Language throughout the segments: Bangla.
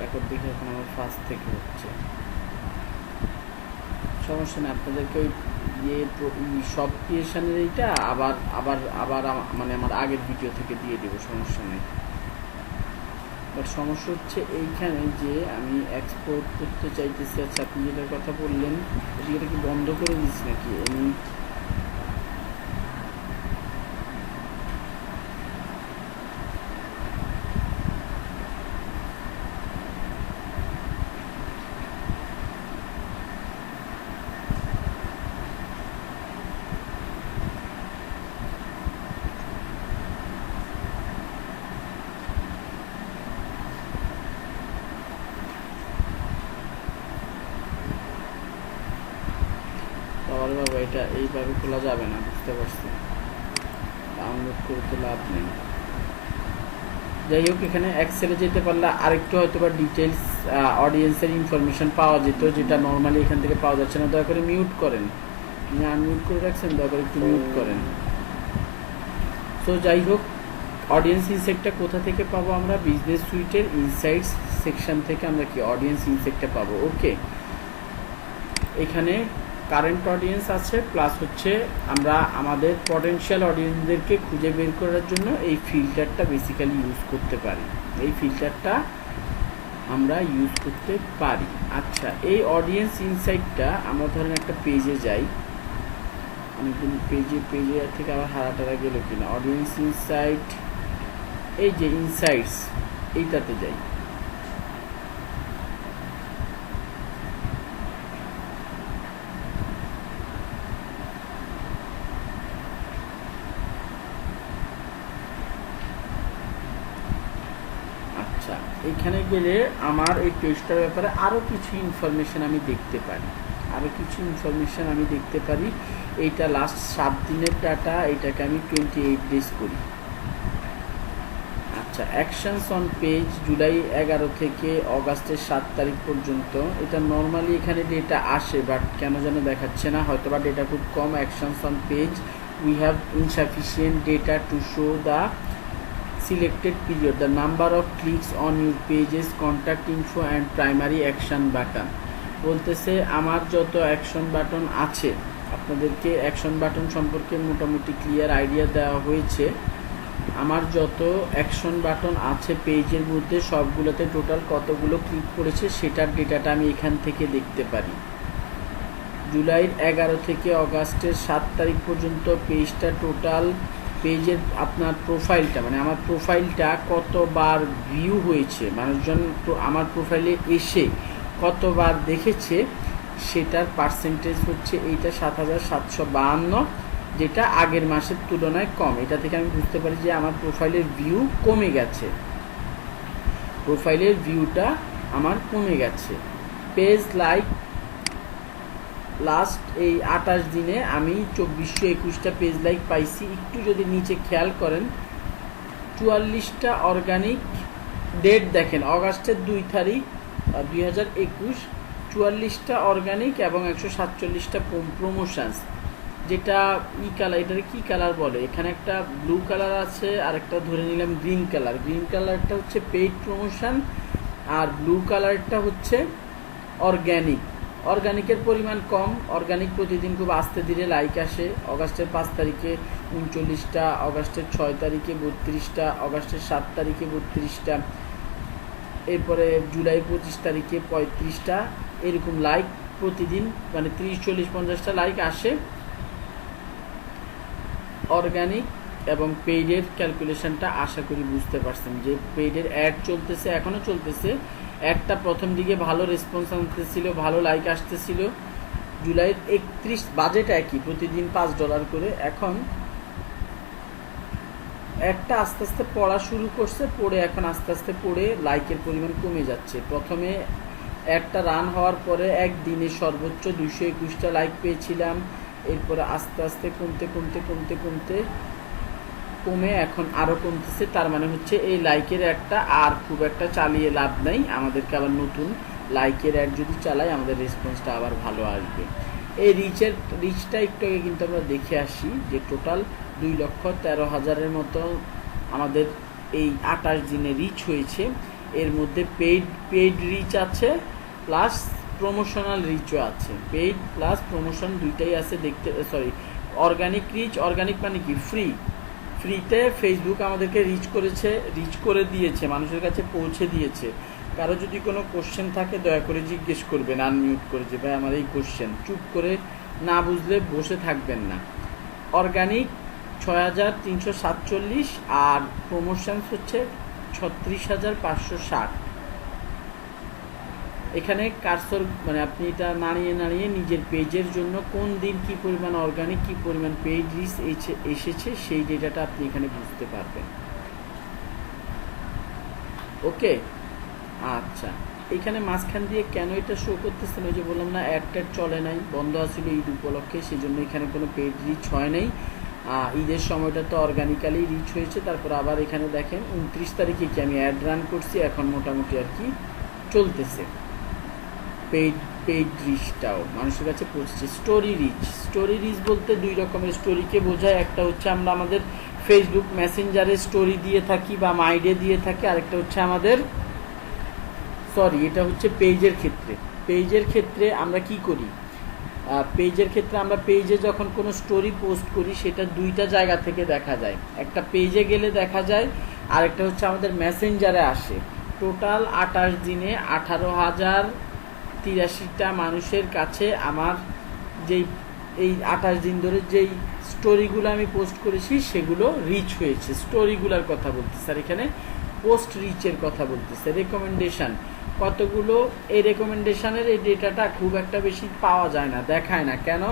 রেকর্ড দেখে এখন আমার ফার্স্ট থেকে হচ্ছে, সমস্যা নেই। আপনাদেরকে ওই সব ক্রিয়েশনের এইটা আবার আবার আবার মানে আমার আগের ভিডিও থেকে দিয়ে দেবো, সমস্যা নেই। বাট সমস্যা হচ্ছে এইখানে যে আমি এক্সপোর্ট করতে চাইতেছি। আচ্ছা, আপনি যেটার কথা বললেন এটা কি বন্ধ করে দিচ্ছি নাকি? আমি বাবার বাবা এটা এইভাবে খোলা যাবে না, বুঝতে পারছি। ডাউনলোড করে তো লাভ নেই। যাই হোক, এখানে এক্সেলে যেতে পারলে আরেকটু হয়তো বা ডিটেলস অডিয়েন্সের ইনফরমেশন পাওয়া যেত, যেটা নর্মালি এখান থেকে পাওয়া যাচ্ছে না। দয়া করে মিউট করেন, আপনি আনমিউট করে রাখছেন, দয়া করে একটু মিউট করেন। সো যাই হোক, অডিয়েন্স ইনসাইটটা কোথা থেকে পাবো আমরা? বিজনেস সুইটের ইনসাইটস সেকশন থেকে আমরা কি অডিয়েন্স ইনসাইটটা পাবো। ওকে, এখানে কারেন্ট অডিয়েন্স আছে, প্লাস হচ্ছে আমরা আমাদের পটেনশিয়াল অডিয়েন্সদেরকে খুঁজে বের করার জন্য এই ফিল্টারটা বেসিক্যালি ইউজ করতে পারি। এই ফিল্টারটা আমরা ইউজ করতে পারি। আচ্ছা, এই অডিয়েন্স ইনসাইটটা আমরা ধরেন একটা পেজে যাই, অনেকদিন পেজে থেকে আবার হারাটারা গেল কিনা। অডিয়েন্স ইনসাইট, এই যে ইনসাইটস, এইটাতে যাই। আচ্ছা, এইখানে গেলে আমার এই পেজটার ব্যাপারে আরও কিছু ইনফরমেশান আমি দেখতে পারি। এইটা লাস্ট 7 দিনের ডাটা, এইটাকে আমি 28 ডেজ করি। আচ্ছা, অ্যাকশনস অন পেজ জুলাই 11 থেকে অগাস্টের 7 তারিখ পর্যন্ত। এটা নর্মালি এখানে ডেটা আসে, বাট কেন যেন দেখাচ্ছে না, হয়তো বা ডেটা খুব কম। Actions on page, we have insufficient data to show the selected period, the number of clicks on your pages, contact info and primary action button। বলতেছে আমার যত অ্যাকশন বাটন আছে, আপনাদেরকে অ্যাকশন বাটন সম্পর্কে মোটামুটি ক্লিয়ার আইডিয়া দেওয়া হয়েছে। আমার যত অ্যাকশন বাটন আছে পেজের মধ্যে, সবগুলোতে টোটাল কতগুলো ক্লিক করেছে সেটার ডেটাটা আমি এখান থেকে দেখতে পারি। জুলাইয়ের 11 থেকে অগাস্টের 7 তারিখ পর্যন্ত পেজটা টোটাল পেজের আপনার প্রোফাইলটা, মানে আমার প্রোফাইলটা কতবার ভিউ হয়েছে, মানুষজন আমার প্রোফাইলে এসে কতবার দেখেছে, সেটার পার্সেন্টেজ হচ্ছে এইটা 7752, যেটা আগের মাসের তুলনায় কম। এটা থেকে আমি বুঝতে পারি যে আমার প্রোফাইলের ভিউ কমে গেছে, প্রোফাইলের ভিউটা আমার কমে গেছে। পেজ লাইক, লাস্ট এই 28 দিনে আমি 2421টা পেজ লাইক পাইছি। একটু যদি নিচে খেয়াল করেন, 44টা অর্গানিক ডেট দেখেন, অগাস্টের 2 তারিখ 2021, 44টা অর্গানিক এবং 147টা প্রমোশনস। যেটা কালার, এটাকে কী কালার বলে, এখানে একটা ব্লু কালার আছে আর একটা ধরে নিলাম গ্রিন কালার। গ্রিন কালারটা হচ্ছে পেইড প্রমোশন আর ব্লু কালারটা হচ্ছে অর্গ্যানিক। অর্গানিকের পরিমাণ কম, অর্গানিক প্রতিদিন খুব আস্তে ধীরে লাইক আসে। অগাস্টের 5 তারিখে 39টা, অগাস্টের 6 তারিখে 32টা, অগাস্টের 7 তারিখে 32টা, এরপরে জুলাই 25 তারিখে 35টা, এরকম লাইক প্রতিদিন, মানে 30, 40, 50টা লাইক আসে। অর্গানিক এবং পেইডের ক্যালকুলেশনটা আশা করি বুঝতে পারছেন, যে পেইডের অ্যাড চলতেছে, এখনও চলতেছে। একটা প্রথম দিকে ভালো রেসপন্স আনতেছিল, ভালো লাইক আসতেছিল। জুলাইয়ের 31 বাজেট একই, প্রতিদিন $5 করে। এখন একটা আস্তে আস্তে পড়া শুরু করছে, পড়ে এখন আস্তে আস্তে পড়ে লাইকের পরিমাণ কমে যাচ্ছে। প্রথমে একটা রান হওয়ার পরে একদিনে সর্বোচ্চ 221টা লাইক পেয়েছিলাম, এরপরে আস্তে আস্তে কমে এখন আরও কমতেছে। তার মানে হচ্ছে এই লাইকের একটা আর খুব একটা চালিয়ে লাভ নাই, আমাদেরকে আবার নতুন লাইকের অ্যাড যদি চালাই আমাদের রেসপন্সটা আবার ভালো আসবে। এই রিচটা একটু আগে কিন্তু আমরা দেখে আসি যে টোটাল 2,13,000-এর মতো আমাদের এই 28 দিনে রিচ হয়েছে। এর মধ্যে পেইড রিচ আছে প্লাস প্রমোশনাল রিচও আছে, পেইড প্লাস প্রমোশন দুইটাই আছে। দেখতে অর্গানিক রিচ, অর্গানিক মানে কি ফ্রিতে ফেসবুক আমাদেরকে রিচ করে দিয়েছে, মানুষের কাছে পৌঁছে দিয়েছে। কারো যদি কোনো কোশ্চেন থাকে দয়া করে জিজ্ঞেস করবেন আনমিউট করে, যে ভাই আমার এই কোশ্চেন, চুপ করে না বুঝলে বসে থাকবেন না। অর্গানিক 6347 আর প্রমোশনস হচ্ছে 36560। এখানে কার্সর মানে আপনি এটা নাড়িয়ে নিজের পেজের জন্য কোন দিন কি পরিমাণ অর্গানিক কি পরিমাণ পেইড রিচ এসেছে সেই ডেটাটা আপনি এখানে বুঝতে পারবেন। ওকে, আচ্ছা, এখানে মাঝখান দিয়ে কেন এটা শো করতেছে না, যে বললাম না অ্যাড চলে নাই, বন্ধ আছিল ঈদ উপলক্ষে, সেই জন্য এখানে কোনো পেইড রিচ হয় নাই। ঈদের সময়টা তো অর্গানিক্যালি রিচ হয়েছে। তারপর আবার এখানে দেখেন 29 তারিখে কি আমি অ্যাড রান করছি, এখন মোটামুটি আর কি চলতেছে। পেইড রিচটাও মানুষের কাছে পৌঁছছে। স্টোরি রিচ বলতে দুই রকমের স্টোরিকে বোঝায়, একটা হচ্ছে আমরা আমাদের ফেসবুক মেসেঞ্জারে স্টোরি দিয়ে থাকি বা মাইডে দিয়ে থাকি, আরেকটা হচ্ছে আমাদের এটা হচ্ছে পেজের ক্ষেত্রে আমরা কি করি, পেজের ক্ষেত্রে আমরা পেজে যখন কোনো স্টোরি পোস্ট করি সেটা দুইটা জায়গা থেকে দেখা যায়, একটা পেজে গেলে দেখা যায়, আরেকটা হচ্ছে আমাদের মেসেঞ্জারে আসে। টোটাল 28 দিনে 18,083টা মানুষের কাছে আমার যেই এই 28 দিন ধরে যেই স্টোরিগুলো আমি পোস্ট করেছি সেগুলো রিচ হয়েছে। স্টোরিগুলোর কথা বলতেছে, আর এখানে পোস্ট রিচের কথা বলতেছে। রেকমেন্ডেশন কতগুলো, এই রেকমেন্ডেশনের এই ডেটাটা খুব একটা বেশি পাওয়া যায় না, দেখায় না। কেন?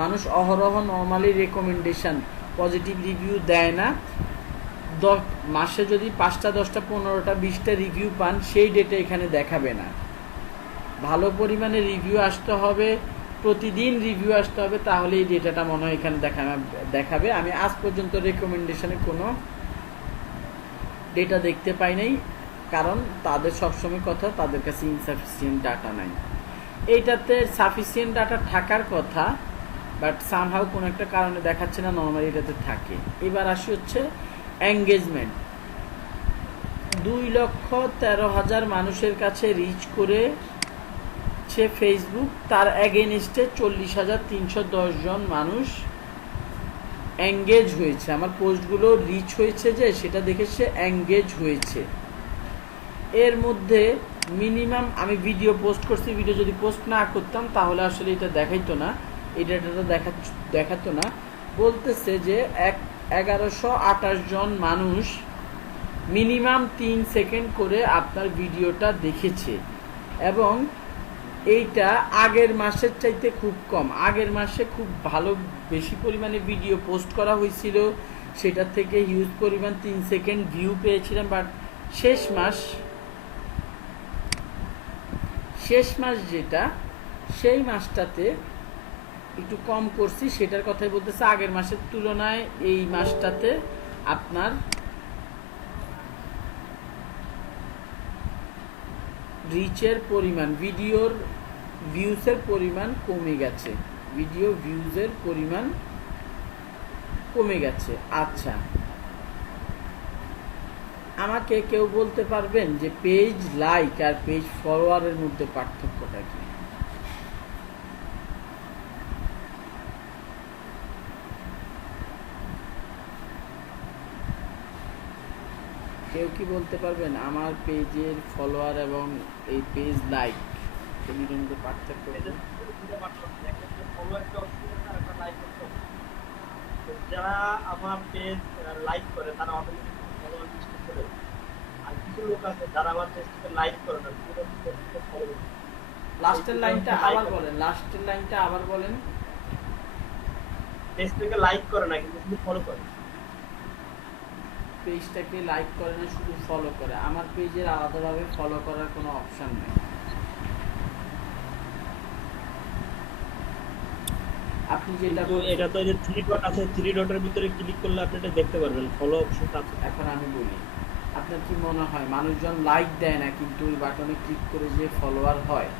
মানুষ অহরহ নর্মালি রেকমেন্ডেশন পজিটিভ রিভিউ দেয় না। মাসে যদি 5টা 10টা 15টা 20টা রিভিউ পান, সেই ডেটা এখানে দেখাবে না। ভালো পরিমাণে রিভিউ আসতে হবে, প্রতিদিন রিভিউ আসতে হবে, তাহলে এই ডেটাটা মনে হয় এখানে দেখাবে। আমি আজ পর্যন্ত রেকমেন্ডেশনে কোনো ডেটা দেখতে পাই নাই, কারণ তাদের সবসময় কথা তাদের কাছে ইনসাফিসিয়েন্ট ডাটা নাই। এইটাতে সাফিসিয়েন্ট ডাটা থাকার কথা, বাট সামহাউ কোনো একটা কারণে দেখাচ্ছে না, নর্মালি এটাতে থাকে। এবার আসি হচ্ছে এঙ্গেজমেন্ট। 2,13,000 মানুষের কাছে রিচ করেছে ফেসবুক, তার এগেইনস্টে 40,310 জন মানুষ এঙ্গেজ হয়েছে। আমার পোস্টগুলো রিচ হয়েছে যে সেটা দেখে সে এঙ্গেজ হয়েছে। এর মধ্যে মিনিমাম আমি ভিডিও পোস্ট করছি, ভিডিও যদি পোস্ট না করতাম তাহলে আসলে এটা দেখাইতো না, এই ডেটাটা দেখাতো না। বলতেছে যে 1128 জন মানুষ মিনিমাম 3 সেকেন্ড করে আপনার ভিডিওটা দেখেছে, এবং এইটা আগের মাসের চাইতে খুব কম। আগের মাসে খুব ভালো বেশি পরিমাণে ভিডিও পোস্ট করা হয়েছিল, সেটা থেকে হিউজ পরিমাণ 3 সেকেন্ড ভিউ পেয়েছিলাম। বাট শেষ মাস যেটা, সেই মাসটাতে একটু কম করছি, সেটার কথাই বলতেছে। আগের মাসের তুলনায় এই মাসটাতে আপনার রিচের পরিমাণ, ভিডিওর ভিউজের পরিমাণ কমে গেছে, আচ্ছা, আমাকে কেউ বলতে পারবেন যে পেজ লাইক আর পেজ ফলোয়ারের মধ্যে পার্থক্যটা কি? কেউ কি বলতে পারবেন আমার পেজের ফলোয়ার এবং এই পেজ লাইক এর মধ্যে পার্থক্য? যারা আমার পেজ লাইক করে তারা অটোমেটিক ফলোয়ার লিস্ট করে, আর কিছু লোক আছে যারা আমার পেজটাকে লাইক করে না, ফলো। লাস্টের লাইনটা আবার বলেন। পেজটাকে লাইক করে না কিন্তু শুধু ফলো করে। পেজটাকে লাইক করে না, শুধু ফলো করে। আমার পেজের আলাদাভাবে ফলো করার কোনো অপশন নেই। আপনি যেটা এটা তো যে 3 ডট আছে, 3 ডটের ভিতরে ক্লিক করলে আপনি এটা দেখতে পারবেন, ফলো অপশনটা আছে। এখন আমি বলি, আপনার কি মনে হয় মানুষজন লাইক দেয় না কিন্তু ওই বাটনে ক্লিক করে যে ফলোয়ার হয়,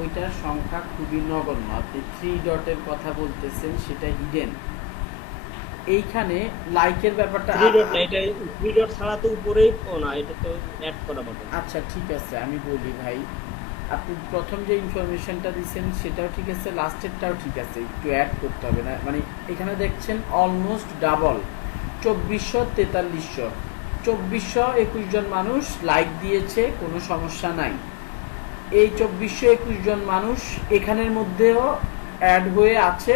ওইটার সংখ্যা খুবই নগণ্য। আপনি 3 ডটের কথা বলতেছেন, সেটা হিডেন। এইখানে লাইকের ব্যাপারটা থ্রি ডট না, এটা থ্রি ডট ছাড়া তো উপরেই না, এটা তো অ্যাড করা বাটন। আচ্ছা ঠিক আছে, আমি বলি ভাই, আপনি প্রথম যে ইনফরমেশনটা দিচ্ছেন সেটাও ঠিক আছে, লাস্টেরটাও ঠিক আছে, একটু অ্যাড করতে হবে না, মানে এখানে দেখছেন অলমোস্ট ডাবল, 2400 2421 জন মানুষ লাইক দিয়েছে, কোনো সমস্যা নাই। এই 2421 জন মানুষ এখানের মধ্যেও অ্যাড হয়ে আছে,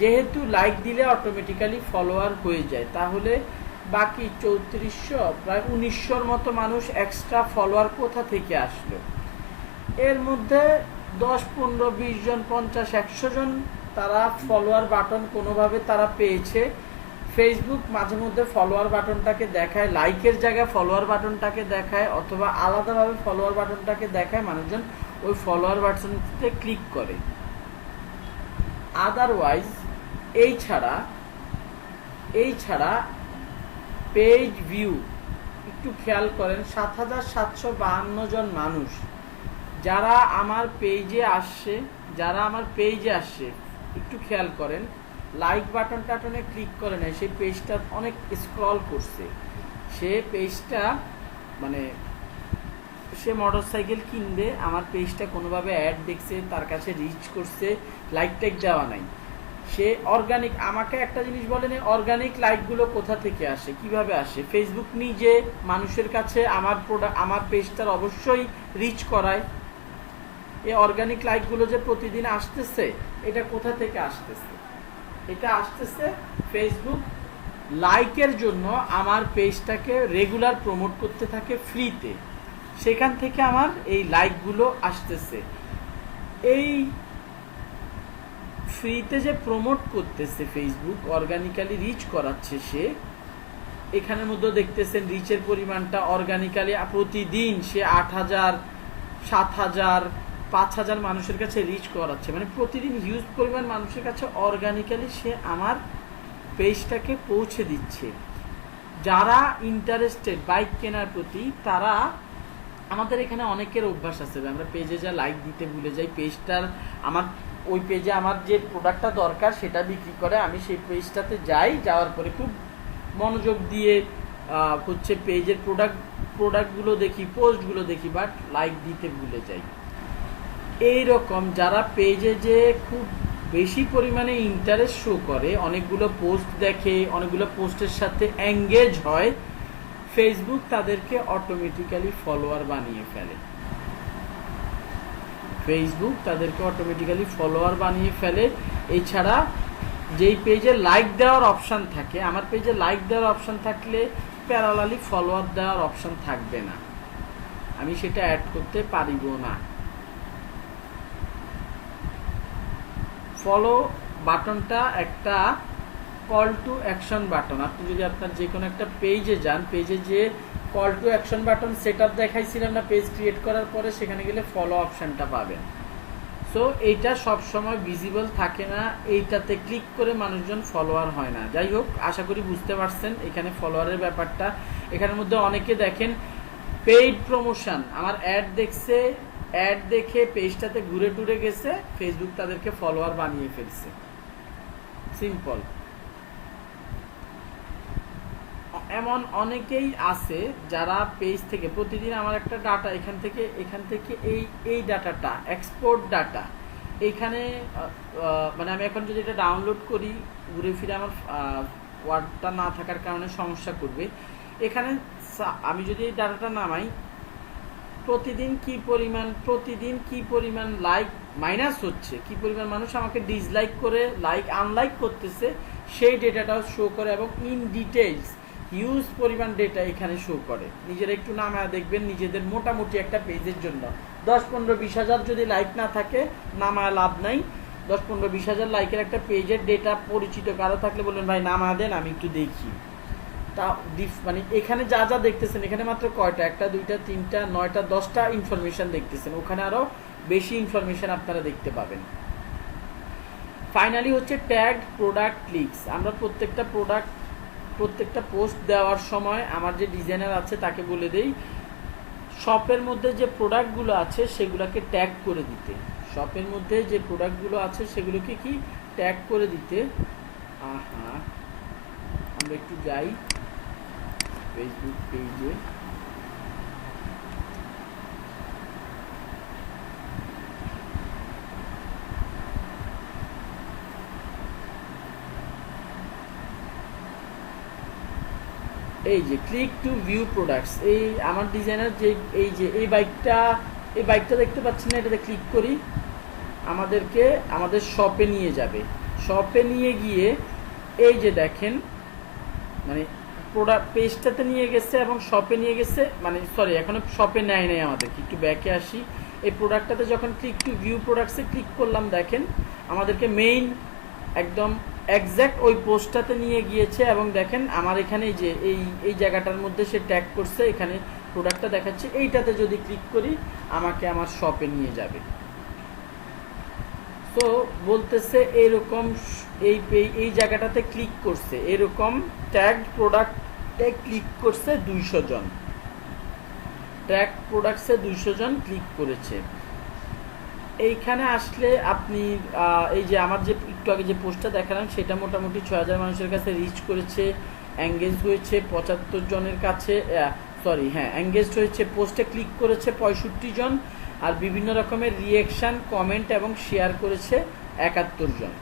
যেহেতু লাইক দিলে অটোমেটিক্যালি ফলোয়ার হয়ে যায়, তাহলে বাকি 3400 প্রায় 1900 মতো মানুষ এক্সট্রা ফলোয়ার কোথা থেকে আসলো? এর মধ্যে 10 15 20 জন 50 100 জন তারা ফলোয়ার বাটন কোনোভাবে তারা পেয়েছে। ফেসবুক মাঝে মধ্যে ফলোয়ার বাটনটাকে দেখায়, লাইকের জায়গায় ফলোয়ার বাটনটাকে দেখায়, অথবা আলাদাভাবে ফলোয়ার বাটনটাকে দেখায়, মানুষজন ওই ফলোয়ার বাটনটিতে ক্লিক করে। আদারওয়াইজ এই ছাড়া পেজ ভিউ একটু খেয়াল করেন, 7752 জন মানুষ যারা আমার পেজে আসছে, একটু খেয়াল করেন, লাইক বাটন টাটনে ক্লিক করে না, সেই পেজটা অনেক স্ক্রল করছে, সে পেজটা মানে সে মোটরসাইকেল কিনবে, আমার পেজটা কোনোভাবে অ্যাড দেখছে, তার কাছে রিচ করছে, লাইক টাইক দেওয়া নাই, সে অর্গানিক। আমাকে একটা জিনিস বলেন, অর্গানিক লাইকগুলো কোথা থেকে আসে, কিভাবে আসে? ফেসবুক নিজে মানুষের কাছে আমার পেজটার অবশ্যই রিচ করায়। এই অর্গানিক লাইকগুলো যে প্রতিদিন আসতেছে, এটা কোথা থেকে আসতেছে? এটা আসতেছে ফেসবুক লাইকের জন্য আমার পেজটাকে রেগুলার প্রমোট করতে থাকে ফ্রিতে, সেখান থেকে আমার এই লাইকগুলো আসতেছে। এই ফ্রিতে যে প্রমোট করতেছে ফেসবুক, অর্গানিক্যালি রিচ করাচ্ছে সে, এখানের মধ্যে দেখতেছেন রিচের পরিমাণটা অর্গানিক্যালি প্রতিদিন সে 8000 7000 5000 মানুষের কাছে রিচ করাচ্ছে, মানে প্রতিদিন হিউজ পরিমাণ মানুষের কাছে অর্গানিক্যালি সে আমার পেজটাকে পৌঁছে দিচ্ছে। যারা ইন্টারেস্টেড বাইক কেনার প্রতি, তারা আমাদের এখানে অনেকের অভ্যাস আছে, আমরা পেজে যা লাইক দিতে ভুলে যাই, পেজটার আমার ওই পেজে আমার যে প্রোডাক্টটা দরকার সেটা বিক্রি করে, আমি সেই পেজটাতে যাওয়ার পরে খুব মনোযোগ দিয়ে হচ্ছে পেজের প্রোডাক্টগুলো দেখি, পোস্টগুলো দেখি, বাট লাইক দিতে ভুলে যাই। এইরকম যারা পেজে যে খুব বেশি পরিমাণে ইন্টারেস্ট শো করে, অনেকগুলো পোস্ট দেখে, অনেকগুলো পোস্টের সাথে এঙ্গেজ হয়, ফেসবুক তাদেরকে অটোমেটিক্যালি ফলোয়ার বানিয়ে ফেলে। এছাড়া যেই পেজে লাইক দেওয়ার অপশান থাকে, আমার পেজে লাইক দেওয়ার অপশান থাকলে প্যারালালি ফলোয়ার দেওয়ার অপশান থাকবে না, আমি সেটা অ্যাড করতে পারিব না। ফলো বাটনটা একটা কল টু অ্যাকশন বাটন। আপনি যদি আপনার যে কোনো একটা পেজে যান, পেজে যে call to action button set up দেখাইছিলাম না পেজ ক্রিয়েট করার পরে, সেখানে গেলে ফলো অপশানটা পাবেন। সো এইটা সবসময় ভিজিবল থাকে না, এইটাতে ক্লিক করে মানুষজন ফলোয়ার হয় না। যাই হোক, আশা করি বুঝতে পারছেন এখানে ফলোয়ারের ব্যাপারটা। এখানের মধ্যে অনেকে দেখেন পেইড প্রমোশন, আমার অ্যাড দেখছে, অ্যাড দেখে পেজটাতে ঘুরে টুরে গেছে, ফেসবুক তাদেরকে ফলোয়ার বানিয়ে ফেলছে, সিম্পল। এমন অনেকেই আছে যারা পেজ থেকে প্রতিদিন আমার একটা ডাটা এখান থেকে এই ডাটাটা এক্সপোর্ট ডাটা, এইখানে মানে আমি এখন যদি এটা ডাউনলোড করি, ঘুরে ফিরে আমার ওয়ার্ডটা না থাকার কারণে সমস্যা করবে। এখানে আমি যদি এই ডাটাটা নামাই, প্রতিদিন কি পরিমাণ লাইক মাইনাস হচ্ছে, কি পরিমাণ মানুষ আমাকে ডিসলাইক করে লাইক আনলাইক করতেছে, সেই ডেটাটাও শো করে, এবং ইন ডিটেইলস হিউজ পরিমাণ ডেটা এখানে শো করে। নিজেরা একটু নামায় দেখবেন, নিজেদের মোটামুটি একটা পেজের জন্য 10 15 20 হাজার যদি লাইক না থাকে, নামায় লাভ নাই। 10 15 20 হাজার লাইকের একটা পেজের ডেটা পরিচিত কারো থাকলে বলবেন ভাই নামায় দেন, আমি একটু দেখি। তা মানে এখানে যা যা দেখতেছেন, এখানে মাত্র কয়টা, 1 2 3 4 9 10টা ইনফরমেশন দেখতেছেন, ওখানে আরো বেশি ইনফরমেশন আপনারা দেখতে পাবেন। ফাইনালি হচ্ছে ট্যাগড প্রোডাক্ট ক্লিকস। আমরা প্রত্যেকটা পোস্ট দেওয়ার সময় আমার যে ডিজাইনার আছে তাকে বলে দেই, শপের মধ্যে যে প্রোডাক্টগুলো আছে সেগুলোকে ট্যাগ করে দিতে, শপের মধ্যে যে প্রোডাক্টগুলো আছে সেগুলোকে কি ট্যাগ করে দিতে। আমরা একটু যাই ফেসবুক পেজে। এই যে ক্লিক টু ভিউ প্রোডাক্টস, এই আমার ডিজাইনার যে এই বাইকটা দেখতে পাচ্ছেন না, এটাতে ক্লিক করি আমাদেরকে আমাদের শপে নিয়ে যাবে। শপে নিয়ে গিয়ে এই যে দেখেন মানে প্রোডাক্ট পেজটাতে নিয়ে গেছে এবং শপে নিয়ে গেছে, মানে সরি এখনো শপে নেয় নাই আমাদেরকে, একটু ব্যাকে আসি। এই প্রোডাক্টটাতে যখন ক্লিক টু ভিউ প্রোডাক্টসে ক্লিক করলাম দেখেন আমাদেরকে মেইন একদম এক্স্যাক্ট ওই পোস্টটাতে নিয়ে গিয়েছে এবং দেখেন আমার এখানে যে এই জায়গাটার মধ্যে সে ট্যাগ করছে, এখানে প্রোডাক্টটা দেখাচ্ছে, এইটাতে যদি ক্লিক করি আমাকে আমার শপে নিয়ে যাবে। তো বলতেছে এরকম এই জায়গাটাতে ক্লিক করছে, এরকম ট্যাগ প্রোডাক্টে ক্লিক করছে 200 জন, ট্যাগ প্রোডাক্টসে 200 জন ক্লিক করেছে। এইখানে আসলে আপনি এই যে আমার যে একটু আগে যে পোস্টটা দেখালাম সেটা মোটামুটি 6000 মানুষের কাছে রিচ করেছে, এঙ্গেজ হয়েছে 75 জনের কাছে, এঙ্গেজ হয়েছে, পোস্টে ক্লিক করেছে 65 জন, আর বিভিন্ন রকমের রিঅ্যাকশন কমেন্ট এবং শেয়ার করেছে 71 জন।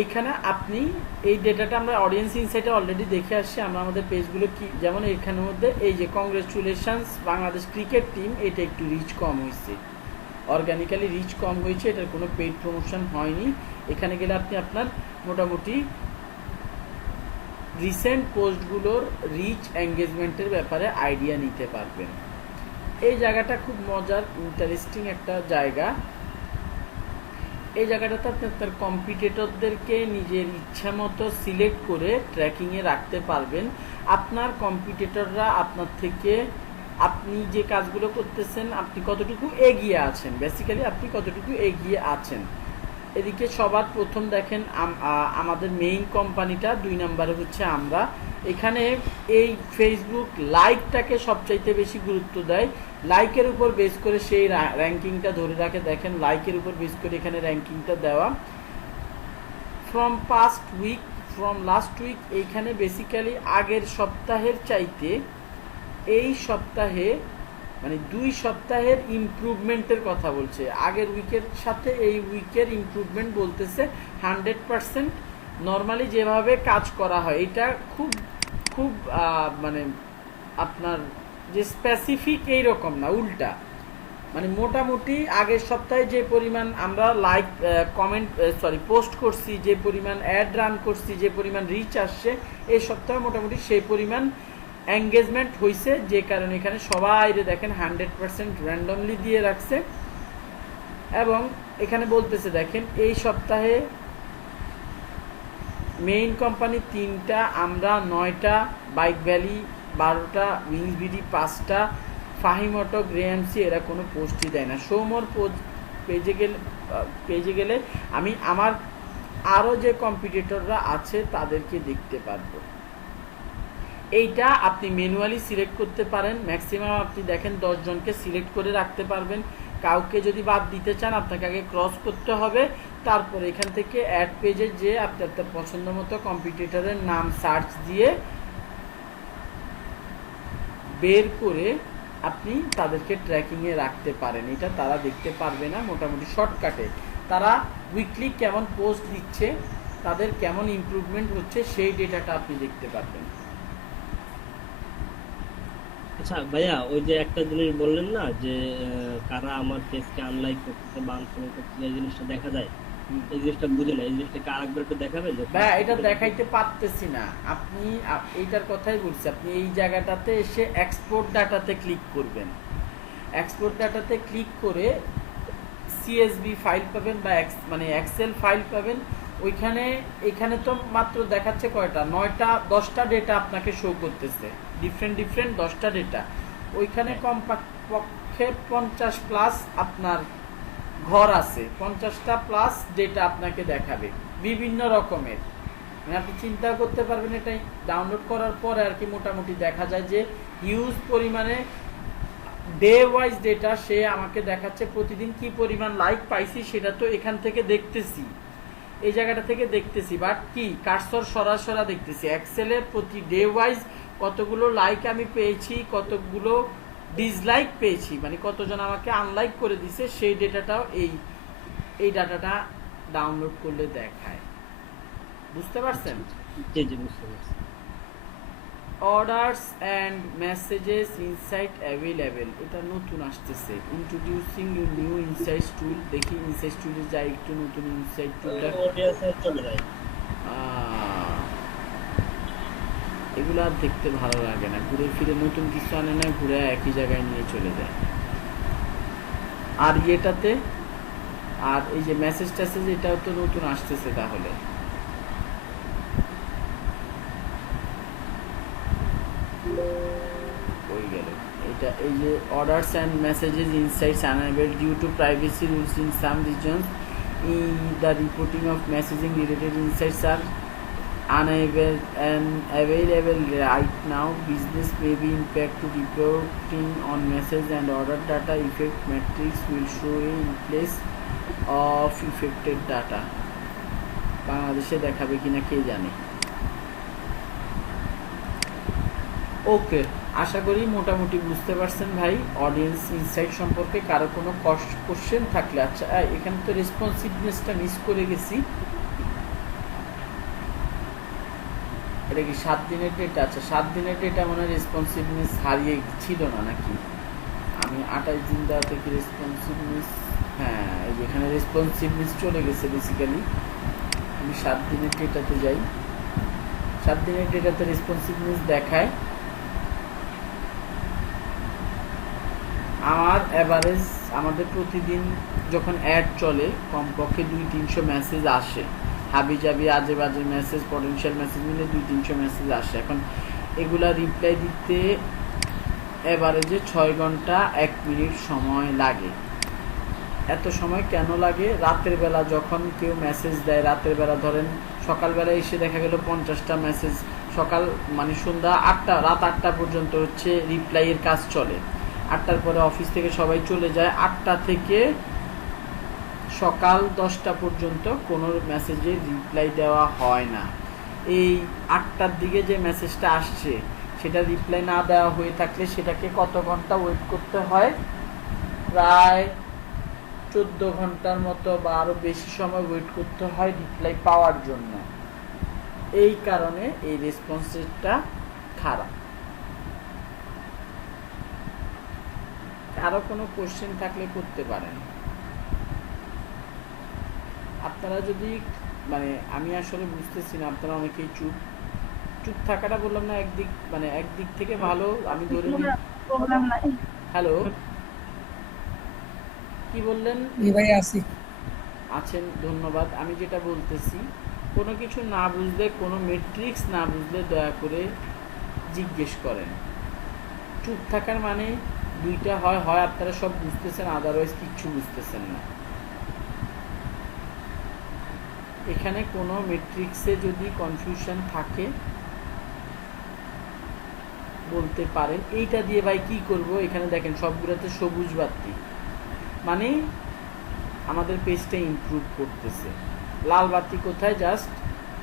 এইখানে আপনি এই ডেটাটা আমরা অডিয়েন্স ইনসাইটে অলরেডি দেখে আসছি, আমরা আমাদের পেজগুলো কি যেমন এইখানের মধ্যে এই যে কংগ্রেচুলেশনস বাংলাদেশ ক্রিকেট টিম, এটা একটু রিচ কম হয়েছে, অর্গানিক্যালি রিচ কম হয়েছে, এটার কোনো পেইড প্রমোশন হয়নি। এখানে গেলে আপনি আপনার মোটামুটি রিসেন্ট পোস্টগুলোর রিচ এঙ্গেজমেন্টের ব্যাপারে আইডিয়া নিতে পারবেন। এই জায়গাটা খুব মজার ইন্টারেস্টিং একটা জায়গা। এই জায়গাটাতে আপনি আপনার কম্পিটিটরদেরকে নিজের ইচ্ছা মতো সিলেক্ট করে ট্র্যাকিংয়ে রাখতে পারবেন। আপনার কম্পিটিটররা আপনার থেকে আপনি যে কাজগুলো করতেছেন আপনি কতটুকু এগিয়ে আছেন, বেসিক্যালি আপনি কতটুকু এগিয়ে আছেন। এদিকে সবার প্রথম দেখেন আমাদের মেইন কোম্পানিটা, 2 নম্বরে হচ্ছে আমরা। এখানে এই ফেসবুক লাইকটাকে সবচাইতে বেশি গুরুত্ব দেয়, লাইকের উপর বেস করে সেই র্যাঙ্কিংটা ধরে রাখে। দেখেন লাইকের উপর বেস করে এখানে র্যাঙ্কিংটা দেওয়া। ফ্রম লাস্ট উইক এইখানে বেসিক্যালি আগের সপ্তাহের চাইতে এই সপ্তাহে মানে 2 সপ্তাহের ইমপ্রুভমেন্টের কথা বলছে, আগের উইকের সাথে এই উইকের ইমপ্রুভমেন্ট বলতেছে 100%। নর্মালি যেভাবে কাজ করা হয় এটা খুব খুব মানে আপনার যে স্পেসিফিক এইরকম না, উল্টা মানে মোটামুটি আগের সপ্তাহে যে পরিমাণ আমরা লাইক কমেন্ট পোস্ট করছি, যে পরিমাণ অ্যাড রান করছি, যে পরিমাণ রিচ আসছে, এই সপ্তাহে মোটামুটি সেই পরিমাণ এঙ্গেজমেন্ট হয়েছে, যে কারণে এখানে সবাই দেখেন 100% র্যান্ডমলি দিয়ে রাখছে। এবং এখানে বলতেছে দেখেন এই সপ্তাহে মেইন কোম্পানি 3টা, আমরা 9টা, বাইক ভ্যালি 12টা, উইংস বিডি 5টা, ফাহিম অটো, গ্রেএমসি এরা কোনো পোস্টই দেয় না। সৌমর পেজে গেলে আমি আমার আরও যে কম্পিটিটররা আছে তাদেরকে দেখতে পারবো। এইটা আপনি ম্যানুয়ালি সিলেক্ট করতে পারেন, ম্যাক্সিমাম আপনি দেখেন 10 জনকে সিলেক্ট করে রাখতে পারবেন। কাউকে যদি বাদ দিতে চান আপনাকে আগে ক্রস করতে হবে, তারপর এখান থেকে অ্যাড পেজে যে আপনি আপনার পছন্দ মতো কম্পিটিটরের নাম সার্চ দিয়ে বের করে আপনি তাদেরকে ট্র্যাকিংয়ে রাখতে পারেন। এটা তারা দেখতে পারবে না, মোটামুটি শর্টকাটে তারা উইকলি কেমন পোস্ট দিচ্ছে, তাদের কেমন ইমপ্রুভমেন্ট হচ্ছে সেই ডেটাটা আপনি দেখতে পারবেন। আচ্ছা ভাইয়া, ওই যে একটা জিনিস বললেন না যে কারা আমার পেজকে আনলাইক করতেছে বা আনফলো করতেছে, এই জিনিসটা দেখা যায়, এই জিনিসটা বুঝে না, এই জিনিসটাকে আরেকবার একটু দেখাবেন? ভাই এটা দেখাইতে পারতেছি না, আপনি এইটার কথাই বলছি, আপনি এই জায়গাটাতে এসে এক্সপোর্ট ডাটাতে ক্লিক করবেন। এক্সপোর্ট ডাটাতে ক্লিক করে সিএসভি ফাইল পাবেন বা মানে এক্সেল ফাইল পাবেন। এখানে তো মাত্র দেখাচ্ছে কয়টা, 9টা 10টা ডেটা আপনাকে শো করতেছে, ডিফারেন্ট 10টা ডেটা। ওইখানে কমপক্ষে 50+ আপনার ঘর আছে, 50টা প্লাস ডেটা আপনাকে দেখাবে বিভিন্ন রকমের। মানে আপনি চিন্তা করতে পারবেন, এটাই ডাউনলোড করার পরে আর কি মোটামুটি দেখা যায় যে হিউজ পরিমাণে ডে ওয়াইজ ডেটা সে আমাকে দেখাচ্ছে। প্রতিদিন কি পরিমাণ লাইক পাইছি সেটা তো এখান থেকে দেখতেছি, এই জায়গাটা থেকে দেখতেছি, বাট কি কার্সর সরাসরি দেখতেছি এক্সেলে প্রতি ডে ওয়াইজ কতগুলো লাইক আমি পেয়েছি, কতগুলো ডিসলাইক পেয়েছি, মানে কতজন আমাকে আনলাইক করে দিছে, সেই ডেটাটাও এই ডাটাটা ডাউনলোড করলে দেখায়। বুঝতে পারছেন? জি জি বুঝতে পারছি। Orders and messages insight available, এটা নতুন আসতেছে। ইন্ট্রোডিউসিং ইউর নিউ ইনসাইটস টুল। দেখি ইনসাইটস টুলে যাই একটু, নতুন ইনসাইট টুলটা। অডিয়েন্সে চলে যায়। এগুলো আর দেখতে ভালো লাগে না, ঘুরে ফিরে নতুন কিছু আনে না, ঘুরে একই জায়গায় নিয়ে চলে যায়। আর এটাতে আর এই যে মেসেজ টেসেজ এটাও তো নতুন আসতেছে, তাহলে ওই গেল এটা। এই যে orders and messages insights unable due to privacy rules in some reasons, the reporting of messaging related insights are unavailable and available right now. Business may be impact to reporting on message and order data. Effect metrics will show in place of affected data. বাংলাদেশে দেখাবে কিনা কে জানে। ওকে, আশা করি মোটামুটি বুঝতে পারছেন ভাই অডিয়েন্স ইনসাইট সম্পর্কে। কারো কোনো কোশ্চেন থাকলে, আচ্ছা এখানে তো রেসপন্সিভনেসটা মিস করে গেছি। এটা কি 7 দিনের ডেটা? আচ্ছা 7 দিনের ডেটা মানে রেসপন্সিভনেস হারিয়ে ছিল না নাকি? আমি 28 দিন দেওয়া থেকে রেসপন্সিভনেস, হ্যাঁ এই যে এখানে রেসপন্সিভনেস চলে গেছে বেসিক্যালি। আমি 7 দিনের ডেটাতে যাই, 7 দিনের ডেটাতে রেসপন্সিভনেস দেখায়। আমার অ্যাভারেজ, আমাদের প্রতিদিন যখন অ্যাড চলে কমপক্ষে 200-300 মেসেজ আসে, হাবি জাবি আজে বাজে মেসেজ, পটেনশিয়াল মেসেজ মিলে 200-300 মেসেজ আসে। এখন এগুলা রিপ্লাই দিতে অ্যাভারেজে 6 ঘন্টা 1 মিনিট সময় লাগে। এত সময় কেন লাগে? রাতের বেলা যখন কেউ মেসেজ দেয়, রাতের বেলা ধরেন সকালবেলা এসে দেখা গেল 50টা মেসেজ, সকাল মানে সন্ধ্যা 8টা, রাত 8টা পর্যন্ত হচ্ছে রিপ্লাইয়ের কাজ চলে। 8টার পরে অফিস থেকে সবাই চলে যায়, 8টা থেকে সকাল 10টা পর্যন্ত কোনো মেসেজে রিপ্লাই দেওয়া হয় না। এই 8টার দিকে যে মেসেজটা আসছে সেটা রিপ্লাই না দেওয়া হয়ে থাকলে সেটাকে কত ঘন্টা ওয়েট করতে হয়? প্রায় 14 ঘন্টার মতো বা আরও বেশি সময় ওয়েট করতে হয় রিপ্লাই পাওয়ার জন্য। এই কারণে এই রেসপন্স রেটটা খারাপ। আরও কোনো কোশ্চেন থাকলে করতে পারেন আপনারা। যদি মানে আমি আসলে বুঝতেছি না, আপনারা অনেকেই চুপ থাকাটা বললাম না একদিক, মানে একদিক থেকে ভালো আমি ধরে নিই। হ্যালো, কি বললেন? ভাই আছি। আছেন, ধন্যবাদ। আমি যেটা বলতেছি, কোনো কিছু না বুঝলে, কোনো মেট্রিক্স না বুঝলে দয়া করে জিজ্ঞেস করেন। চুপ থাকার মানে দুইটা হয়, হয় আপনারা সব বুঝতেছেন, আদারওয়াইজ কিচ্ছু বুঝতেছেন না। এখানে কোনো মেট্রিক্সে যদি কনফিউশন থাকে বলতে পারেন। এইটা দিয়ে ভাই কি করব? এখানে দেখেন সবগুলোতে সবুজ বাতি, মানে আমাদের পেজটা ইমপ্রুভ করতেছে। লাল বাতি কোথায়? জাস্ট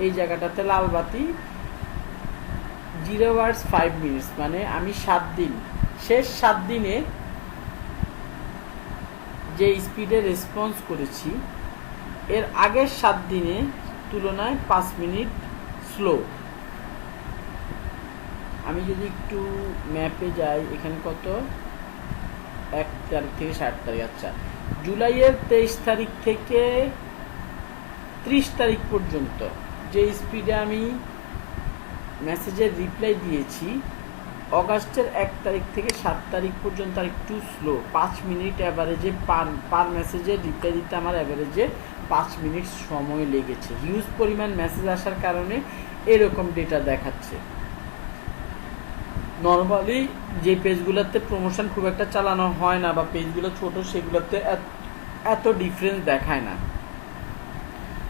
এই জায়গাটাতে লাল বাতি। 0 hours 5 minutes, মানে আমি 7 দিন, শেষ 7 দিনে যে স্পিডে রেসপন্স করেছি এর আগের 7 দিনে তুলনায় 5 মিনিট স্লো। আমি যদি একটু ম্যাপে যাই, এখানে কত 1 তারিখ থেকে 7 তারিখ, আচ্ছা জুলাইয়ের 23 তারিখ থেকে 30 তারিখ পর্যন্ত যে স্পিডে আমি মেসেজের রিপ্লাই দিয়েছি, অগাস্টের 1 তারিখ থেকে 7 তারিখ পর্যন্ত আর একটু স্লো। 5 মিনিট অ্যাভারেজে পার মেসেজে রিপ্লাই দিতে আমার অ্যাভারেজে 5 মিনিট সময় লেগেছে। হিউজ পরিমাণ মেসেজ আসার কারণে এরকম ডেটা দেখাচ্ছে। নর্মালি যে পেজগুলোতে প্রমোশন খুব একটা চালানো হয় না বা পেজগুলো ছোট, সেগুলোতে এত ডিফারেন্স দেখায় না।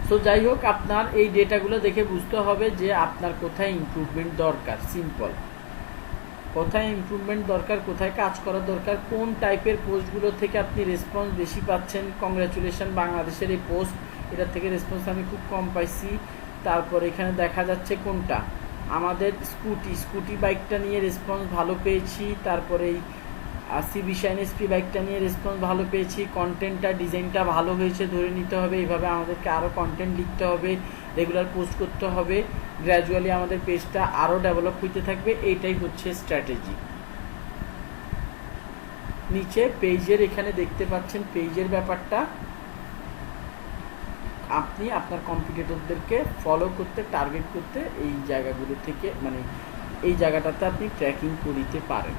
সো যাই হোক, আপনার এই ডেটাগুলো দেখে বুঝতে হবে যে আপনার কোথায় ইমপ্রুভমেন্ট দরকার। সিম্পল, কোথায় ইমপ্রুভমেন্ট দরকার, কোথায় কাজ করা দরকার, কোন টাইপের পোস্টগুলো থেকে আপনি রেসপন্স বেশি পাচ্ছেন। কংগ্রাচুলেশন, বাংলাদেশের এই পোস্ট এটার থেকে রেসপন্স আমি খুব কম পাইছি। তারপর এখানে দেখা যাচ্ছে কোনটা আমাদের স্কুটি বাইকটা নিয়ে রেসপন্স ভালো পেয়েছি। তারপরে এই সিবি শাইন এসপি বাইকটা নিয়ে রেসপন্স ভালো পেয়েছি। কন্টেন্টটা ডিজাইনটা ভালো হয়েছে ধরে নিতে হবে। এইভাবে আমাদেরকে আরও কন্টেন্ট লিখতে হবে, রেগুলার পোস্ট করতে হবে, গ্র্যাজুয়ালি আমাদের পেজটা আরও ডেভেলপ হইতে থাকবে। এইটাই হচ্ছে স্ট্র্যাটেজি। নিচে পেজের এখানে দেখতে পাচ্ছেন পেজের ব্যাপারটা, আপনি আপনার কম্পিটিটরদেরকে ফলো করতে, টার্গেট করতে এই জায়গাগুলো থেকে মানে এই জায়গাটাতে আপনি ট্র্যাকিং করিতে পারেন।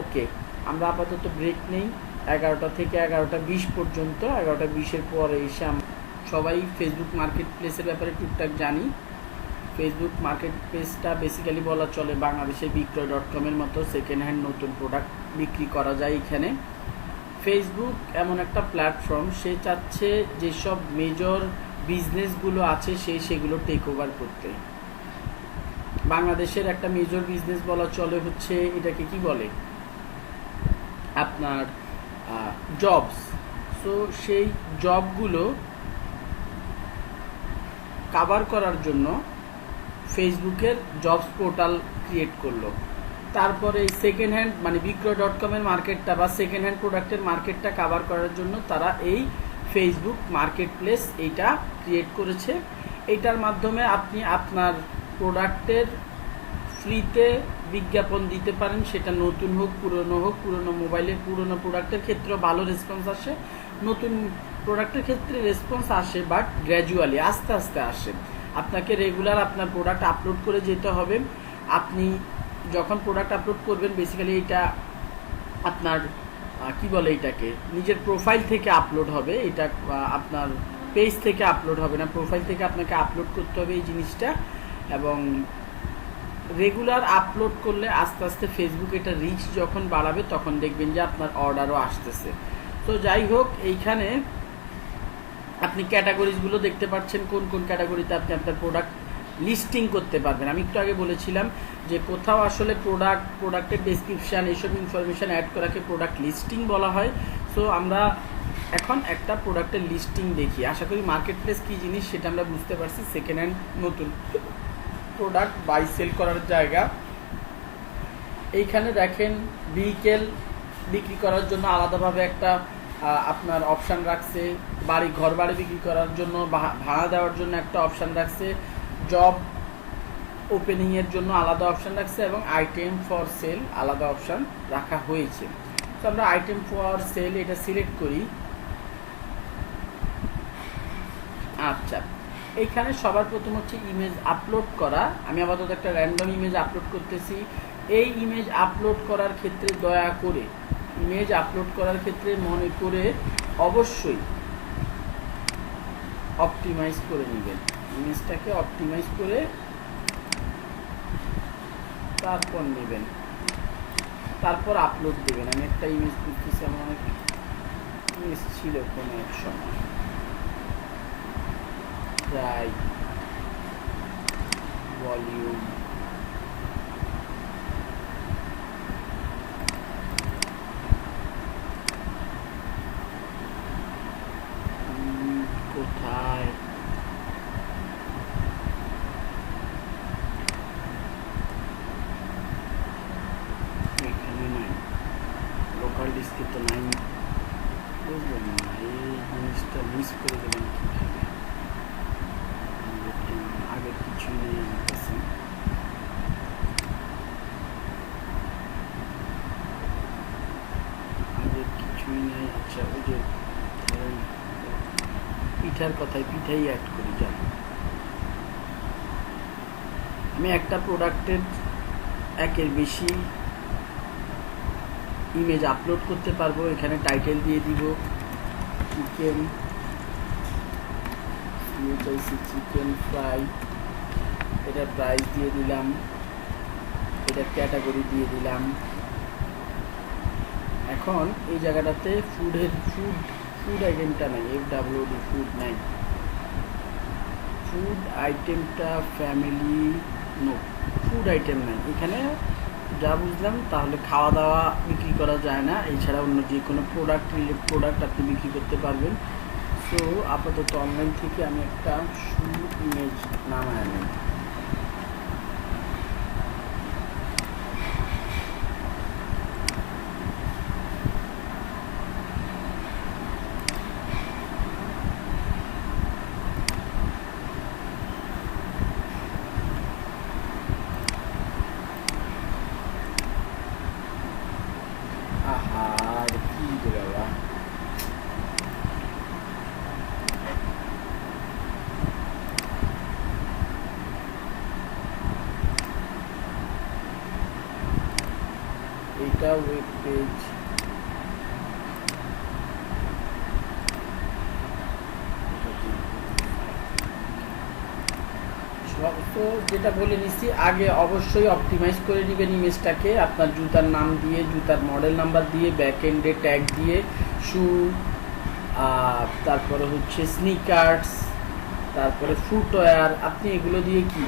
ওকে, আমরা আপাতত ব্রেক নেই 11টা থেকে 11টা 20 পর্যন্ত। 11টা 20-এর পরে এসে সবাই ফেসবুক মার্কেট প্লেসের ব্যাপারে টুকটাক জানি। ফেসবুক মার্কেট প্লেসটা বেসিক্যালি বলা চলে বাংলাদেশের বিক্রয়.com-এর মতো সেকেন্ড হ্যান্ড নতুন প্রোডাক্ট বিক্রি করা যায় এখানে। ফেসবুক এমন একটা প্ল্যাটফর্ম, সে চাচ্ছে যেসব মেজর বিজনেসগুলো আছে সেগুলো টেক ওভার করতে। বাংলাদেশের একটা মেজর বিজনেস বলা চলে হচ্ছে এটাকে কি বলে আপনার জবস। সো সেই জবগুলো কাভার করার জন্য ফেসবুকের জবস পোর্টাল ক্রিয়েট করলো। তারপরে এই সেকেন্ড হ্যান্ড মানে বিক্রয়.com-এর মার্কেটটা বা সেকেন্ড হ্যান্ড প্রোডাক্টের মার্কেটটা কাভার করার জন্য তারা এই ফেসবুক মার্কেট প্লেস এইটা ক্রিয়েট করেছে। এইটার মাধ্যমে আপনি আপনার প্রোডাক্টের ফ্রিতে বিজ্ঞাপন দিতে পারেন, সেটা নতুন হোক পুরনো মোবাইলের পুরনো প্রোডাক্টের ক্ষেত্রেও ভালো রেসপন্স আসে, নতুন প্রোডাক্টের ক্ষেত্রে রেসপন্স আসে বাট গ্র্যাজুয়ালি আস্তে আস্তে আসে। আপনাকে রেগুলার আপনার প্রোডাক্ট আপলোড করে যেতে হবে। আপনি যখন প্রোডাক্ট আপলোড করবেন বেসিক্যালি এটা আপনার কি বলে এটাকে নিজের প্রোফাইল থেকে আপলোড হবে, এটা আপনার পেজ থেকে আপলোড হবে না, প্রোফাইল থেকে আপনাকে আপলোড করতে হবে এই জিনিসটা। এবং রেগুলার আপলোড করলে আস্তে আস্তে ফেসবুক এটা রিচ যখন বাড়াবে তখন দেখবেন যে আপনার অর্ডারও আসতেছে। তো যাই হোক, এইখানে আপনি ক্যাটাগরিজগুলো দেখতে পাচ্ছেন কোন কোন ক্যাটাগরিতে আপনি আপনার প্রোডাক্ট লিস্টিং করতে পারবেন। আমি একটু আগে বলেছিলাম যে কোথাও আসলে প্রোডাক্টের ডেসক্রিপশান এইসব ইনফরমেশান অ্যাড করাকে প্রোডাক্ট লিস্টিং বলা হয়। সো আমরা এখন একটা প্রোডাক্টের লিস্টিং দেখি। আশা করি মার্কেট প্লেস কী জিনিস সেটা আমরা বুঝতে পারছি। সেকেন্ড হ্যান্ড নতুন প্রোডাক্ট বাই সেল করার জায়গা। এইখানে দেখেন ভেহিকেল বিক্রি করার জন্য আলাদাভাবে একটা আপনার অপশান রাখছে, ঘর বাড়ি বিক্রি করার জন্য ভাড়া দেওয়ার জন্য একটা অপশান রাখছে, জব ওপেনিংয়ের জন্য আলাদা অপশান রাখছে এবং আইটেম ফর সেল আলাদা অপশান রাখা হয়েছে। তো আমরা আইটেম ফর সেল এটা সিলেক্ট করি। আচ্ছা, এইখানে সবার প্রথম হচ্ছে ইমেজ আপলোড করা। আমি আপাতত একটা র্যান্ডম ইমেজ আপলোড করতেছি। এই ইমেজ আপলোড করার ক্ষেত্রে দয়া করে ইমেজ আপলোড করার ক্ষেত্রে মনে করে অবশ্যই অপটিমাইজ করে নেবেন। ইমেজটাকে অপটিমাইজ করে তারপর নেবেন, তারপর আপলোড দেবেন। আমি একটা ইমেজ করতেছি, আমার অনেক ইমেজ ছিল কোনো এক সময়, প্রায় ভলিউম কোথায় এখানে নাই, লোকাল ডিস্কে তো নাই, বুঝলেন না? এই জিনিসটা মিস করে দেবেন কীভাবে? আগের কিছুই নেই আমার কাছে। আগের কিছুই নেই। আচ্ছা, ওই যে ধরেন পিঠার কথায় পিঠাই অ্যাড করি। যান, আমি একটা প্রোডাক্টের একের বেশি ইমেজ আপলোড করতে পারবো। এখানে টাইটেল দিয়ে দিব চিকেন, চিকেন ফ্রাই, এটার প্রাইস দিয়ে দিলাম, এটার ক্যাটাগরি দিয়ে দিলাম। এখন এই জায়গাটাতে ফুড আইটেমটা নাই, FWD ফুড নাই, ফুড আইটেমটা ফ্যামিলি নো, ফুড আইটেম নাই এখানে। যা বুঝলাম তাহলে খাওয়া দাওয়া বিক্রি করা যায় না, এছাড়া অন্য যে কোনো প্রোডাক্ট আপনি বিক্রি করতে পারবেন। সো আপাতত অনলাইন থেকে আমি একটা শু ইমেজ নামায় নেই। আহার কি রে বাবা, এটা ওয়েব পেজ। তো যেটা বলে নিচ্ছি, আগে অবশ্যই অপটিমাইজ করে নেবেন ইমেজটাকে আপনার জুতার নাম দিয়ে, জুতার মডেল নাম্বার দিয়ে, ব্যাক এন্ডে ট্যাগ দিয়ে, শু, তারপরে হচ্ছে স্নিকার্স, তারপরে ফুটওয়্যার, আপনি এগুলো দিয়ে কি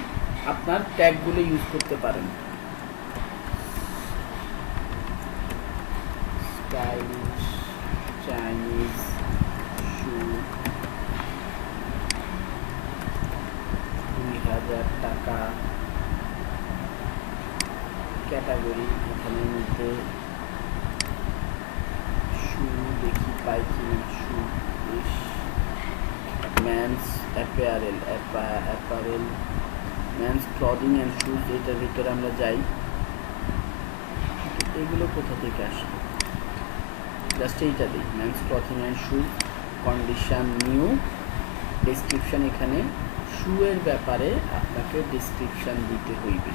আপনার ট্যাগগুলো ইউজ করতে পারেন। স্টাইলিশ চাইনিজ শু 2000 টাকা ক্যাটাগরি, এখানের মধ্যে শু দেখি পাই কিনা। Shoe men's apparel men's clothing and shoes, এটার ভিতরে আমরা যাই। এগুলো কোথা থেকে আসে, জাস্ট এইটা দিই, man's clothing and shoes, condition new, description. এখানে শুয়ের ব্যাপারে আপনাকে ডেসক্রিপশান দিতে হইবে,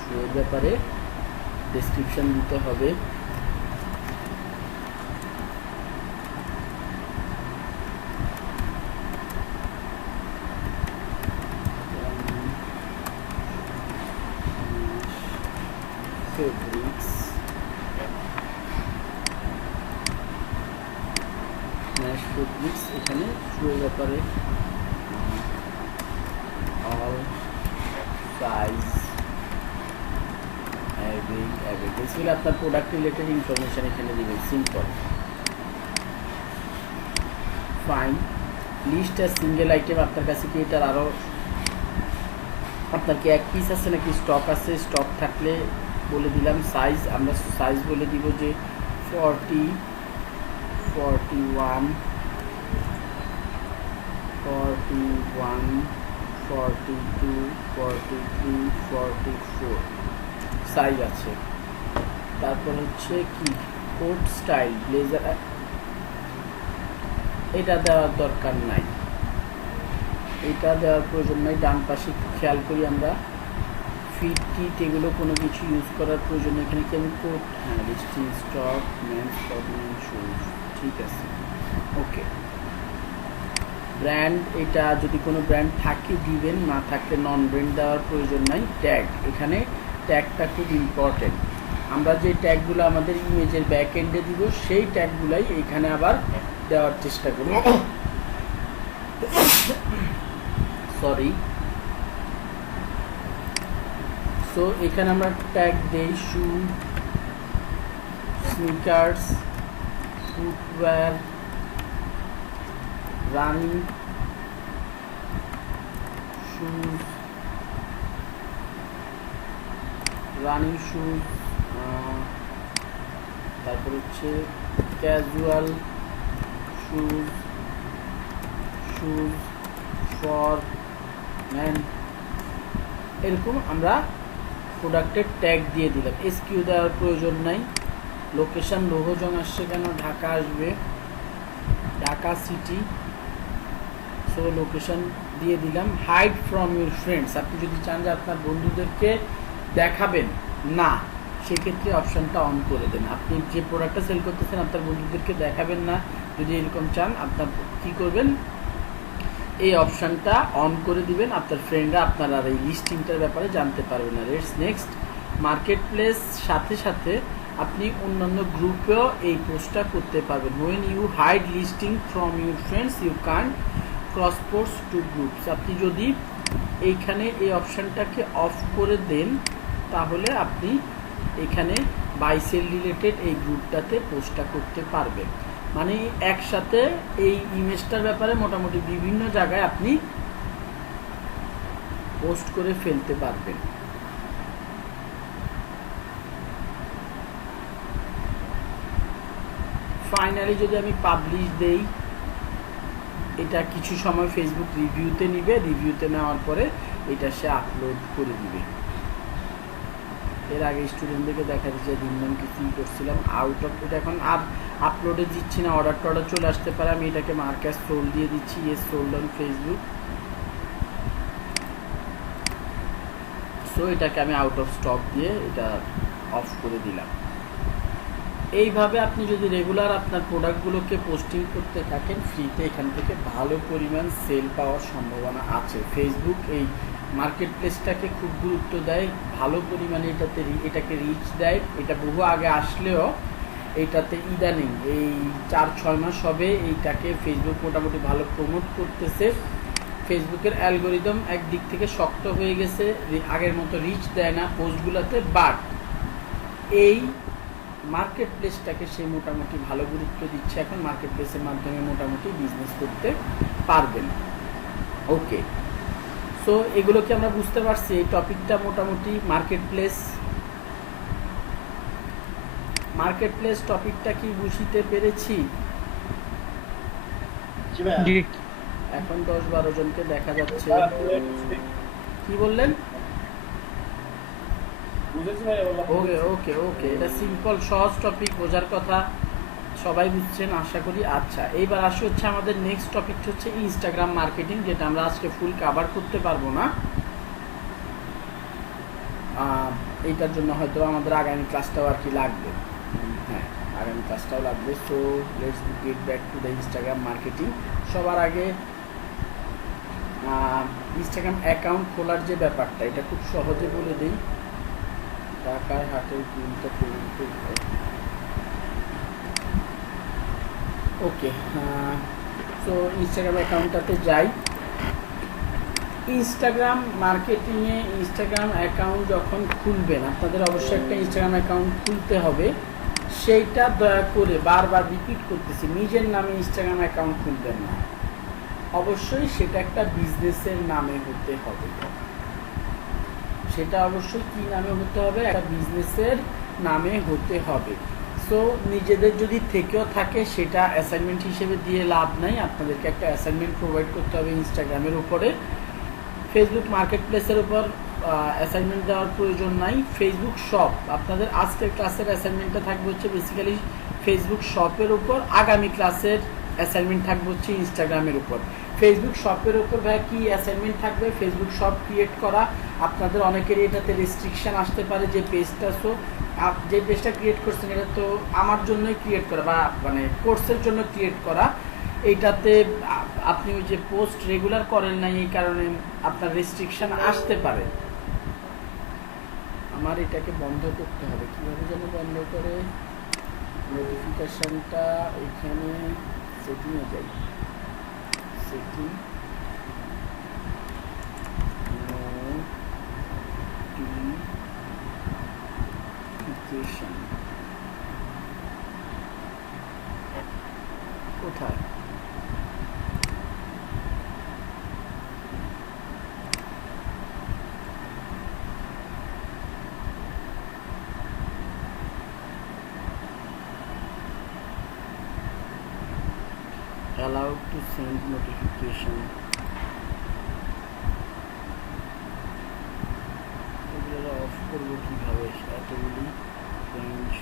শুয়ের ব্যাপারে ডেসক্রিপশান দিতে হবে। ফেব্রিক্স, ম্যাশ ফেব্রিক্স, এখানে শুয়ের ব্যাপারে অল সাইজ, বেসিক্যালি আপনার প্রোডাক্ট রিলেটেড ইনফরমেশান এখানে দিবেন, সিম্পল। ফাইন, লিস্ট আর সিঙ্গেল আইটেম, আপনার কাছে কি এটার আরও, আপনার কি এক পিস আছে নাকি স্টক আছে, স্টক থাকলে বলে দিলাম। সাইজ, আমরা সাইজ বলে দিব যে 40, 41, 41, 42, 43, 44 সাইজ আছে। তারপর হচ্ছে কি কোট স্টাইল ব্লেজার, এটা দেওয়ার দরকার নাই, এটা দেওয়ার প্রয়োজন নাই। ডান পাশে একটু খেয়াল করি আমরা, ফিট টিট এগুলো কোনো কিছু ইউজ করার প্রয়োজন নেই। এখানে কি আমি কোট, হ্যাঁ listing stock men's clothing shoes, ঠিক আছে, ওকে। ব্র্যান্ড, এটা যদি কোনো ব্র্যান্ড থাকে দিবেন, না থাকলে নন ব্র্যান্ড দেওয়ার প্রয়োজন নাই। ট্যাগ, এখানে ট্যাগটা খুব ইম্পর্টেন্ট। আমরা যে ট্যাগগুলো আমাদের ইমেজের ব্যাক এন্ডে দিব, সেই ট্যাগগুলাই এখানে আবার দেওয়ার চেষ্টা করব। সরি। সো এখানে আমরা ট্যাগ দেই শু, স্নিকার্স, ফুটওয়্যার, রানিং শুজ, তারপর হচ্ছে casual shoes, shoes for man, এরকম আমরা প্রোডাক্টের ট্যাগ দিয়ে দিলাম। এসকিউ দেওয়ার প্রয়োজন নাই। লোকেশন লোহজং আসছে কেন, ঢাকা আসবে, ঢাকা সিটি, সো লোকেশন দিয়ে দিলাম। হাইড ফ্রম ইউর ফ্রেন্ডস, আপনি যদি চান যে আপনার বন্ধুদেরকে দেখাবেন না, সেক্ষেত্রে অপশানটা অন করে দেন। আপনি যে প্রোডাক্টটা সেল করতেছেন আপনার বন্ধুদেরকে দেখাবেন না, যদি এরকম চান আপনার কী করবেন, এই অপশানটা অন করে দিবেন। আপনার ফ্রেন্ডরা আপনার আর এই লিস্টিংটার ব্যাপারে জানতে পারবে না। নেক্সট, মার্কেট প্লেস, সাথে সাথে আপনি অন্যান্য গ্রুপেও এই পোস্টটা করতে পারবেন। When you hide listing from your friends you can cross post to groups, আপনি যদি এইখানে এই অপশানটাকে অফ করে দেন, তাহলে আপনি এখানে বাই সেল রিলেটেড এই গ্রুপটাতে পোস্টটা করতে পারবেন। মানে একসাথে এই ইমেজটার ব্যাপারে মোটামুটি বিভিন্ন জায়গায় আপনি পোস্ট করে ফেলতে পারবেন। ফাইনালি যদি আমি পাবলিশ দেই, এটা কিছু সময় ফেসবুক রিভিউতে নিবে, রিভিউতে নেওয়ার পরে এটা সে আপলোড করে দিবে। এর আগে স্টুডেন্টদেরকে দেখা যাচ্ছে দিন কিছুই করছিলাম আউট অফ, এটা এখন আর আপলোডে দিচ্ছি না, অর্ডার টর্ডার চলে আসতে পারে, আমি এটাকে মার্কাস সোল দিয়ে দিচ্ছি, yes sold on Facebook. So এটাকে আমি আউট অফ স্টক দিয়ে এটা অফ করে দিলাম। এইভাবে আপনি যদি রেগুলার আপনার প্রোডাক্টগুলোকে পোস্টিং করতে থাকেন ফ্রিতে, এখান থেকে ভালো পরিমাণ সেল পাওয়ার সম্ভাবনা আছে। ফেসবুক এই মার্কেট প্লেসটাকে খুব গুরুত্ব দেয়, ভালো পরিমাণে এটাকে রিচ দেয়। এটা বহু আগে আসলেও এইটাতে ইদানিং এই 4-6 মাস হবে এইটাকে ফেসবুক মোটামুটি ভালো প্রমোট করতেছে। ফেসবুকের অ্যালগোরিদম একদিক থেকে শক্ত হয়ে গেছে, আগের মতো রিচ দেয় না পোস্টগুলোতে, বাট এই মার্কেট প্লেসটাকে সে মোটামুটি ভালো গুরুত্ব দিচ্ছে। এখন মার্কেট প্লেসের মাধ্যমে মোটামুটি বিজনেস করতে পারবেন। ওকে, সো এগুলোকে আমরা বুঝতে পারছি, এই টপিকটা মোটামুটি মার্কেট প্লেস টপিকটা কি বুঝতে পেরেছি? এখন 10-12 জনকে দেখা যাচ্ছে। কি বললেন? ওকে ওকে ওকে, এটা সিম্পল সহজ টপিক, বোঝার কথা, সবাই বুঝছেন আশা করি। আচ্ছা, এইবার আসি হচ্ছে আমাদের নেক্সট টপিক হচ্ছে ইনস্টাগ্রাম মার্কেটিং, যেটা আমরা আজকে ফুল কভার করতে পারবো না। এইটার জন্য হয়তো আমাদের আগামী ক্লাসটাও আর কি লাগবে। হ্যাঁ, আগামী ক্লাসটাও লাগবে। So let's get back to the Instagram marketing. সবার আগে ইনস্টাগ্রাম অ্যাকাউন্ট খোলার যে ব্যাপারটা, এটা খুব সহজে বলে দিই। ঢাকার হাটের কিনতে ওকে, সো ইনস্টাগ্রাম অ্যাকাউন্টটাতে যাই। ইনস্টাগ্রাম মার্কেটিংয়ে ইনস্টাগ্রাম অ্যাকাউন্ট যখন খুলবেন, আপনাদের অবশ্যই একটা ইনস্টাগ্রাম অ্যাকাউন্ট খুলতে হবে। সেইটা দয়া করে বারবার রিপিট করতেছি, নিজের নামে ইনস্টাগ্রাম অ্যাকাউন্ট খুলবেন না, অবশ্যই সেটা একটা বিজনেসের নামে হতে হবে। সেটা অবশ্যই কি নামে হতে হবে? একটা বিজনেসের নামে হতে হবে। সো নিজেদের যদি থেকেও থাকে সেটা অ্যাসাইনমেন্ট হিসেবে দিয়ে লাভ নাই, আপনাদেরকে একটা অ্যাসাইনমেন্ট প্রোভাইড করতে হবে ইনস্টাগ্রামের উপরে। ফেসবুক মার্কেট প্লেসের উপর অ্যাসাইনমেন্ট দেওয়ার প্রয়োজন নাই। ফেসবুক শপ, আপনাদের আজকের ক্লাসের অ্যাসাইনমেন্টটা থাকবে হচ্ছে বেসিক্যালি ফেসবুক শপের উপর, আগামী ক্লাসের অ্যাসাইনমেন্ট থাকবে হচ্ছে ইনস্টাগ্রামের উপর। ফেসবুক শপের উপর ভাই কি অ্যাসাইনমেন্ট থাকবে? ফেসবুক শপ ক্রিয়েট করা। আপনাদের অনেকেরই এটাতে রেস্ট্রিকশন আসতে পারে যে পেজটা, সো যে পেজটা ক্রিয়েট করছেন এটা তো আমার জন্যই ক্রিয়েট করা, বা মানে কোর্সের জন্য ক্রিয়েট করা। এইটাতে আপনি ওই যে পোস্ট রেগুলার করেন না, এই কারণে আপনার রেস্ট্রিকশন আসতে পারে। আমার এটাকে বন্ধ করতে হবে, কীভাবে যেন বন্ধ করে? নোটিফিকেশনটা এখানে সেটিংয়ে যাই, সেটিং, নোটিফিকেশন কোথায়? allowed to send notification, এগুলো অফ করবো কীভাবে? এতগুলি রেঞ্জ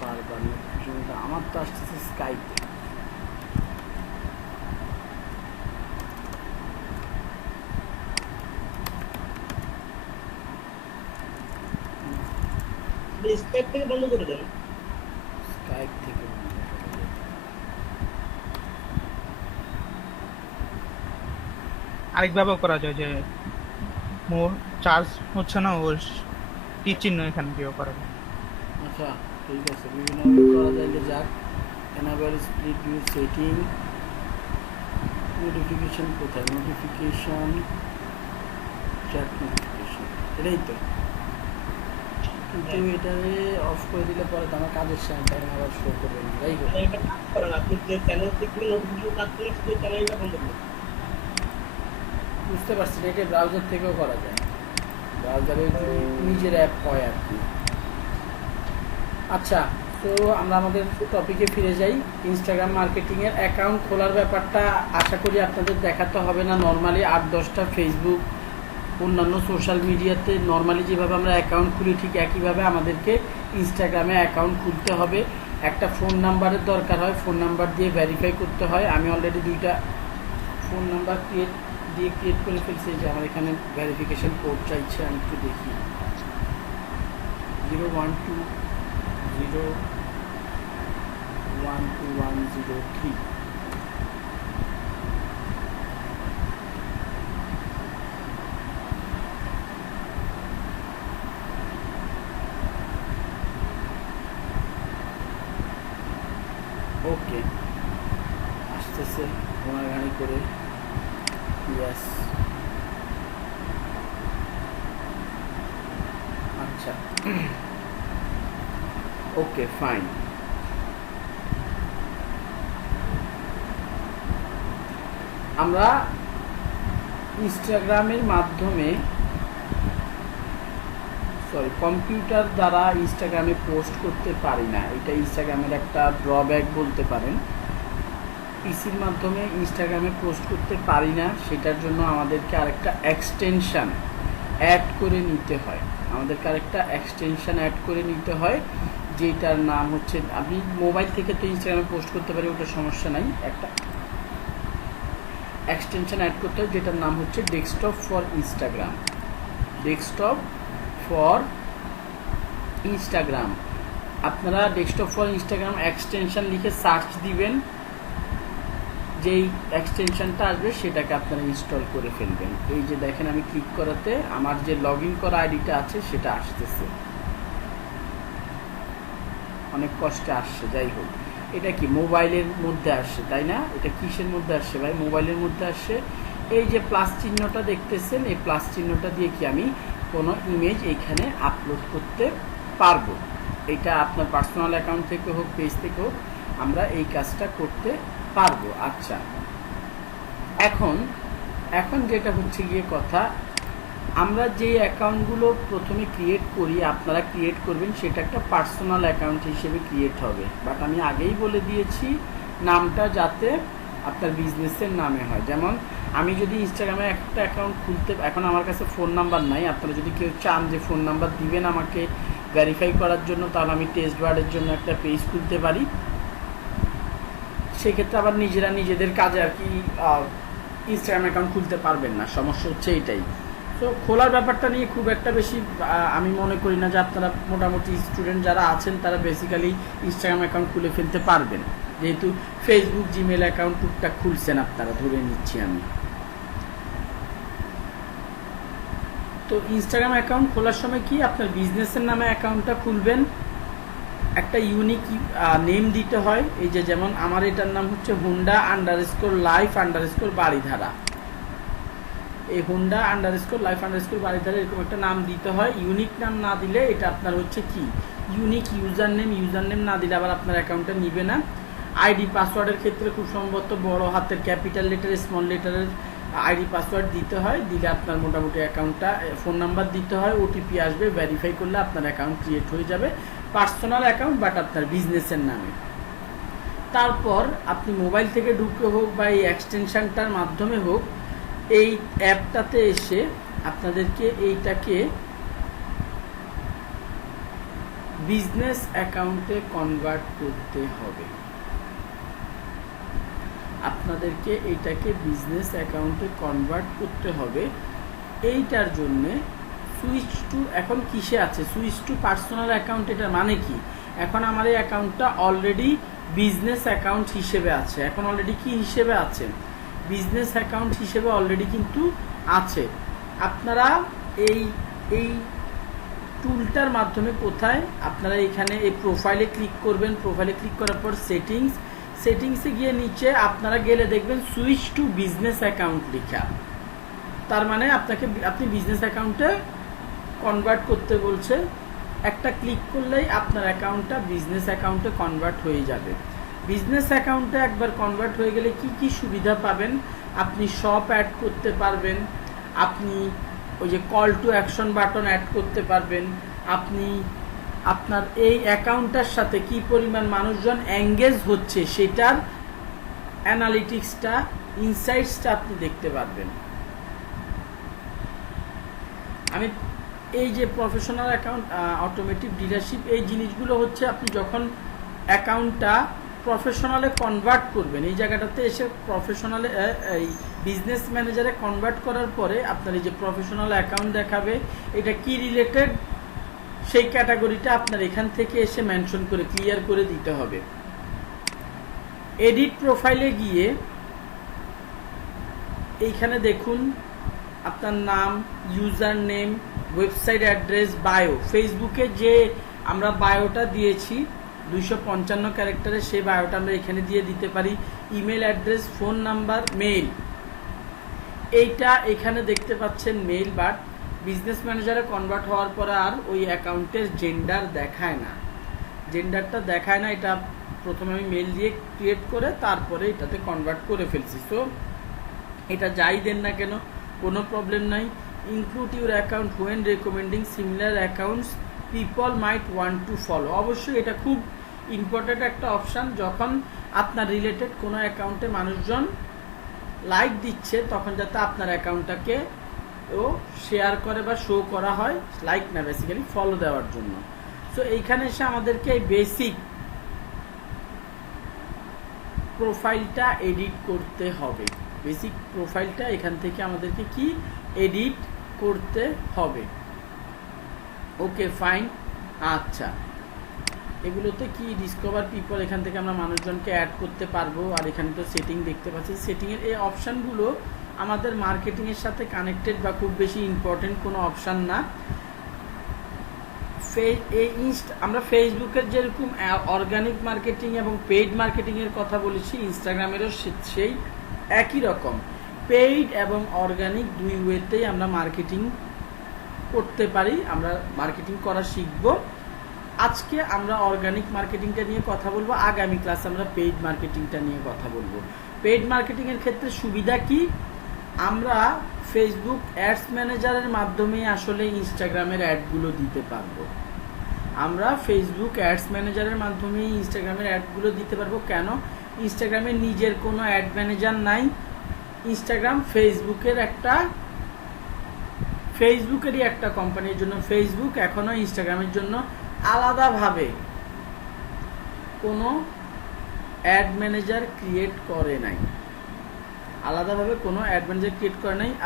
বারবার নোটিফিকেশনটা আমার তো আসতেছে স্কাইপে। স্কাইপ থেকে বন্ধ করে দেন। স্কাইপ থেকে আরেকভাবেও করা যায়, যে মোর চার্জ হচ্ছে না, ওর তীর চিহ্ন এখানে দিয়েও করা যায়। আচ্ছা ঠিক আছে, বিভিন্নভাবে করা যায়। যাক, enable split view setting, notification কোথায়? নোটিফিকেশন, চ্যাট নোটিফিকেশন, এটাই তো। কিন্তু এটারে অফ করে দিলে পরে তো আমার কাজের টাইম আবার শো করবে না, যাই হোক। মানে এটা কাজ করে না, আপনি যে চ্যানেল থেকে নোটিফিকেশন কাজ করেন শুধু চ্যানেলটা বন্ধ করুন। বুঝতে পারছি না, এটা ব্রাউজার থেকেও করা যায়, ব্রাউজারে নিজের অ্যাপ হয় আর কি। আচ্ছা, তো আমরা আমাদের টপিকে ফিরে যাই। ইনস্টাগ্রাম মার্কেটিংয়ের অ্যাকাউন্ট খোলার ব্যাপারটা আশা করি আপনাদের দেখাতে হবে না। নর্মালি 8-10টা ফেসবুক, অন্যান্য সোশ্যাল মিডিয়াতে নর্মালি যেভাবে আমরা অ্যাকাউন্ট খুলি ঠিক একইভাবে আমাদেরকে ইনস্টাগ্রামে অ্যাকাউন্ট খুলতে হবে। একটা ফোন নাম্বারের দরকার হয়, ফোন নাম্বার দিয়ে ভেরিফাই করতে হয়। আমি অলরেডি 2টা ফোন নাম্বার ক্রিয়েট করে ফেলছি, যে আমার এখানে ভেরিফিকেশন কোড চাইছে, আমি একটু দেখি। 012012103। ওকে, আসতেছে ঘোড়াগাড়ি করে। ইয়েস, আচ্ছা, ওকে ফাইন। আমরা ইনস্টাগ্রামের মাধ্যমে কম্পিউটার দ্বারা ইনস্টাগ্রামে পোস্ট করতে পারি না, এটা ইনস্টাগ্রামের একটা ড্রব্যাক বলতে পারেন। পিসির মাধ্যমে ইনস্টাগ্রামে পোস্ট করতে পারি না, সেটার জন্য আমাদেরকে আরেকটা এক্সটেনশান অ্যাড করে নিতে হয়। যেটার নাম হচ্ছে, আপনি মোবাইল থেকে তো ইনস্টাগ্রামে পোস্ট করতে পারি, ওটা সমস্যা নাই। একটা এক্সটেনশন অ্যাড করতে হয় যেটার নাম হচ্ছে ডেস্কটপ ফর ইনস্টাগ্রাম। আপনারা ডেস্কটপ ফর ইনস্টাগ্রাম এক্সটেনশন লিখে সার্চ দিবেন, যেই এক্সটেনশনটা আসবে সেটাকে আপনারা ইনস্টল করে ফেলবেন। এই যে দেখেন, আমি ক্লিক করাতে আমার যে লগ ইন করা আইডিটা আছে সেটা আসতেছে, অনেক কষ্টে আসছে। যাই হোক, এটা কি মোবাইলের মধ্যে আসছে তাই না? এটা কিসের মধ্যে আসছে ভাই? মোবাইলের মধ্যে আসছে। এই যে প্লাস চিহ্নটা দেখতেছেন, এই প্লাস চিহ্নটা দিয়ে কি আমি কোনো ইমেজ এইখানে আপলোড করতে পারবো। এটা আপনার পার্সোনাল অ্যাকাউন্ট থেকে হোক, পেজ থেকে হোক, আমরা এই কাজটা করতে পারবো। আচ্ছা, এখন যেটা হচ্ছে গিয়ে কথা, আমরা যে অ্যাকাউন্টগুলো প্রথমে ক্রিয়েট করি, আপনারা ক্রিয়েট করবেন, সেটা একটা পার্সোনাল অ্যাকাউন্ট হিসেবে ক্রিয়েট হবে। বাট আমি আগেই বলে দিয়েছি, নামটা যাতে আপনার বিজনেসের নামে হয়। যেমন আমি যদি ইনস্টাগ্রামে একটা অ্যাকাউন্ট খুলতে, এখন আমার কাছে ফোন নাম্বার নাই, আপনারা যদি কেউ চান যে ফোন নাম্বার দিবেন আমাকে ভেরিফাই করার জন্য, তাহলে আমি টেস্ট ওয়ার্ডের জন্য একটা পেজ খুলতে পারি। সেক্ষেত্রে আবার নিজেরা নিজেদের কাজে আর কি ইনস্টাগ্রাম অ্যাকাউন্ট খুলতে পারবেন না, সমস্যা হচ্ছে এইটাই। তো খোলার ব্যাপারটা নিয়ে খুব একটা বেশি আমি মনে করি না যে আপনারা, মোটামুটি স্টুডেন্ট যারা আছেন তারা বেসিক্যালি ইনস্টাগ্রাম অ্যাকাউন্ট খুলে ফেলতে পারবেন, যেহেতু ফেসবুক, জিমেল অ্যাকাউন্ট টুকটাক খুলছেন আপনারা, ধরে নিচ্ছি আমি। তো ইনস্টাগ্রাম অ্যাকাউন্ট খোলার সময় কি আপনার বিজনেসের নামে অ্যাকাউন্টটা খুলবেন, একটা ইউনিক নেম দিতে হয়। এই যে যেমন আমার এটার নাম হচ্ছে হুন্ডা_লাইফ_বাড়িধারা। এই হুন্ডা_লাইফ_বাড়িধারা এরকম একটা নাম দিতে হয়। ইউনিক নাম না দিলে এটা আপনার হচ্ছে কি, ইউনিক ইউজার নেম না দিলে আবার আপনার অ্যাকাউন্টটা নিবে না। আইডি পাসওয়ার্ডের ক্ষেত্রে খুব সম্ভবত বড় হাতের, ক্যাপিটাল লেটার, স্মল লেটারের আইডি পাসওয়ার্ড দিতে হয়। দিলে আপনার মোটামুটি অ্যাকাউন্টটা, ফোন নাম্বার দিতে হয়, ওটিপি আসবে, ভেরিফাই করলে আপনার অ্যাকাউন্ট ক্রিয়েট হয়ে যাবে। পার্সোনাল অ্যাকাউন্ট, বাট আপনার বিজনেসের নামে। তারপর আপনি মোবাইল থেকে ঢুকে হোক বা এই এক্সটেনশনটার মাধ্যমে হোক, এই অ্যাপটাতে এসে আপনাদেরকে এইটাকে বিজনেস অ্যাকাউন্টে কনভার্ট করতে হবে। এইটার জন্যে সুইচ টু, এখন কিসে আছে সুইচ টু পার্সোনাল অ্যাকাউন্ট, এটার মানে কি, এখন আমার এই অ্যাকাউন্টটা অলরেডি বিজনেস অ্যাকাউন্ট হিসেবে আছে। এখন অলরেডি কি হিসেবে আছে? বিজনেস অ্যাকাউন্ট হিসেবে অলরেডি কিন্তু আছে। আপনারা এই টুলটার মাধ্যমে কোথায়, আপনারা এখানে এই প্রোফাইলে ক্লিক করবেন। প্রোফাইলে ক্লিক করার পর সেটিংসে গিয়ে নিচে আপনারা গেলে দেখবেন সুইচ টু বিজনেস অ্যাকাউন্ট লেখা। তার মানে আপনি বিজনেস অ্যাকাউন্টে কনভার্ট করতে বলছে। একটা ক্লিক করলেই আপনার অ্যাকাউন্টটা বিজনেস অ্যাকাউন্টে কনভার্ট হয়ে যাবে। বিজনেস অ্যাকাউন্টে একবার কনভার্ট হয়ে গেলে কি কি সুবিধা পাবেন? আপনি শপ অ্যাড করতে পারবেন, আপনি ওই যে call to action button add করতে পারবেন, আপনি আপনার এই অ্যাকাউন্টটার সাথে কি পরিমাণ মানুষজন এঙ্গেজ হচ্ছে সেটার অ্যানালিটিক্সটা, ইনসাইটসটা আপনি দেখতে পারবেন। আমি এই যে প্রফেশনাল অ্যাকাউন্ট, অটোমেটিক ডিলারশিপ, এই জিনিসগুলো হচ্ছে আপনি যখন অ্যাকাউন্টটা প্রফেশনালে কনভার্ট করবেন, এই জায়গাটাতে এসে প্রফেশনালে এই বিজনেস ম্যানেজারে কনভার্ট করার পরে আপনার এই যে প্রফেশনাল অ্যাকাউন্ট দেখাবে, এটা কি রিলেটেড সেই ক্যাটাগরিটা আপনার এখান থেকে এসে মেনশন করে ক্লিয়ার করে দিতে হবে। এডিট প্রোফাইলে গিয়ে এইখানে দেখুন আপনার নাম, user name, website address, bio. ফেসবুকে যে আমরা বায়োটা দিয়েছি 255 ক্যারেক্টারে, সেই বায়োটা আমরা এখানে দিয়ে দিতে পারি। Email address, phone number, mail, এইটা এখানে দেখতে পাচ্ছেন মেইল। বাট বিজনেস ম্যানেজারে কনভার্ট হওয়ার পরে আর ওই অ্যাকাউন্টের জেন্ডার দেখায় না, জেন্ডারটা দেখায় না। এটা প্রথমে আমি মেইল দিয়ে ক্রিয়েট করে তারপরে এটাতে কনভার্ট করে ফেলছি। সো এটা যাই দেন না কেন কোনো প্রবলেম নাই। Include your account when recommending similar accounts people might want to follow. অবশ্যই এটা খুব ইম্পর্টেন্ট একটা অপশান। যখন আপনার রিলেটেড কোনো অ্যাকাউন্টে মানুষজন লাইক দিচ্ছে তখন যাতে আপনার অ্যাকাউন্টটাকে ও শেয়ার করে বা শো করা হয়, লাইক না বেসিক্যালি ফলো দেওয়ার জন্য। সো এইখানে এসে আমাদেরকে এই বেসিক প্রোফাইলটা এডিট করতে হবে। বেসিক প্রোফাইলটা এখান থেকে আমাদেরকে কি এডিট করতে হবে। Okay fine. আচ্ছা, এগুলোতে কি ডিসকভার পিপল, এখান থেকে আমরা মানুষজনকে অ্যাড করতে পারবো। আর এখানে তো সেটিং দেখতে পাচ্ছি, সেটিংয়ের এই অপশানগুলো আমাদের মার্কেটিংয়ের সাথে কানেক্টেড বা খুব বেশি ইম্পর্টেন্ট কোনো অপশান না। আমরা ফেসবুকের যেরকম অর্গানিক মার্কেটিং এবং পেইড মার্কেটিংয়ের কথা বলেছি, ইনস্টাগ্রামেরও সেই একই রকম পেইড এবং অর্গানিক দুই ওয়েতেই আমরা মার্কেটিং করতে পারি। আমরা মার্কেটিং করা শিখব। আজকে আমরা অর্গানিক মার্কেটিংটা নিয়ে কথা বলবো, আগামী ক্লাসে আমরা পেইড মার্কেটিংটা নিয়ে কথা বলবো। পেইড মার্কেটিংয়ের ক্ষেত্রে সুবিধা কি? আমরা ফেসবুক অ্যাডস ম্যানেজারের মাধ্যমে আসলে ইনস্টাগ্রামের অ্যাডগুলো দিতে পারবো। আমরা ফেসবুক অ্যাডস ম্যানেজারের মাধ্যমে ইনস্টাগ্রামের অ্যাডগুলো দিতে পারবো। কেন? ইনস্টাগ্রামে নিজের কোনো অ্যাড ম্যানেজার নাই। ইনস্টাগ্রাম ফেসবুকেরই একটা কোম্পানির জন্য। ফেসবুক এখনো ইনস্টাগ্রামের জন্য আলাদাভাবে কোনো অ্যাড ম্যানেজার ক্রিয়েট করে নাই।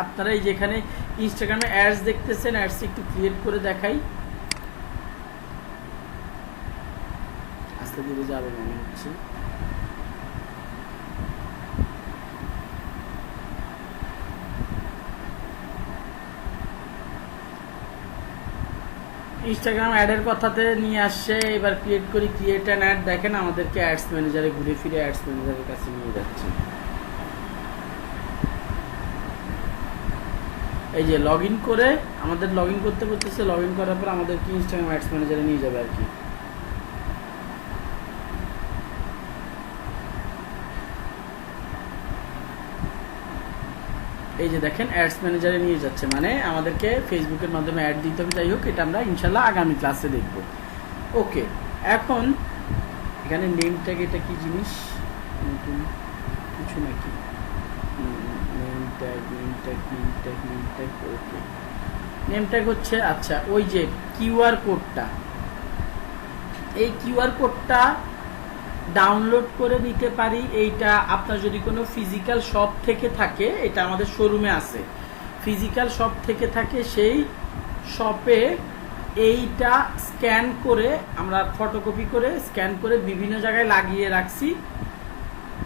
আপনারা এই যেখানে ইনস্টাগ্রামে অ্যাডস দেখতেছেন, অ্যাডস একটু ক্রিয়েট করে দেখাই, আস্তে ধীরে যাবে মনে হচ্ছে। ইনস্টাগ্রাম অ্যাডের কথাতে নিয়ে আসছে, এবার ক্রিয়েট করি, ক্রিয়েট অ্যান অ্যাড। দেখেন আমাদেরকে অ্যাডস ম্যানেজারে ঘুরে ফিরে অ্যাডস ম্যানেজারের কাছে নিয়ে যাচ্ছে। এই যে লগ ইন করে আমাদের লগ ইন করতে বলতেছে, লগ ইন করার পর আমাদেরকে ইনস্টাগ্রাম অ্যাডস ম্যানেজারে নিয়ে যাবে আর কি। এই যে দেখেন অ্যাডস ম্যানেজারে নিয়ে যাচ্ছে, মানে আমাদেরকে ফেসবুকের মাধ্যমে অ্যাড দিতে হবে। যাই হোক, এটা আমরা ইনশাল্লাহ আগামী ক্লাসে দেখব। ওকে, এখন এখানে নেম ট্যাগ, এটা কি জিনিস, নতুন কিছু নাকি? Name tag. Okay, name tag হচ্ছে, আচ্ছা ওই যে কিউআর কোডটা, এই কিউআর কোডটা ডাউনলোড করে নিতে পারি। এইটা আপনার যদি কোনো ফিজিক্যাল শপ থেকে থাকে, এটা আমাদের শোরুমে আছে, ফিজিক্যাল শপ থেকে থাকে, সেই শপে এইটা স্ক্যান করে আমরা ফটোকপি করে স্ক্যান করে বিভিন্ন জায়গায় লাগিয়ে রাখছি।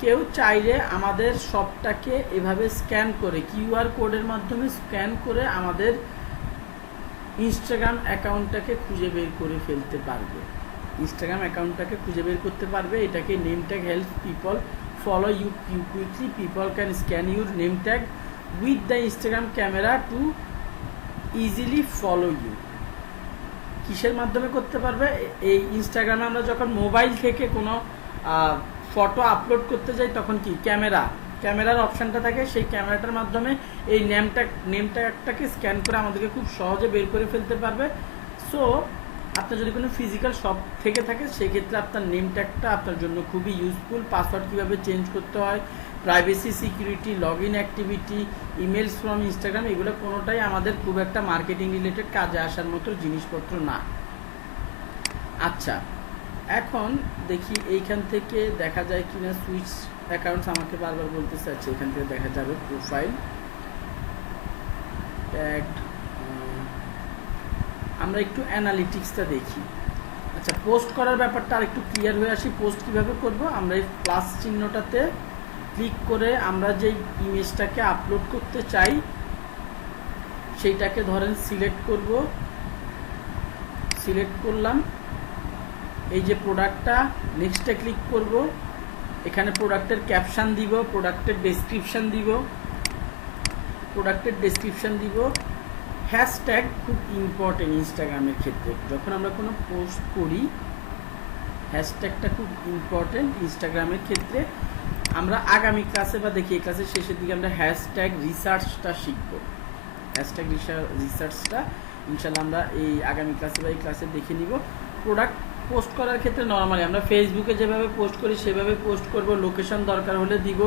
কেউ চাইলে আমাদের শপটাকে এভাবে স্ক্যান করে কিউআর কোডের মাধ্যমে স্ক্যান করে আমাদের ইনস্টাগ্রাম অ্যাকাউন্টটাকে খুঁজে বের করে ফেলতে পারবে, ইনস্টাগ্রাম অ্যাকাউন্টটাকে খুঁজে বের করতে পারবে। এটাকে name tag help people follow you quickly. People can scan your name tag with the Instagram camera to easily follow you. কিসের মাধ্যমে করতে পারবে? এই ইনস্টাগ্রামে আমরা যখন মোবাইল থেকে কোনো ফটো আপলোড করতে যাই তখন কি ক্যামেরার অপশানটা থাকে, সেই ক্যামেরাটার মাধ্যমে এই নেমটাকে স্ক্যান করে আমাদেরকে খুব সহজে বের করে ফেলতে পারবে। সো আপনার যদি কোনো ফিজিক্যাল শপ থেকে থাকে সেক্ষেত্রে আপনার নেম ট্যাগটা আপনার জন্য খুবই ইউজফুল। পাসওয়ার্ড কীভাবে চেঞ্জ করতে হয়, privacy, security, log in activity, emails from Instagram, এগুলো কোনোটাই আমাদের খুব একটা মার্কেটিং রিলেটেড কাজে আসার মতো জিনিসপত্র না। আচ্ছা, এখন দেখি এইখান থেকে দেখা যায় কিনা সুইচ অ্যাকাউন্টস, আমাকে বারবার বলতে চাচ্ছে, এখান থেকে দেখা যাবে প্রোফাইল ট্যাগ। আমরা একটু অ্যানালিটিক্সটা দেখি। আচ্ছা, পোস্ট করার ব্যাপারটা আর একটু ক্লিয়ার হয়ে আসি। পোস্ট কিভাবে করব? আমরা এই প্লাস চিহ্নটাতে ক্লিক করে আমরা যেই ইমেজটাকে আপলোড করতে চাই সেইটাকে ধরেন সিলেক্ট করব। সিলেক্ট করলাম, এই যে প্রোডাক্টটা, নেক্সটে ক্লিক করব। এখানে প্রোডাক্টের ক্যাপশন দিব, প্রোডাক্টের ডেসক্রিপশন দিব। হ্যাশট্যাগ খুব ইম্পর্টেন্ট ইনস্টাগ্রামের ক্ষেত্রে। যখন আমরা কোনো পোস্ট করি হ্যাশট্যাগটা খুব ইম্পর্টেন্ট ইনস্টাগ্রামের ক্ষেত্রে। আমরা আগামী ক্লাসে বা দেখি এই ক্লাসের শেষের দিকে আমরা হ্যাশট্যাগ রিসার্চটা শিখব। হ্যাশট্যাগ রিসার্চটা ইনশাল্লাহ আমরা এই আগামী ক্লাসে বা এই ক্লাসে দেখে নিব। প্রোডাক্ট পোস্ট করার ক্ষেত্রে নর্মালি আমরা ফেসবুকে যেভাবে পোস্ট করি সেভাবে পোস্ট করব। লোকেশন দরকার হলে দিব।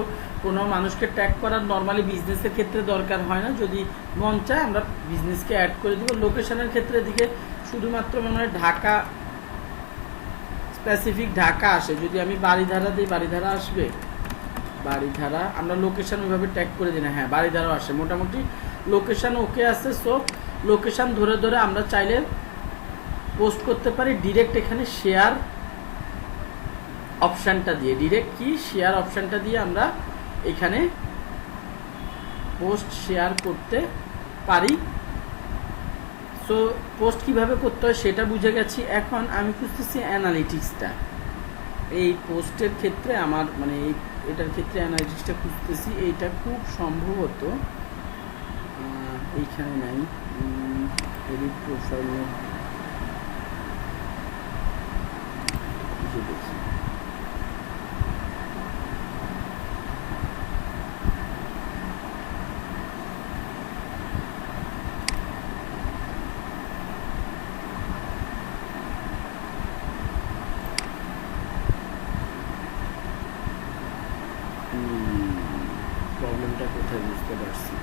কোনো মানুষকে ট্যাগ করার নর্মালি বিজনেসের ক্ষেত্রে দরকার হয় না, যদি মন চায় আমরা বিজনেসকে অ্যাড করে দিব। লোকেশনের ক্ষেত্রে দিকে শুধুমাত্র মনে হয় ঢাকা, স্পেসিফিক ঢাকা আসে। যদি আমি বাড়িধারা দিই বাড়িধারা আসবে, বাড়িধারা আমরা লোকেশন ওইভাবে ট্যাগ করে দিই না, হ্যাঁ বাড়িধারাও আসে। মোটামুটি লোকেশন ওকে আছে। সো লোকেশন ধরে ধরে আমরা চাইলে পোস্ট করতে পারি ডিরেক্ট এখানে শেয়ার অপশানটা দিয়ে। ডিরেক্ট কি শেয়ার অপশানটা দিয়ে আমরা এখানে পোস্ট শেয়ার করতে পারি। সো পোস্ট কিভাবে করতে হয় সেটা বুঝে গেছি। এখন আমি খুঁজতেছি অ্যানালিটিক্সটা। এই পোস্টের ক্ষেত্রে আমার মানে এটার ক্ষেত্রে অ্যানালিটিক্সটা খুঁজতেছি। এইটা খুব সম্ভবত এইখানে নাই। এডিট প্রোফাইল দেখি। প্রবলেমটা কোথায় বুঝতে পারছি।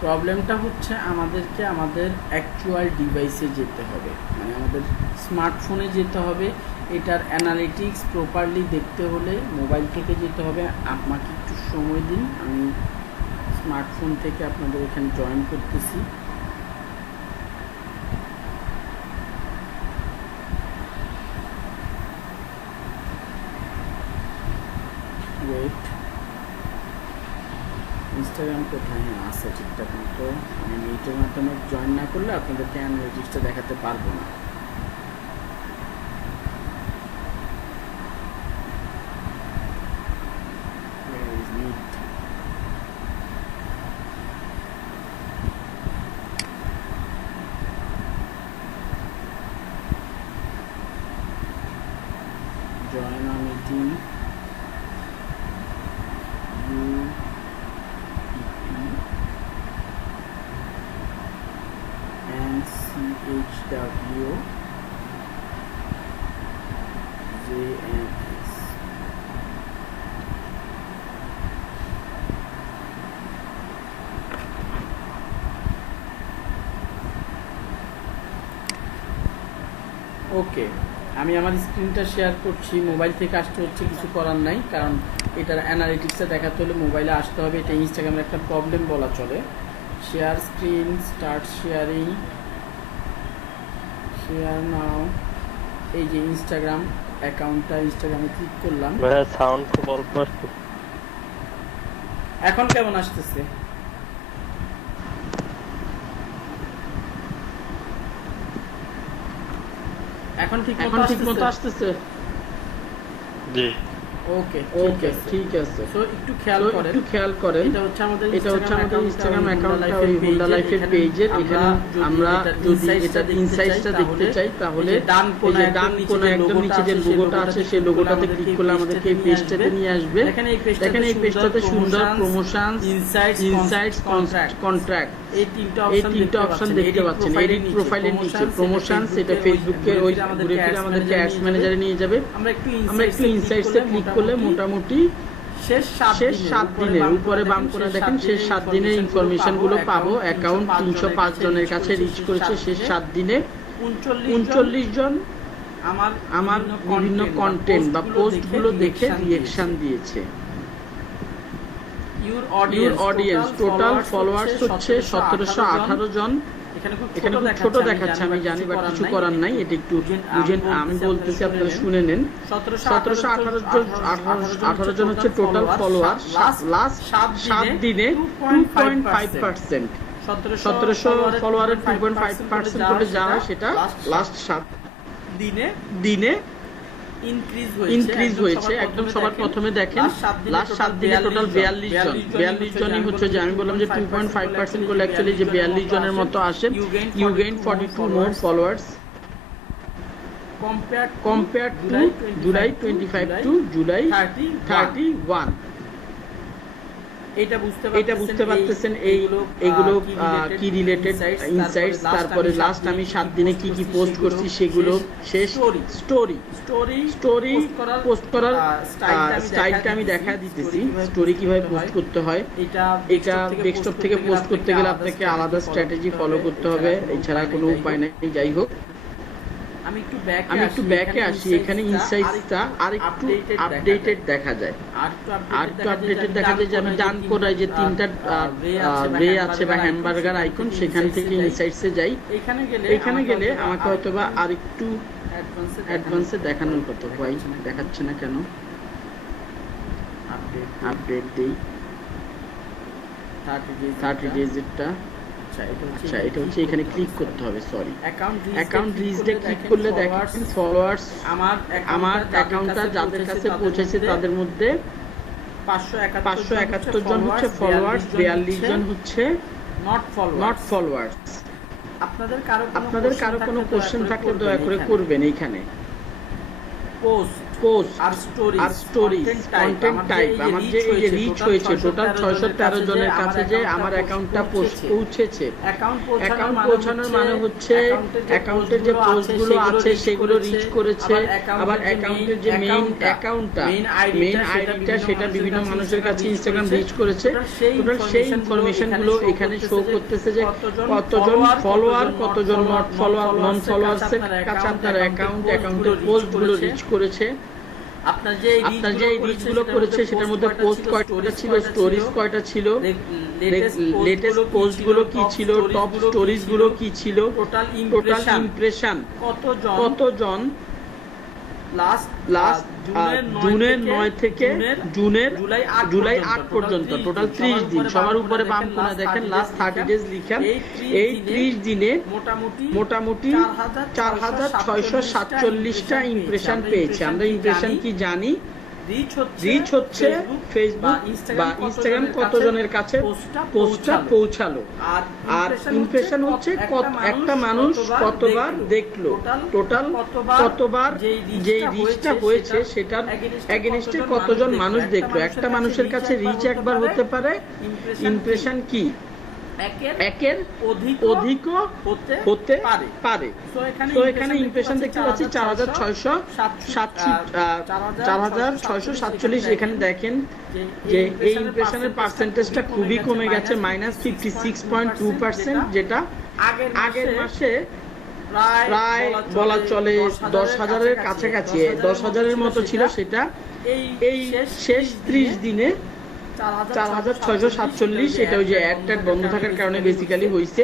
প্রবলেমটা হচ্ছে আমাদেরকে আমাদের অ্যাকচুয়াল ডিভাইসে যেতে হবে, মানে আমাদের স্মার্টফোনে যেতে হবে। এটার অ্যানালিটিক্স প্রপারলি দেখতে হলে মোবাইল থেকে যেতে হবে। আমাকে একটু সময় দিন, আমি স্মার্টফোন থেকে আপনাদের এখানে জয়েন করতেছি। ওয়েট, ইনস্টাগ্রাম কোথায়? হ্যাঁ আছে ঠিকঠাক মতো। আমি মিটের মাধ্যমে জয়েন না করলে আপনাদেরকে অ্যানালিটিক্সটা দেখাতে পারবো না। Join a meeting. NCHW JNS. ওকে, আমি আমার স্ক্রিনটা শেয়ার করছি। মোবাইল থেকে আসতে হচ্ছে, কিছু করার নাই, কারণ এটার অ্যানালিটিক্সটা দেখাতে হলে মোবাইলে আসতে হবে। এটা ইনস্টাগ্রামের একটা প্রবলেম বলা চলে। Share screen, start sharing, share now. এই যে ইনস্টাগ্রাম অ্যাকাউন্টটা, ইনস্টাগ্রামে ক্লিক করলাম। সাউন্ড খুব অল্প আসছে। এখন কেমন আসতেছে? এখন ঠিক মতো আসতেছে? জি। ওকে ওকে ঠিক আছে। সো একটু খেয়াল তো করেন, একটু খেয়াল করেন, এটা হচ্ছে আমাদের ইনস্টাগ্রাম অ্যাকাউন্টটা ওই হুন্ডা লাইফের পেজের। এখানে আমরা যদি এটা ইনসাইটসটা দেখতে চাই তাহলে এই যে ডান কোণে একদম নিচে যে লোগোটা আছে সেই লোগোটাতে ক্লিক করলে আমাদেরকে এই পেজটাতে নিয়ে আসবে। দেখেন এই পেজটাতে সুন্দর প্রমোশন, ইনসাইটস, কন্ট্রাক্ট এই তিনটা অপশন দেখতে পাচ্ছেন। এডিট প্রোফাইলের নিচে প্রমোশনস, এটা ফেসবুকের ওই ঘুরে ফিরে আমাদেরকে অ্যাডস ম্যানেজারে নিয়ে যাবে। আমরা একটু ইনসাইটসে ক্লিক করলে মোটামুটি শেষ 7 দিনের উপরে বাম কোণে দেখেন শেষ 7 দিনের ইনফরমেশন গুলো পাবো। অ্যাকাউন্ট 305 জনের কাছে রিচ করেছে শেষ 7 দিনে। 39 জন আমার বিভিন্ন কন্টেন্ট বা পোস্ট গুলো দেখে রিঅ্যাকশন দিয়েছে। ইউর অডিয়েন্স টোটাল ফলোয়ার্স হচ্ছে 1718 জন। এখানে খুব ছোট দেখাচ্ছে আমি জানি, বাট কিছু করার নাই, এটা একটু বুঝেন, আমি বলতেছি আপনারা শুনে নেন। 1718 জন হচ্ছে টোটাল ফলোয়ার। লাস্ট 7 দিনে 2.5%, 1700 ফলোয়ারের 2.5% করে যা হয় সেটা লাস্ট 7 দিনে ইনক্রিজ হয়েছে। একদম সবার প্রথমে দেখেন লাস্ট 7 দিনে টোটাল 42 জনই হচ্ছে, যে আমি বললাম যে 2.5% করলে অ্যাকচুয়ালি যে 42 জনের মতো আসে। You gain 42 more followers compare to July 25 to July 31। এটা বুঝতে পারতেছেন এইগুলো কি রিলেটেড ইনসাইটস। তারপরে লাস্ট আমি 7 দিনে কি পোস্ট করছি সেগুলো শেষ। স্টোরি পোস্ট করার স্টাইলটা আমি দেখা দিতেছি, স্টোরি কিভাবে পোস্ট করতে হয়। এটা ডেস্কটপ থেকে পোস্ট করতে গেলে আপনাকে আলাদা স্ট্র্যাটেজি ফলো করতে হবে, এছাড়া কোনো উপায় নেই। যাই হোক, আমি একটু ব্যাকে আসি। এখানে ইনসাইটসটা আর একটু আপডেটেড দেখা যায়, যে আমি ডান কোণায় যে 3টা রে আছে বা হ্যামবার্গার আইকন, সেখান থেকে ইনসাইটসে যাই। এখানে গেলে আমাকে হয়তোবা আর একটু অ্যাডভান্সে দেখানোর কথা, ভাই দেখাচ্ছে না কেন? আপডেট দেই 30 ডেজেরটা। আচ্ছা, এটা হচ্ছে এখানে ক্লিক করতে হবে। সরি, অ্যাকাউন্ট রিচে ক্লিক করলে দেখেন ফলোয়ার্স আমার অ্যাকাউন্টটা যাদের কাছে পৌঁছেছে তাদের মধ্যে 571 জন হচ্ছে ফলোয়ার্স, 42 জন হচ্ছে নট ফলোয়ার্স। আপনাদের কারো কোনো কোশ্চেন থাকলে দয়া করে করবেন। এইখানে পোস্ট আর স্টোরি কন্টেন্ট টাইপ আমার যে এই যে রিচ হয়েছে টোটাল 613 জনের কাছে, যে আমার অ্যাকাউন্টটা পৌঁছেছে। অ্যাকাউন্ট পৌঁছানোর মানে হচ্ছে অ্যাকাউন্টের যে পোস্টগুলো আছে সেগুলো রিচ করেছে, আবার অ্যাকাউন্টের যে মেইন আইডিটা সেটা বিভিন্ন মানুষের কাছে ইনস্টাগ্রাম রিচ করেছে। টোটাল সেই ইনফরমেশনগুলো এখানে শো করতেছে, যে কতজন ফলোয়ার, কতজন নট ফলোয়ার, নন ফলোয়ার্সের কাছে আপনার অ্যাকাউন্টের পোস্টগুলো রিচ করেছে। আপনার যে রিচগুলো করেছে সেটার মধ্যে পোস্ট কয়টা ছিল, স্টোরিজ কয়টা ছিল, লেটেস্ট পোস্টগুলো কি ছিল, টপ স্টোরিজগুলো কি ছিল, টোটাল ইমপ্রেশন কতজন লাস্ট জুনের 9 থেকে জুলাই 8 পর্যন্ত টোটাল 30 দিন। সবার উপরে বাম কোণে দেখেন লাস্ট 30 ডেজ লিখা। এই 30 দিনে মোটামুটি 4647টা ইমপ্রেশন পেয়েছে। আমরা ইমপ্রেশন কি জানি, রিচ হচ্ছে ফেসবুক বা ইনস্টাগ্রাম কতজনের কাছে পোস্টটা পৌঁছালো, আর ইমপ্রেশন হচ্ছে একটা মানুষ কতবার দেখলো, টোটাল কতবার যে রিচটা হয়েছে সেটার এগেইনস্টে কতজন মানুষ দেখলো। একটা মানুষের কাছে রিচ একবার হতে পারে, ইমপ্রেশন কি একের অধিক হতে পারে। তো এখানে ইমপ্রেশন দেখতে পাচ্ছি 4647। এখানে দেখেন যে এই ইমপ্রেশনের পার্সেন্টেজটা খুবই কমে গেছে, -56.2%, যেটা আগের মাসে প্রায় বলা চলে 10,000-এর কাছাকাছি, 10,000-এর মতো ছিল। সেটা এই শেষ 30 দিনে 4647। এটা ওই যে অ্যাড বন্ধ থাকার কারণে বেসিক্যালি হয়েছে।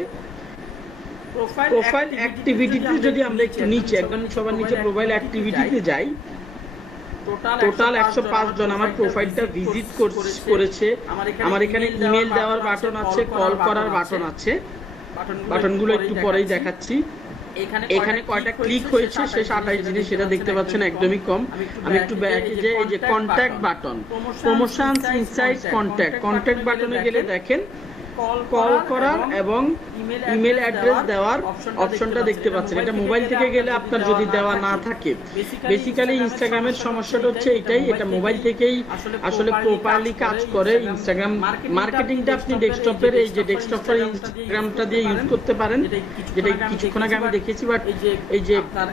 প্রোফাইল অ্যাক্টিভিটিতে যদি আমরা একটু নিচে একদম সবার নিচে প্রোফাইল অ্যাক্টিভিটিতে যাই, টোটাল 105 জন আমার প্রোফাইলটা ভিজিট করেছে। আমার এখানে ইমেল দেওয়ার বাটন আছে, কল করার বাটন আছে, বাটনগুলো একটু পরেই দেখাচ্ছি। এখানে কয়টা ক্লিক হয়েছে শেষ 28 দিনে সেটা দেখতে পাচ্ছেন, একদমই কম। আমি একটু ব্যাকে যে এই যে contact button, promotions inside contact বাটনে গেলে দেখেন কল করার এবং ইমেল অ্যাড্রেস দেওয়ার অপশনটা দেখতে পাচ্ছেন। এটা মোবাইল থেকে গেলে আপনার যদি দেওয়া না থাকে, বেসিক্যালি ইনস্টাগ্রামের সমস্যাটা হচ্ছে এটাই, এটা মোবাইল থেকেই আসলে প্রপারলি কাজ করে। ইনস্টাগ্রাম মার্কেটিংটা আপনি ডেস্কটপের এই যে ডেস্কটপের ইনস্টাগ্রামটা দিয়ে ইউজ করতে পারেন, যেটা কিছুক্ষণ আগে আমি দেখেছি। বাট এই যে আপনার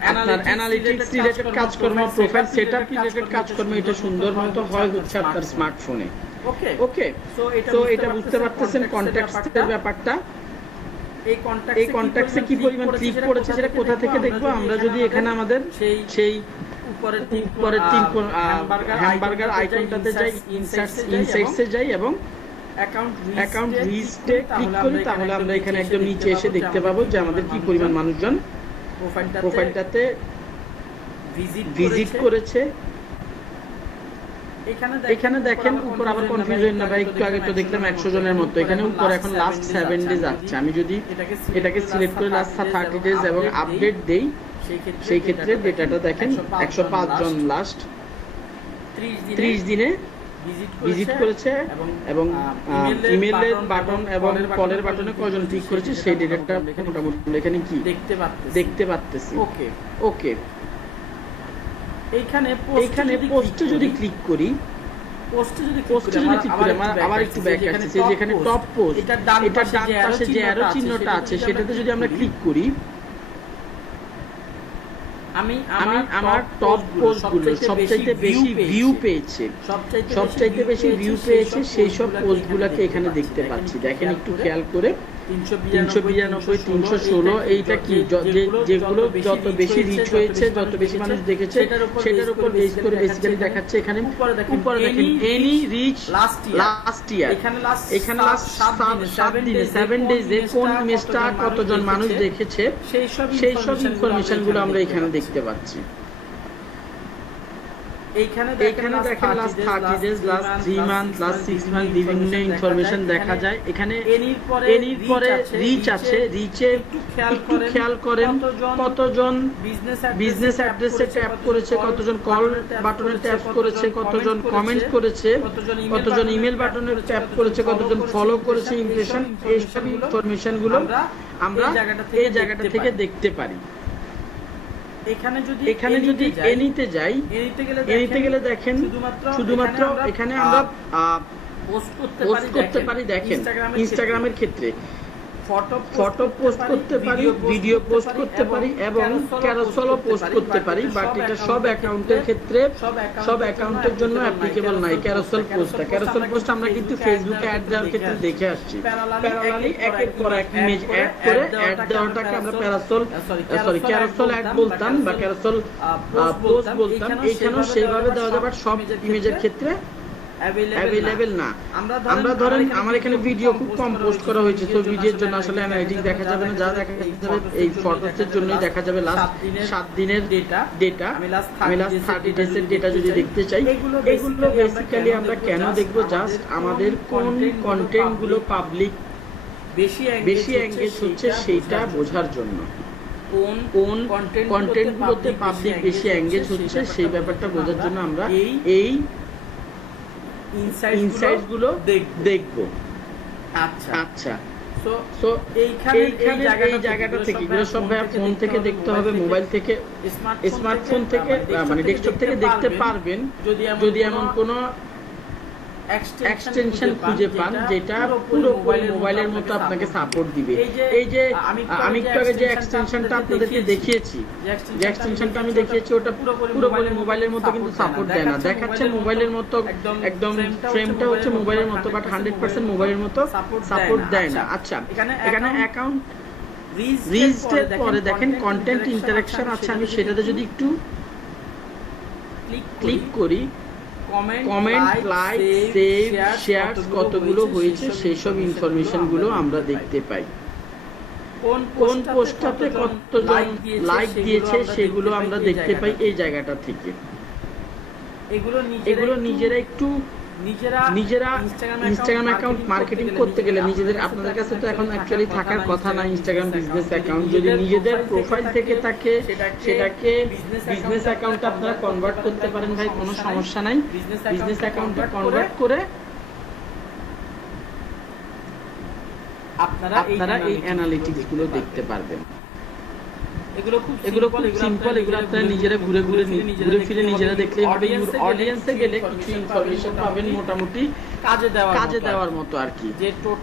অ্যানালিটিক্স রিলেটেড কাজকর্ম, প্রোফাইল সেটআপ রিলেটেড কাজকর্ম, এটা সুন্দর মতো হয় হচ্ছে আপনার স্মার্টফোনে। ওকে, তো এটা বুঝতে পারতেছেন কন্ট্যাক্টসের ব্যাপারটা। এই কন্ট্যাক্টসে কি পরিমাণ ক্লিক করেছে সেটা কোথা থেকে দেখবো আমরা? যদি এখানে আমাদের সেই উপরের তিন হ্যামবার্গার আইকনটাতে যাই, ইনসাইটসে যাই এবং অ্যাকাউন্ট লিস্টে ক্লিক করি, তাহলে আমরা এখানে একদম নিচে এসে দেখতে পাবো যে আমাদের কি পরিমাণ মানুষজন প্রোফাইলটাতে ভিজিট করেছে। এখানে দেখেন উপর আবার কনফিউজন না ভাই, একটু আগে তো দেখলাম 100 জনের মতো, এখানে উপর এখন লাস্ট 7 ডেজ আসছে। আমি যদি এটাকে সিলেক্ট করে লাস্ট 30 ডেজ এবং আপডেট দেই, সেই ক্ষেত্রে ডেটাটা দেখেন 105 জন লাস্ট 30 দিনে ভিজিট করেছে এবং ইমেলের বাটন এবং কলের বাটনে কয়জন ক্লিক করেছে সেই ডেটাটা মোটামুটি এখানে কি দেখতে পাচ্ছি। ওকে, এইখানে পোস্টে যদি ক্লিক করি, আবার একটু ব্যাক আসছে, যেখানে টপ পোস্ট, এটার ডান পাশে যে অ্যারো চিহ্নটা আছে সেটাতে যদি আমরা ক্লিক করি, আমি আমার টপ পোস্টগুলো সবচাইতে বেশি ভিউ পেয়েছে, সেই সব পোস্টগুলোকে এখানে দেখতে পাচ্ছি। দেখেন একটু খেয়াল করে, 392, 316, এইটা কি যেগুলো যত বেশি রিচ হয়েছে, যত বেশি মানুষ দেখেছে সেটার উপর বেস করে বেসিক্যালি দেখাচ্ছে। এখানে উপরে দেখেন এনি রিচ লাস্ট ইয়ার, এখানে লাস্ট 7 ডেজে কোন ইমেজটা কতজন মানুষ দেখেছে সেই সব ইনফরমেশন গুলো আমরা এখানে দেখতে পাচ্ছি। এইখানে দেখেন last 30 days, last 3 month, last 6 month বিভিন্ন ইনফরমেশন দেখা যায়। এখানে এনির পরে রিচ আছে, রিচে একটু খেয়াল করেন কতজন বিজনেস অ্যাড্রেসে ট্যাপ করেছে, কতজন কল বাটনে ট্যাপ করেছে, কতজন কমেন্ট করেছে, কতজন ইমেল বাটনে ট্যাপ করেছে, কতজন ফলো করেছে, ইমপ্রেশন, এই সব ইনফরমেশন গুলো আমরা এই জায়গাটা থেকে দেখতে পারি। এখানে যদি এনিতে যাই, এনিতে গেলে দেখেন শুধুমাত্র এখানে আমরা পোস্ট করতে পারি। দেখেন ইনস্টাগ্রামের ক্ষেত্রে ফটো পোস্ট করতে পারি, ভিডিও পোস্ট করতে পারি এবং ক্যারোসেলও পোস্ট করতে পারি। বাট এটা সব অ্যাকাউন্টের ক্ষেত্রে, সব অ্যাকাউন্টের জন্য অ্যাপ্লিকেবল নাই ক্যারোসেল পোস্ট আমরা কিন্তু ফেসবুকে অ্যাড দেওয়ার ক্ষেত্রে দেখে আসছি। প্যারালালি একের পর এক ইমেজ অ্যাড করে অ্যাড দেওয়াটাকে আমরা ক্যারোসেল অ্যাড বলতাম বা ক্যারোসেল পোস্ট বলতাম। এইখানেও সেইভাবে দেওয়া যাবে, সব ইমেজের ক্ষেত্রে অ্যাভেলেবেল না। আমরা ধরেন আমার এখানে ভিডিও খুব কম পোস্ট করা হয়েছে, তো ভিডিওর জন্য আসলে অ্যানালিটিক্স দেখা যাবে না, যা দেখা যাবে এই ফটোসের জন্যই দেখা যাবে লাস্ট 7 দিনের ডেটা। আমি লাস্ট 30 ডেজের ডেটা যদি দেখতে চাই, এগুলো বেসিক্যালি আমরা কেন দেখব? জাস্ট আমাদের কোন কন্টেন্ট গুলো পাবলিক বেশি এঙ্গেজ হচ্ছে সেইটা বোঝার জন্য, কোন কন্টেন্ট গুলোতে পাবলিক বেশি এঙ্গেজ হচ্ছে সেই ব্যাপারটা বোঝার জন্য আমরা এই ইনসাইটস গুলো দেখবো। আচ্ছা, সো এইখানে এই জায়গাটা থেকে এগুলো সব ফোন থেকে দেখতে হবে, মোবাইল থেকে, স্মার্টফোন থেকে, মানে ডেস্কটপ থেকে দেখতে পারবেন যদি এমন কোনো এক্সটেনশন খুঁজে পান যেটা পুরোপুরি মোবাইলের মতো আপনাকে সাপোর্ট দিবে। এই যে আমি একটু আগে যে এক্সটেনশনটা আপনাদেরকে দেখিয়েছি, যে এক্সটেনশনটা আমি দেখিয়েছি ওটা পুরোপুরি মোবাইলের মতো কিন্তু সাপোর্ট দেয় না। দেখাচ্ছে মোবাইলের মতো, একদম ফ্রেমটা হচ্ছে মোবাইলের মতো, বাট 100% মোবাইলের মতো সাপোর্ট দেয় না। আচ্ছা, এখানে অ্যাকাউন্ট রিজিস্টার পরে দেখেন কন্টেন্ট ইন্টারঅ্যাকশন আছে, আমি সেটাতে যদি একটু ক্লিক করি, কমেন্ট, লাইক, সেভ, শেয়ার কতগুলো হয়েছে সেই সব ইনফরমেশন গুলো আমরা দেখতে পাই। কোন পোস্টটাতে কতজন লাইক দিয়েছে সেগুলো আমরা দেখতে পাই এই জায়গাটা থেকে। এগুলো নিজেরা একটু নিজেরা ইনস্টাগ্রাম অ্যাকাউন্ট মার্কেটিং করতে গেলে নিজেদের, আপনাদের কাছে তো এখন অ্যাকচুয়ালি থাকার কথা না ইনস্টাগ্রাম বিজনেস অ্যাকাউন্ট, যদি নিজেদের প্রোফাইল থেকে থাকে সেটাকে বিজনেস অ্যাকাউন্টে আপনারা কনভার্ট করতে পারেন ভাই, কোনো সমস্যা নাই। বিজনেস অ্যাকাউন্টে কনভার্ট করে আপনারা এই অ্যানালিটিক্স গুলো দেখতে পারবেন। এগুলো খুব সিম্পল, এগুলো আপনারা নিজেরা ঘুরে ফিরে নিজেরা দেখলেই হবে। অডিয়েন্সে গেলে কিছু ইনফরমেশন পাবেন মোটামুটি কাজে দেওয়ার মতো আর কি,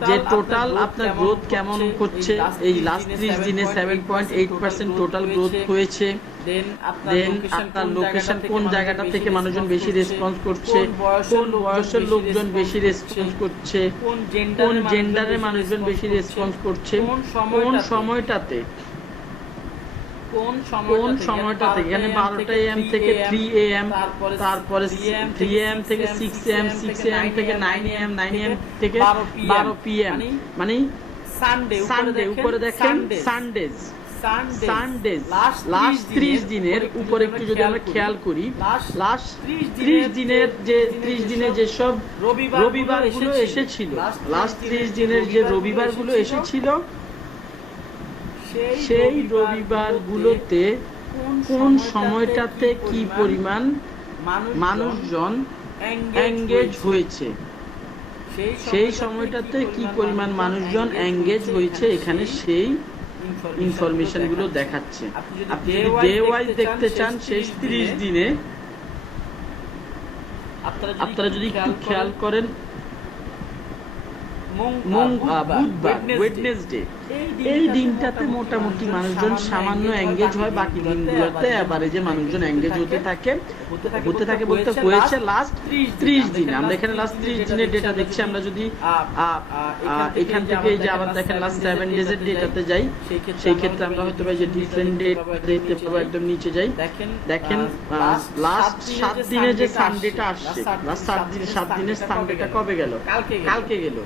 যে টোটাল আপনার গ্রোথ কেমন হচ্ছে। এই লাস্ট 30 দিনে 7.8% টোটাল গ্রোথ হয়েছে। দেন আপনার লোকেশন কোন জায়গাটা থেকে মানুষজন বেশি রেসপন্স করছে, কোন বয়সের লোকজন বেশি রেসপন্স করছে, কোন জেন্ডারের মানুষজন বেশি রেসপন্স করছে, কোন সময়টাতে এখানে 12টা AM থেকে 3 AM, তারপরে 3 AM থেকে 6 AM, 6 AM থেকে 9 AM, 9 AM থেকে 12 PM, মানে সানডে উপরে দেখেন সানডেজ লাস্ট 30 দিনের উপরে একটু যদি আমরা খেয়াল করি, লাস্ট 30 দিনের যেসব রবিবার গুলো এসেছিল, লাস্ট 30 দিনের যে রবিবার গুলো এসেছিল, সেই রবিবার গুলোতে কোন সময়টাতে কি পরিমাণ মানুষজন এঙ্গেজ হয়েছে, সেই সময়টাতে কি পরিমাণ মানুষজন এঙ্গেজ হয়েছে, এখানে সেই ইনফরমেশন গুলো দেখাচ্ছে। আপনি যদি ডে ওয়াইজ দেখতে চান শেষ 30 দিনে, আপনারা যদি একটু খেয়াল করেন, বুধবার ওয়েডনেসডে এই দিনটাতে মোটামুটি মানুষজন সামান্য এঙ্গেজ হয়, বাকি দিনগুলোতে এভারেজে মানুষজন এঙ্গেজ হতে থাকে বলতে হয়েছে লাস্ট 30 দিন। আমরা এখানে লাস্ট 30 দিনের ডেটা দেখছি। আমরা যদি এখান থেকে এই যে আবার দেখেন লাস্ট 7 ডেজের ডেটাতে যাই, সেই ক্ষেত্রে আমরা হয়তো যে ডিফারেন্ট ডেট দেখতে পাবো। একদম নিচে যাই, দেখেন লাস্ট 7 দিনে যে সানডেটা আসছে, লাস্ট 7 দিনের সানডেটা কবে গেল? কালকে গেল।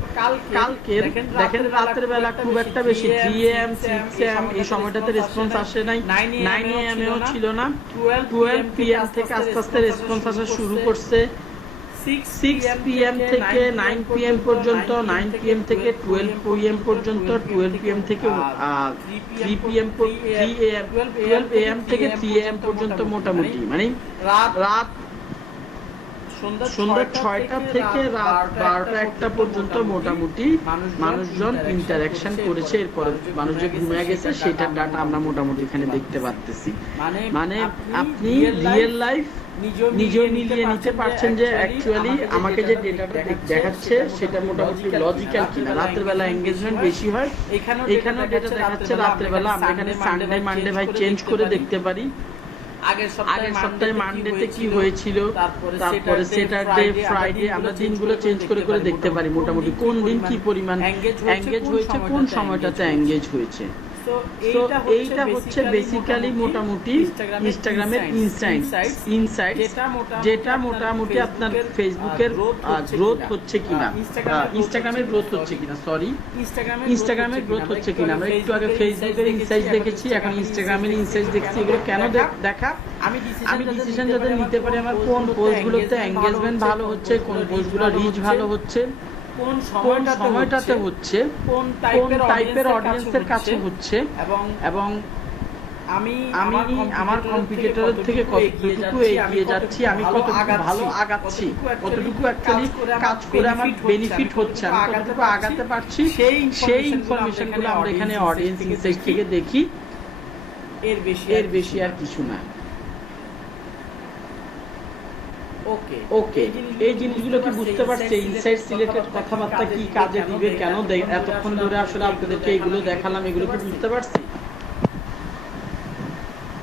কালকে দেখেন রাতের বেলা খুব একটা বেশি 3 AM 6 AM এই সময়টাতে রেসপন্স আসে নাই, 9 AM এও ছিল না, 12 PM থেকে আস্তে আস্তে রেসপন্স আসা শুরু করছে। 6 PM থেকে 9 PM পর্যন্ত, 9 PM থেকে 12 PM পর্যন্ত, 12 PM থেকে 3 PM 12 AM থেকে 3 AM পর্যন্ত মোটামুটি, মানে রাত সন্ধ্যা 6টা থেকে রাত 12টা-1টা পর্যন্ত মোটামুটি মানুষজন ইন্টারঅ্যাকশন করেছে। এরপরে মানুষ যে ঘুমিয়ে গেছে সেটার ডাটা আমরা মোটামুটি এখানে দেখতে পাচ্ছি। মানে আপনি রিয়েল লাইফ নিজেও মিলিয়ে নিতে পারছেন যে অ্যাকচুয়ালি আমাকে যে ডেটাটা দেখাচ্ছে সেটা মোটামুটি লজিক্যাল কিনা। রাতের বেলা এঙ্গেজমেন্ট বেশি হয়, এখানেও ডেটা দেখাচ্ছে রাতের বেলা। আমরা এখানে সানডে মানডে ভাই চেঞ্জ করে দেখতে পারি। আগের সপ্তাহে মানডেতে কি হয়েছিল, তারপরে স্যাটারডে ফ্রাইডে, আমরা দিনগুলো চেঞ্জ করে দেখতে পারি মোটামুটি কোন দিন কি পরিমাণ এঙ্গেজ হয়েছে, কোন সময়টাতে এঙ্গেজ হয়েছে। তো এইটা হচ্ছে বেসিক্যালি মোটামুটি ইনস্টাগ্রামের ইনসাইটস, যেটা মোটামুটি আপনার ফেসবুকের গ্রোথ হচ্ছে কিনা, ইনস্টাগ্রামের গ্রোথ হচ্ছে কিনা, ইনস্টাগ্রামের গ্রোথ হচ্ছে কিনা। আমরা একটু আগে ফেসবুকের ইনসাইটস দেখেছি, এখন ইনস্টাগ্রামের ইনসাইটস দেখছি। এগুলো কেন দেখা? আমি ডিসিশন যাতে নিতে পারি আমার কোন পোস্টগুলোতে এঙ্গেজমেন্ট ভালো হচ্ছে, কোন পোস্টগুলো রিচ ভালো হচ্ছে, কোন সময়টাতে হচ্ছে, কোন টাইপের অডিয়েন্সের কাছে হচ্ছে, এবং আমি আমার কম্পিটিটরের থেকে কতটুকু এগিয়ে যাচ্ছি, আমি কতটুকু ভালো আগাচ্ছি, কতটুকু অ্যাকচুয়ালি কাজ করে আমার বেনিফিট হচ্ছে, আমি কতটুকু আগাতে পারছি, সেই ইনফরমেশনগুলো আমরা এখানে অডিয়েন্স ইনসাইট থেকে দেখি। এর বেশি আর কিছু না। ওকে, এই জিনিসগুলো কি বুঝতে পারছে? ইনসাইটস রিলেটেড কথাবার্তা কি কাজে দিবে, কেন এতক্ষণ ধরে আসলে আপনাদেরকে এগুলো দেখালাম, এগুলো কি বুঝতে পারছি?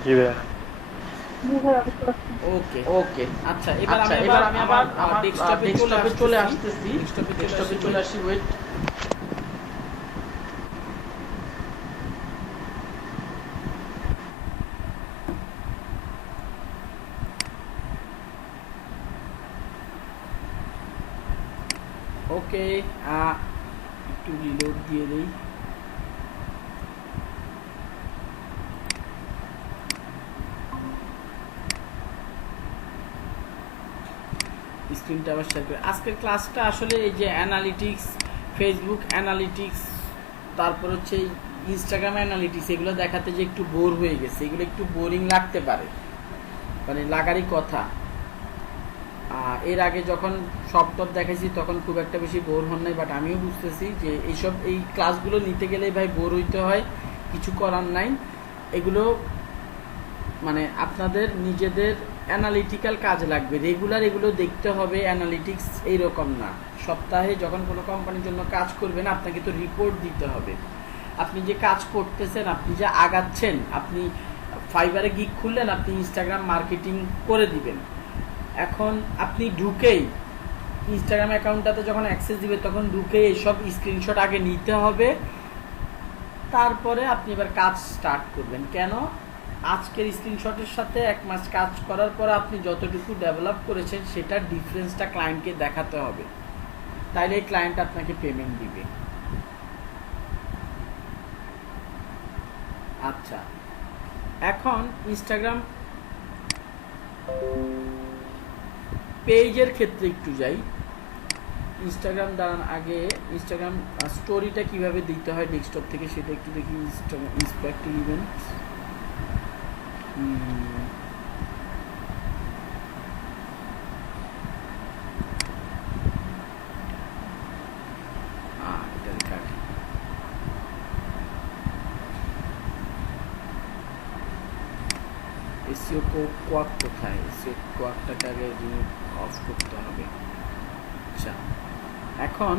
জি ভাই। ওকে, আচ্ছা এবার আমি আবার আমার ডেস্কটপে চলে আসতেছি। ডেস্কটপে চলে আসি, ওয়েট। ওকে, একটু রিলোড দিয়ে দেই। স্ক্রিনটা আবার শেয়ার করে। আজকের ক্লাসটা আসলে এই যে অ্যানালিটিক্স, ফেসবুক অ্যানালিটিক্স, তারপর হচ্ছে ইনস্টাগ্রাম অ্যানালিটিক্স, এগুলো দেখাতে যে একটু বোর হয়ে গেছে, এগুলো একটু বোরিং লাগতে পারে, মানে লাগারই কথা। এর আগে যখন সব টপ দেখাইছি তখন খুব একটা বেশি বোর হন নাই, বাট আমিও বুঝতেছি যে এই ক্লাসগুলো নিতে গেলে ভাই বোর হইতে হয়, কিছু করার নাই। এগুলো মানে আপনাদের নিজেদের অ্যানালিটিক্যাল কাজ লাগবে, রেগুলার এগুলো দেখতে হবে। অ্যানালিটিক্স এইরকম না, সপ্তাহে যখন কোনো কোম্পানির জন্য কাজ করবেন আপনাকে তো রিপোর্ট দিতে হবে। আপনি যে কাজ করতেছেন, আপনি যে আগাচ্ছেন, আপনি ফাইবারে গিগ খুললেন, আপনি ইনস্টাগ্রাম মার্কেটিং করে দিবেন। এখন আপনি ঢুকেই ইনস্টাগ্রাম অ্যাকাউন্টটাতে যখন অ্যাক্সেস দিবে তখন ঢুকেই এইসব স্ক্রিনশট আগে নিতে হবে, তারপরে আপনি এবার কাজ স্টার্ট করবেন। কেন? আজকের স্ক্রিনশটের সাথে 1 মাস কাজ করার পর আপনি যতটুকু ডেভেলপ করেছেন সেটার ডিফারেন্সটা ক্লায়েন্টকে দেখাতে হবে, তাইলে ক্লায়েন্ট আপনাকে পেমেন্ট দিবে। আচ্ছা, এখন ইনস্টাগ্রাম পেজের ক্ষেত্রে একটু যাই। ইনস্টাগ্রাম দাঁড়ান, আগে ইনস্টাগ্রাম স্টোরিটা কিভাবে দিতে হয় ডেস্কটপ থেকে সেটা একটু দেখি। ইনস্টাগ্রাম ইন্সপেক্টিভ ইভেন্টস, এসইও কোয়াক কোথায়? এসইও কোয়াকটাকে আগে রিমুভ অফ করতে হবে। আচ্ছা, এখন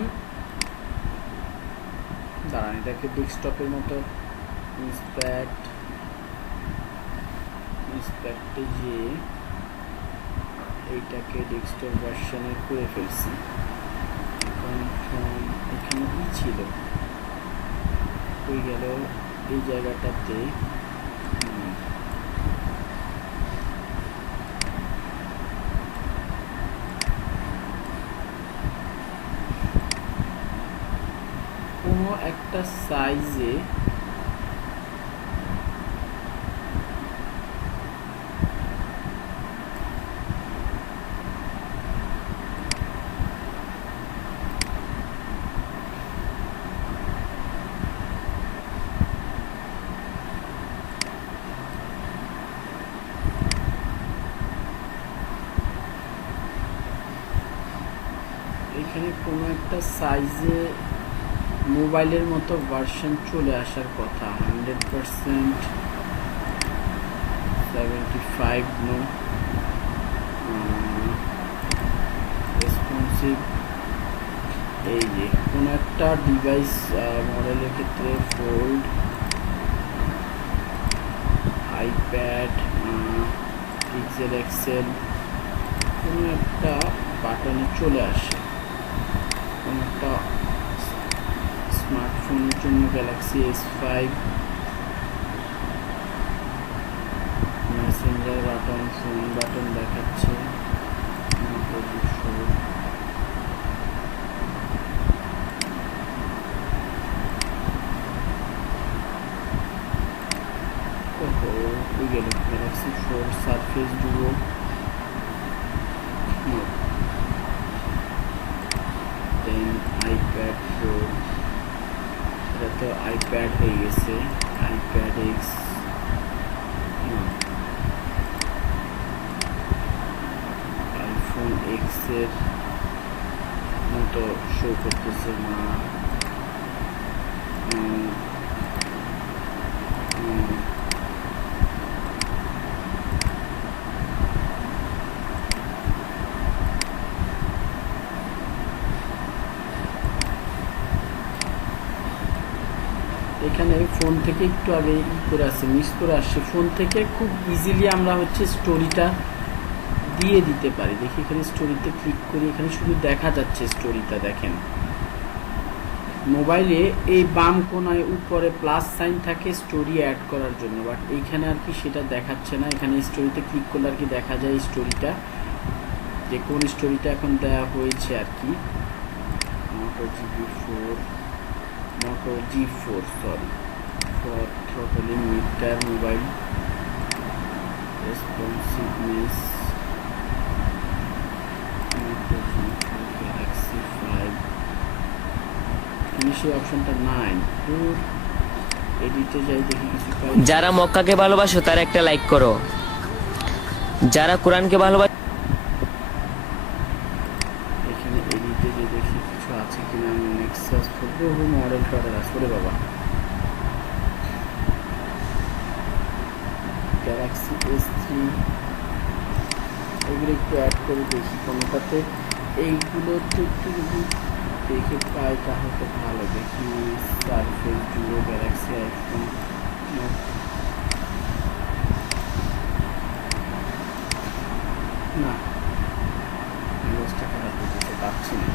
দাঁড়ান, এটাকে ডেস্কটপের মতো ইন্সপেক্টে যে এইটাকে ডেস্কটপ ভার্সনে করে ফেলছি। এখন এখানে কি ছিল, হয়ে গেল এই জায়গাটাতে। কোনো একটা সাইজে এখানে কোনো একটা সাইজে মোবাইলের মতো ভার্সন চলে আসার কথা। 100% 75 নো রেসপন্সিভ। এই যে কোনো একটা ডিভাইস মডেলের ক্ষেত্রে ফোল্ড, আইপ্যাড, পিক্সেল এক্সেল, কোনো একটা বাটনে চলে আসে। কোনো একটা স্মার্টফোনের জন্য Galaxy S5, Messenger button, phone button দেখাচ্ছে। গ্যালাক্সি 4 সারফেস ডুও, দেন আইপ্যাড প্রো, এটা তো আইপ্যাড হয়ে গেছে, আইপ্যাড এক্স, আইফোন এক্স এর মতো শো করতেছে না। এখানে ফোন থেকে একটু আগে করে আসছে, মিস করে আসছে। ফোন থেকে খুব ইজিলি আমরা হচ্ছে স্টোরিটা দিয়ে দিতে পারি। দেখি এখানে স্টোরিতে ক্লিক করি, এখানে শুধু দেখা যাচ্ছে স্টোরিটা। দেখেন মোবাইলে এই বাম কোনায় উপরে প্লাস সাইন থাকে স্টোরি অ্যাড করার জন্য, বাট এইখানে আর কি সেটা দেখাচ্ছে না। এখানে স্টোরিতে ক্লিক করলে আর কি দেখা যায় স্টোরিটা, যে কোন স্টোরিটা এখন দেওয়া হয়েছে আর কি। Moto G4 sorry for throttling mid-tier mobile responsiveness, Moto এখানে সেই অপশনটা নাই। এডিটে যাই দেখি কিছু পাই। যারা মক্কাকে ভালোবাসো তারা একটা লাইক করো, যারা কোরআনকে ভালোবাসো এখানে এডিটে যে দেখি কিছু আছে কিনা। নেক্সাস বহু মডেল টডেল আছে রে বাবা। গ্যালাক্সি S3 এগুলো একটু অ্যাড করে দেখি কোনোটাতে। এইগুলো তো একটু যদি দেখে পাই তাহলে তো ভালো। দেখি সারফেস ডুও, গ্যালাক্সি আইফোন, না ইমেজটা খারাপ হতে পারছি না।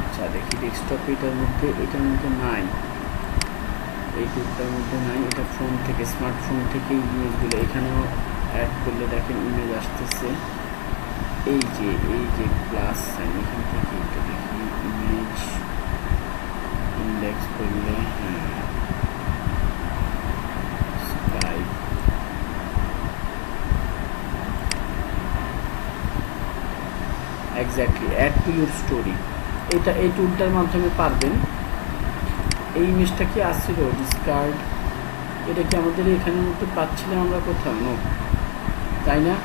আচ্ছা দেখি ডেস্কটপ, এটার মধ্যে নাই, এই টুলটার মধ্যে নাই। এটা ফোন থেকে, স্মার্টফোন থেকে ইমেজগুলো এখানেও অ্যাড করলে দেখেন ইমেজ আসতেছে। এই যে প্লাস সাইন, এখান থেকে একটু দেখি ইমেজ ইন্ডেক্স করলে, হ্যাঁ Skype, exactly add to your story. এটা এই টুলটার মাধ্যমে পারবেন। এই ইমেজটা কি আসছিল ডিসকার্ড, এটা কি আমাদের এখানের মধ্যে পাচ্ছিলাম আমরা কোথাও? নো, তাই না?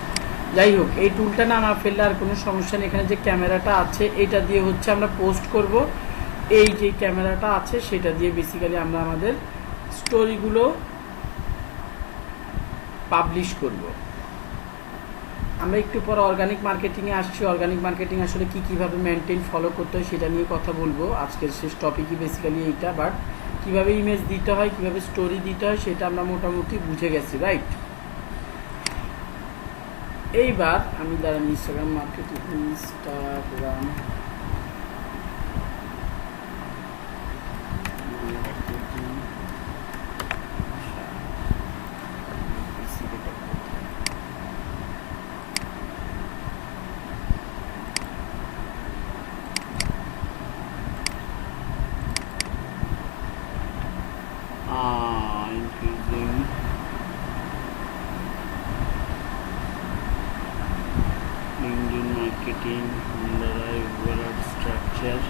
যাই হোক, এই টুলটা না আমার ফেললে আর কোনো সমস্যা নেই। এখানে যে ক্যামেরাটা আছে এটা দিয়ে হচ্ছে আমরা পোস্ট করব। এই যে ক্যামেরাটা আছে সেটা দিয়ে বেসিক্যালি আমরা আমাদের স্টোরিগুলো পাবলিশ করব। আমরা একটু পরে অর্গানিক মার্কেটিংয়ে আসছি। অর্গানিক মার্কেটিং আসলে কীভাবে মেনটেন ফলো করতে হয় সেটা নিয়ে কথা বলবো। আজকের শেষ টপিকই বেসিক্যালি এইটা। বাট কীভাবে ইমেজ দিতে হয়, কীভাবে স্টোরি দিতে হয় সেটা আমরা মোটামুটি বুঝে গেছি, রাইট? এইবার আমি দাঁড়ান Instagram marketing, Instagram increasing LinkedIn marketing, overall structure,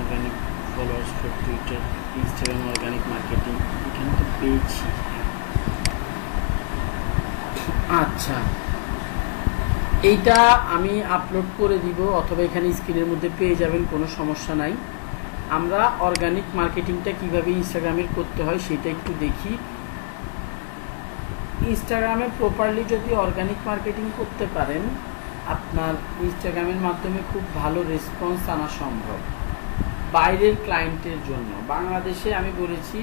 organic followers for Twitter, Instagram organic marketing, এখানে তো পেয়েছি। আচ্ছা, এইটা আমি আপলোড করে দিব অথবা এখানে স্ক্রিনের মধ্যে পেয়ে যাবেন, কোনো সমস্যা নাই। আমরা অর্গানিক মার্কেটিংটা কিভাবে ইনস্টাগ্রামের করতে হয় সেটা একটু দেখি। ইনস্টাগ্রামে প্রপারলি যদি অর্গানিক মার্কেটিং করতে পারেন, আপনার ইনস্টাগ্রামের মাধ্যমে খুব ভালো রেসপন্স আনা সম্ভব বাইরের ক্লায়েন্টের জন্য। বাংলাদেশে আমি বলেছি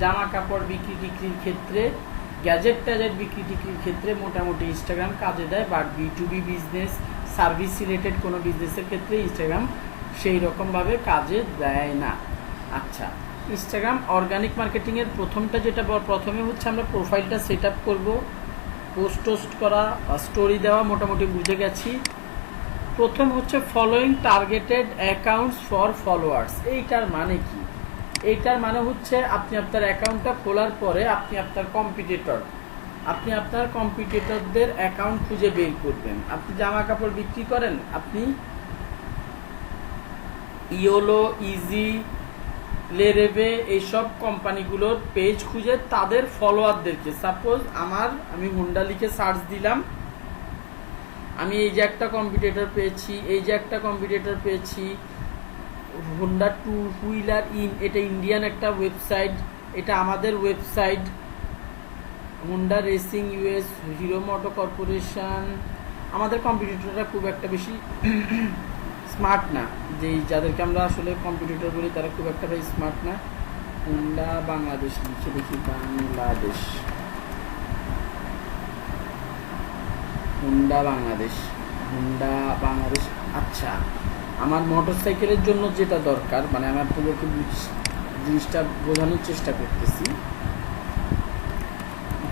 জামা কাপড় বিক্রির ক্ষেত্রে, গ্যাজেট ট্যাজেট বিক্রির ক্ষেত্রে মোটামুটি ইনস্টাগ্রাম কাজে দেয়। But B2B business, service related কোনো বিজনেসের ক্ষেত্রে ইনস্টাগ্রাম সেই রকমভাবে কাজে দেয় না। আচ্ছা, ইনস্টাগ্রাম অর্গানিক মার্কেটিংয়ের প্রথমে হচ্ছে আমরা প্রোফাইলটা সেট আপ করবো। পোস্ট করা, স্টোরি দেওয়া মোটামুটি বুঝে গেছি। প্রথম হচ্ছে following targeted accounts for followers. এইটার মানে কি? এইটার মানে হচ্ছে আপনি আপনার অ্যাকাউন্টটা খোলার পরে আপনি আপনার কম্পিটিটরদের অ্যাকাউন্ট খুঁজে বের করবেন। আপনি জামা কাপড় বিক্রি করেন, আপনি ইয়োলো, ইজি, লেরেভে এইসব কোম্পানিগুলোর পেজ খুঁজে তাদের ফলোয়ারদেরকে, সাপোজ আমি হুন্ডা লিখে সার্চ দিলাম, আমি এই যে একটা কম্পিটিটর পেয়েছি, হুন্ডা টু হুইলার এটা ইন্ডিয়ান একটা ওয়েবসাইট, এটা আমাদের website, Honda racing US, Hero MotoCorp. আমাদের কম্পিটিটররা খুব একটা বেশি স্মার্ট না, যাদেরকে আমরা আসলে কম্পিটিটর বলি তারা খুব একটা বেশি স্মার্ট না। হুন্ডা বাংলাদেশ লিখে দেখি, হুন্ডা বাংলাদেশ। আচ্ছা, আমার মোটরসাইকেলের জন্য যেটা দরকার, মানে আমার পুরোকে জিনিসটা বোঝানোর চেষ্টা করতেছি।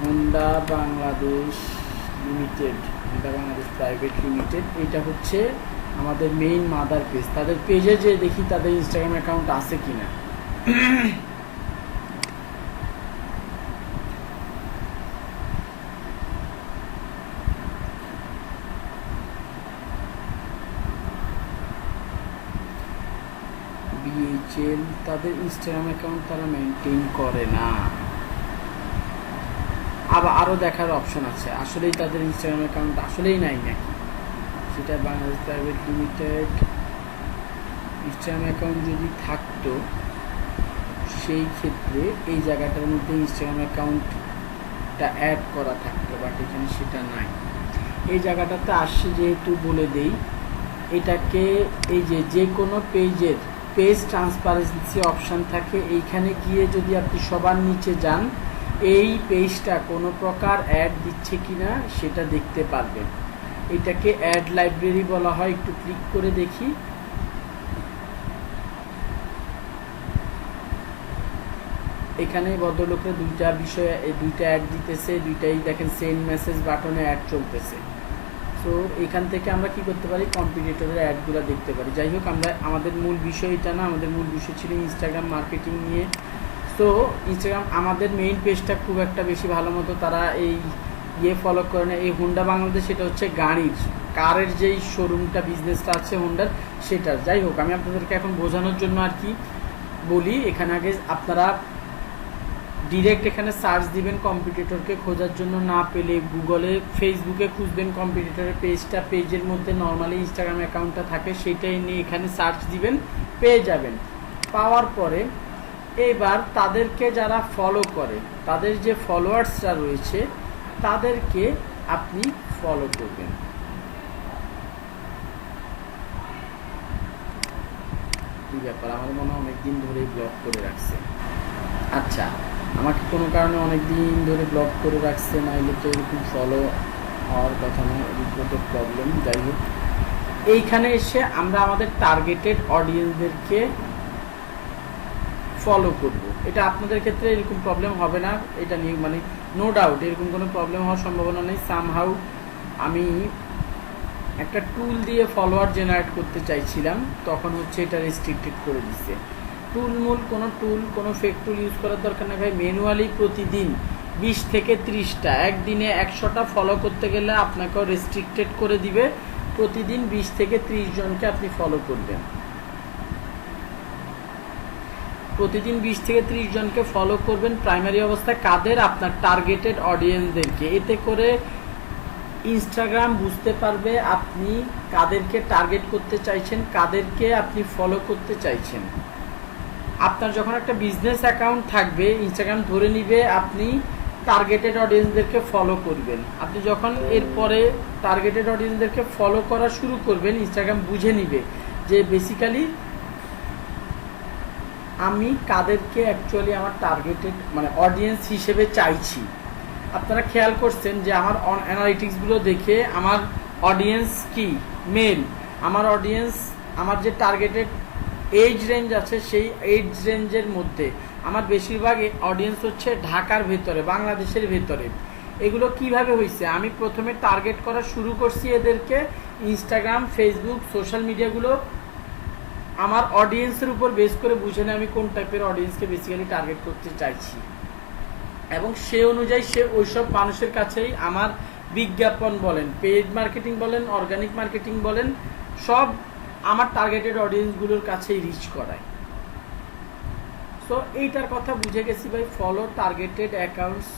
হুন্ডা বাংলাদেশ প্রাইভেট লিমিটেড, এটা হচ্ছে আমাদের মেইন মাদার পেজ। তাদের পেজে যে দেখি তাদের ইনস্টাগ্রাম অ্যাকাউন্ট আছে কিনা। BHP তাদের ইনস্টাগ্রাম অ্যাকাউন্ট তারা মেনটেন করে না। আবার আরও দেখার অপশন আছে আসলেই তাদের ইনস্টাগ্রাম অ্যাকাউন্ট আসলেই নাই নাকি, সেটা Bangladesh private limited Instagram account যদি থাকতো সেই ক্ষেত্রে এই জায়গাটার মধ্যে ইনস্টাগ্রাম অ্যাকাউন্টটা অ্যাড করা থাকতো, বাট এখানে সেটা নাই। এই জায়গাটাতে আসছে যেহেতু বলে দেই, এটাকে এই যে কোনো পেজের পেজ ট্রান্সপারেন্সি অপশান থাকে, এইখানে গিয়ে যদি আপনি সবার নিচে যান এই পেজটা কোনো প্রকার অ্যাড দিচ্ছে কিনা সেটা দেখতে পারবেন। এটাকে অ্যাড লাইব্রেরি বলা হয়। একটু ক্লিক করে দেখি, এখানে ভদ্রলোকের দুইটা বিষয়ে দুইটা অ্যাড দিতেছে, দুইটাই দেখেন সেন্ড মেসেজ বাটনে অ্যাড চলতেছে। সো এখান থেকে আমরা কি করতে পারি, কম্পিটিটরের অ্যাডগুলো দেখতে পারি। যাই হোক, আমরা আমাদের মূল বিষয় এটা না, আমাদের মূল বিষয় ছিল ইনস্টাগ্রাম মার্কেটিং নিয়ে। সো ইনস্টাগ্রাম আমাদের মেইন পেজটা খুব একটা বেশি ভালো মতো তারা এই ফলো করে না। এই হোন্ডা বাংলাদেশ, এটা হচ্ছে গাড়ির কারের যেই শোরুমটা বিজনেসটা আছে হোন্ডার সেটার। যাই হোক, আমি আপনাদেরকে এখন বোঝানোর জন্য আর কি বলি, এখানে আগে আপনারা ডিরেক্ট এখানে সার্চ দিবেন কম্পিটিটরকে খোঁজার জন্য, না পেলে গুগলে ফেসবুকে খুঁজবেন কম্পিটিটরের পেজটা, পেজের মধ্যে নর্মালি ইনস্টাগ্রাম অ্যাকাউন্টটা থাকে সেটাই নিয়ে এখানে সার্চ দিবেন, পেয়ে যাবেন। পাওয়ার পরে এবার তাদেরকে যারা ফলো করে, তাদের যে ফলোয়ার্সরা রয়েছে তাদেরকে আপনি ফলো করবেন। কি ব্যাপার, আমার মনে হয় অনেকদিন ধরেই ব্লক করে রাখছে। আচ্ছা, আমাকে কোনো কারণে অনেক দিন ধরে ব্লক করে রাখছে, নাইলে তো এরকম ফলো হওয়ার কথা নয়, রিপোর্টের প্রবলেম। যাই হোক, এইখানে এসে আমরা আমাদের টার্গেটেড অডিয়েন্সদেরকে ফলো করব। এটা আপনাদের ক্ষেত্রে এরকম প্রবলেম হবে না, এটা নিয়ে মানে নো ডাউট এরকম কোনো প্রবলেম হওয়ার সম্ভাবনা নেই। সামহাউ আমি একটা টুল দিয়ে ফলোয়ার জেনারেট করতে চাইছিলাম, তখন হচ্ছে এটা রেস্ট্রিক্টেড করে দিচ্ছে। কোনো ফেক টুল ইউজ করার দরকার নেই ভাই। ম্যানুয়ালি প্রতিদিন 20 থেকে 30টা, একদিনে 100টা ফলো করতে গেলে আপনাকেও রেস্ট্রিক্টেড করে দিবে। প্রতিদিন 20 থেকে 30 জনকে আপনি ফলো করবেন, প্রতিদিন 20 থেকে 30 জনকে ফলো করবেন প্রাইমারি অবস্থায়। কাদের? আপনার টার্গেটেড অডিয়েন্সদেরকে। এতে করে ইনস্টাগ্রাম বুঝতে পারবে আপনি কাদেরকে টার্গেট করতে চাইছেন, কাদেরকে আপনি ফলো করতে চাইছেন। আপনার যখন একটা বিজনেস অ্যাকাউন্ট থাকবে, ইনস্টাগ্রাম ধরে নিবে আপনি টার্গেটেড অডিয়েন্সদেরকে ফলো করবেন। আপনি যখন এরপরে টার্গেটেড অডিয়েন্সদেরকে ফলো করা শুরু করবেন, ইনস্টাগ্রাম বুঝে নিবে যে বেসিক্যালি আমি কাদেরকে অ্যাকচুয়ালি আমার টার্গেটেড মানে অডিয়েন্স হিসেবে চাইছি। আপনারা খেয়াল করছেন যে আমার অ্যানালিটিক্সগুলো দেখে আমার অডিয়েন্স কি মেল, আমার অডিয়েন্স, আমার যে টার্গেটেড এজ রেঞ্জ আছে সেই এজ রেঞ্জের মধ্যে আমার বেশিরভাগ অডিয়েন্স হচ্ছে ঢাকার ভেতরে, বাংলাদেশের ভেতরে। এগুলো কিভাবে হয়েছে? আমি প্রথমে টার্গেট করা শুরু করছি এদেরকে ইনস্টাগ্রাম, ফেসবুক, সোশ্যাল মিডিয়াগুলো আমার অডিয়েন্সের উপর বেস করে বুঝে নেয় আমি কোন টাইপের অডিয়েন্সকে বেসিক্যালি টার্গেট করতে চাইছি, এবং সে অনুযায়ী সে ওইসব মানুষের কাছেই আমার বিজ্ঞাপন বলেন, পেইড মার্কেটিং বলেন, অর্গানিক মার্কেটিং বলেন, সব আমার টার্গেটেড অডিয়েন্সগুলোর কাছেই রিচ করায়। সো এইটার কথা বুঝে গেছি ভাই। Follow targeted accounts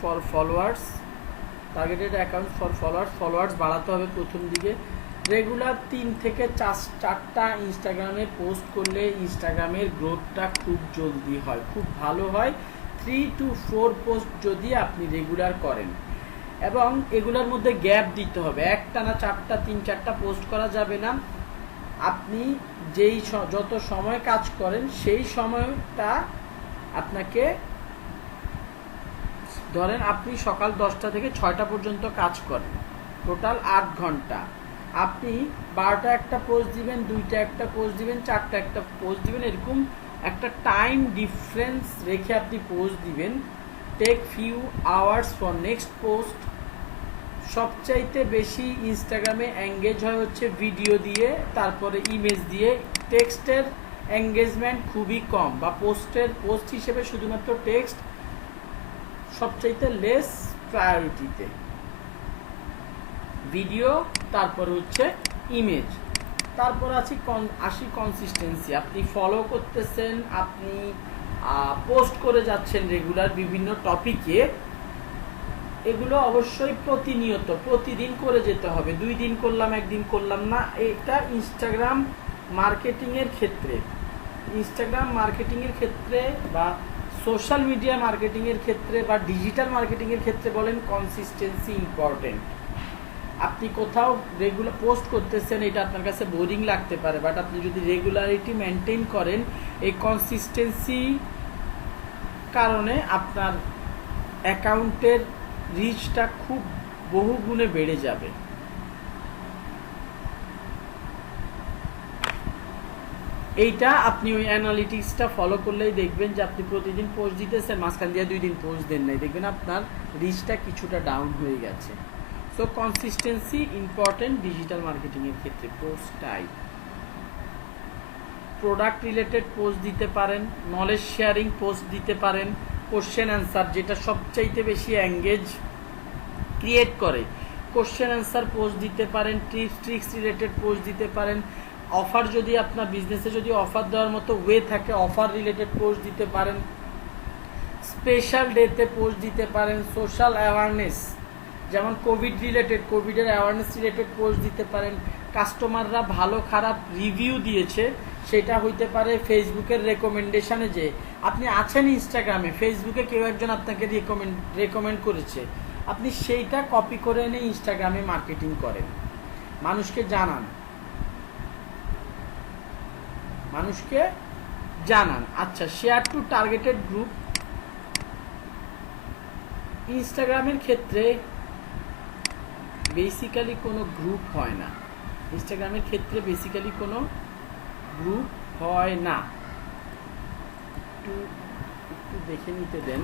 for followers, targeted accounts for followers বাড়াতে হবে প্রথম দিকে। রেগুলার 3 থেকে 4টা ইনস্টাগ্রামে পোস্ট করলে ইনস্টাগ্রামের গ্রোথটা খুব জলদি হয়, খুব ভালো হয়। 3 to 4 পোস্ট যদি আপনি রেগুলার করেন, এবং এগুলোর মধ্যে গ্যাপ দিতে হবে। একটানা 3-4টা পোস্ট করা যাবে না। আপনি যত সময় কাজ করেন সেই সময়টা আপনাকে ধরেন আপনি সকাল 10টা থেকে 6টা পর্যন্ত কাজ করেন, টোটাল 8 ঘন্টা। আপনি 12টা একটা পোস্ট দিবেন, 2টা একটা পোস্ট দিবেন, 4টা একটা পোস্ট দিবেন, এরকম একটা টাইম ডিফারেন্স রেখে আপনি পোস্ট দিবেন। Take few hours for next post. সবচাইতে বেশি ইনস্টাগ্রামে এঙ্গেজ হয় হচ্ছে ভিডিও দিয়ে, তারপরে ইমেজ দিয়ে। টেক্সটের এঙ্গেজমেন্ট খুবই কম, বা পোস্ট হিসেবে শুধুমাত্র টেক্সট সবচাইতে লেস প্রায়োরিটিতে, ভিডিও তারপরে হচ্ছে ইমেজ। তারপর আসি কনসিস্টেন্সি। আপনি ফলো করতেছেন, আপনি পোস্ট করে যাচ্ছেন রেগুলার বিভিন্ন টপিকে, এগুলো অবশ্যই প্রতিনিয়ত প্রতিদিন করে যেতে হবে। 2 দিন করলাম, 1 দিন করলাম না। এটা ইনস্টাগ্রাম মার্কেটিংয়ের ক্ষেত্রে বা সোশ্যাল মিডিয়া মার্কেটিংয়ের ক্ষেত্রে বা ডিজিটাল মার্কেটিংয়ের ক্ষেত্রে বলেন, কনসিস্টেন্সি ইম্পর্টেন্ট। আপনি কোথাও রেগুলার পোস্ট করতেছেন, এটা আপনার কাছে বোরিং লাগতে পারে, বাট আপনি যদি রেগুলারিটি মেনটেন করেন, এই কনসিস্টেন্সি কারণে আপনার অ্যাকাউন্টের রিচটা খুব বহু গুণে বেড়ে যাবে। এইটা আপনি ওই অ্যানালিটিক্সটা ফলো করলেই দেখবেন যে আপনি প্রতিদিন পোস্ট দিতেছেন, মাঝখান দিয়ে 2 দিন পোস্ট দেন নাই, দেখবেন আপনার রিচটা কিছুটা ডাউন হয়ে গেছে। সো কনসিস্টেন্সি ইম্পর্টেন্ট ডিজিটাল মার্কেটিংয়ের ক্ষেত্রে। Post type, product related post দিতে পারেন, নলেজ শেয়ারিং পোস্ট দিতে পারেন, কোশ্চেন অ্যান্সার যেটা সবচাইতে বেশি এঙ্গেজ ক্রিয়েট করে, কোশ্চেন অ্যান্সার পোস্ট দিতে পারেন, টিপস ট্রিক্স রিলেটেড পোস্ট দিতে পারেন। অফার যদি আপনার বিজনেসে যদি অফার দেওয়ার মতো ওয়ে থাকে, অফার রিলেটেড পোস্ট দিতে পারেন, স্পেশাল ডেতে পোস্ট দিতে পারেন, সোশ্যাল অ্যাওয়ারনেস যেমন কোভিড রিলেটেড, কোভিডের অ্যাওয়ারনেস রিলেটেড পোস্ট দিতে পারেন। কাস্টমাররা ভালো খারাপ রিভিউ দিয়েছে, সেটা হইতে পারে ফেসবুকের রেকমেন্ডেশনে, যে আপনি আছেন ইনস্টাগ্রামে, ফেসবুকে কেউ একজন আপনাকে রেকমেন্ড করেছে, আপনি সেইটা কপি করে এনে ইনস্টাগ্রামে মার্কেটিং করেন, মানুষকে জানান। আচ্ছা, শেয়ার টু টার্গেটেড গ্রুপ। ইনস্টাগ্রামের ক্ষেত্রে বেসিক্যালি কোনো গ্রুপ হয় না, একটু দেখে নিতে দেন।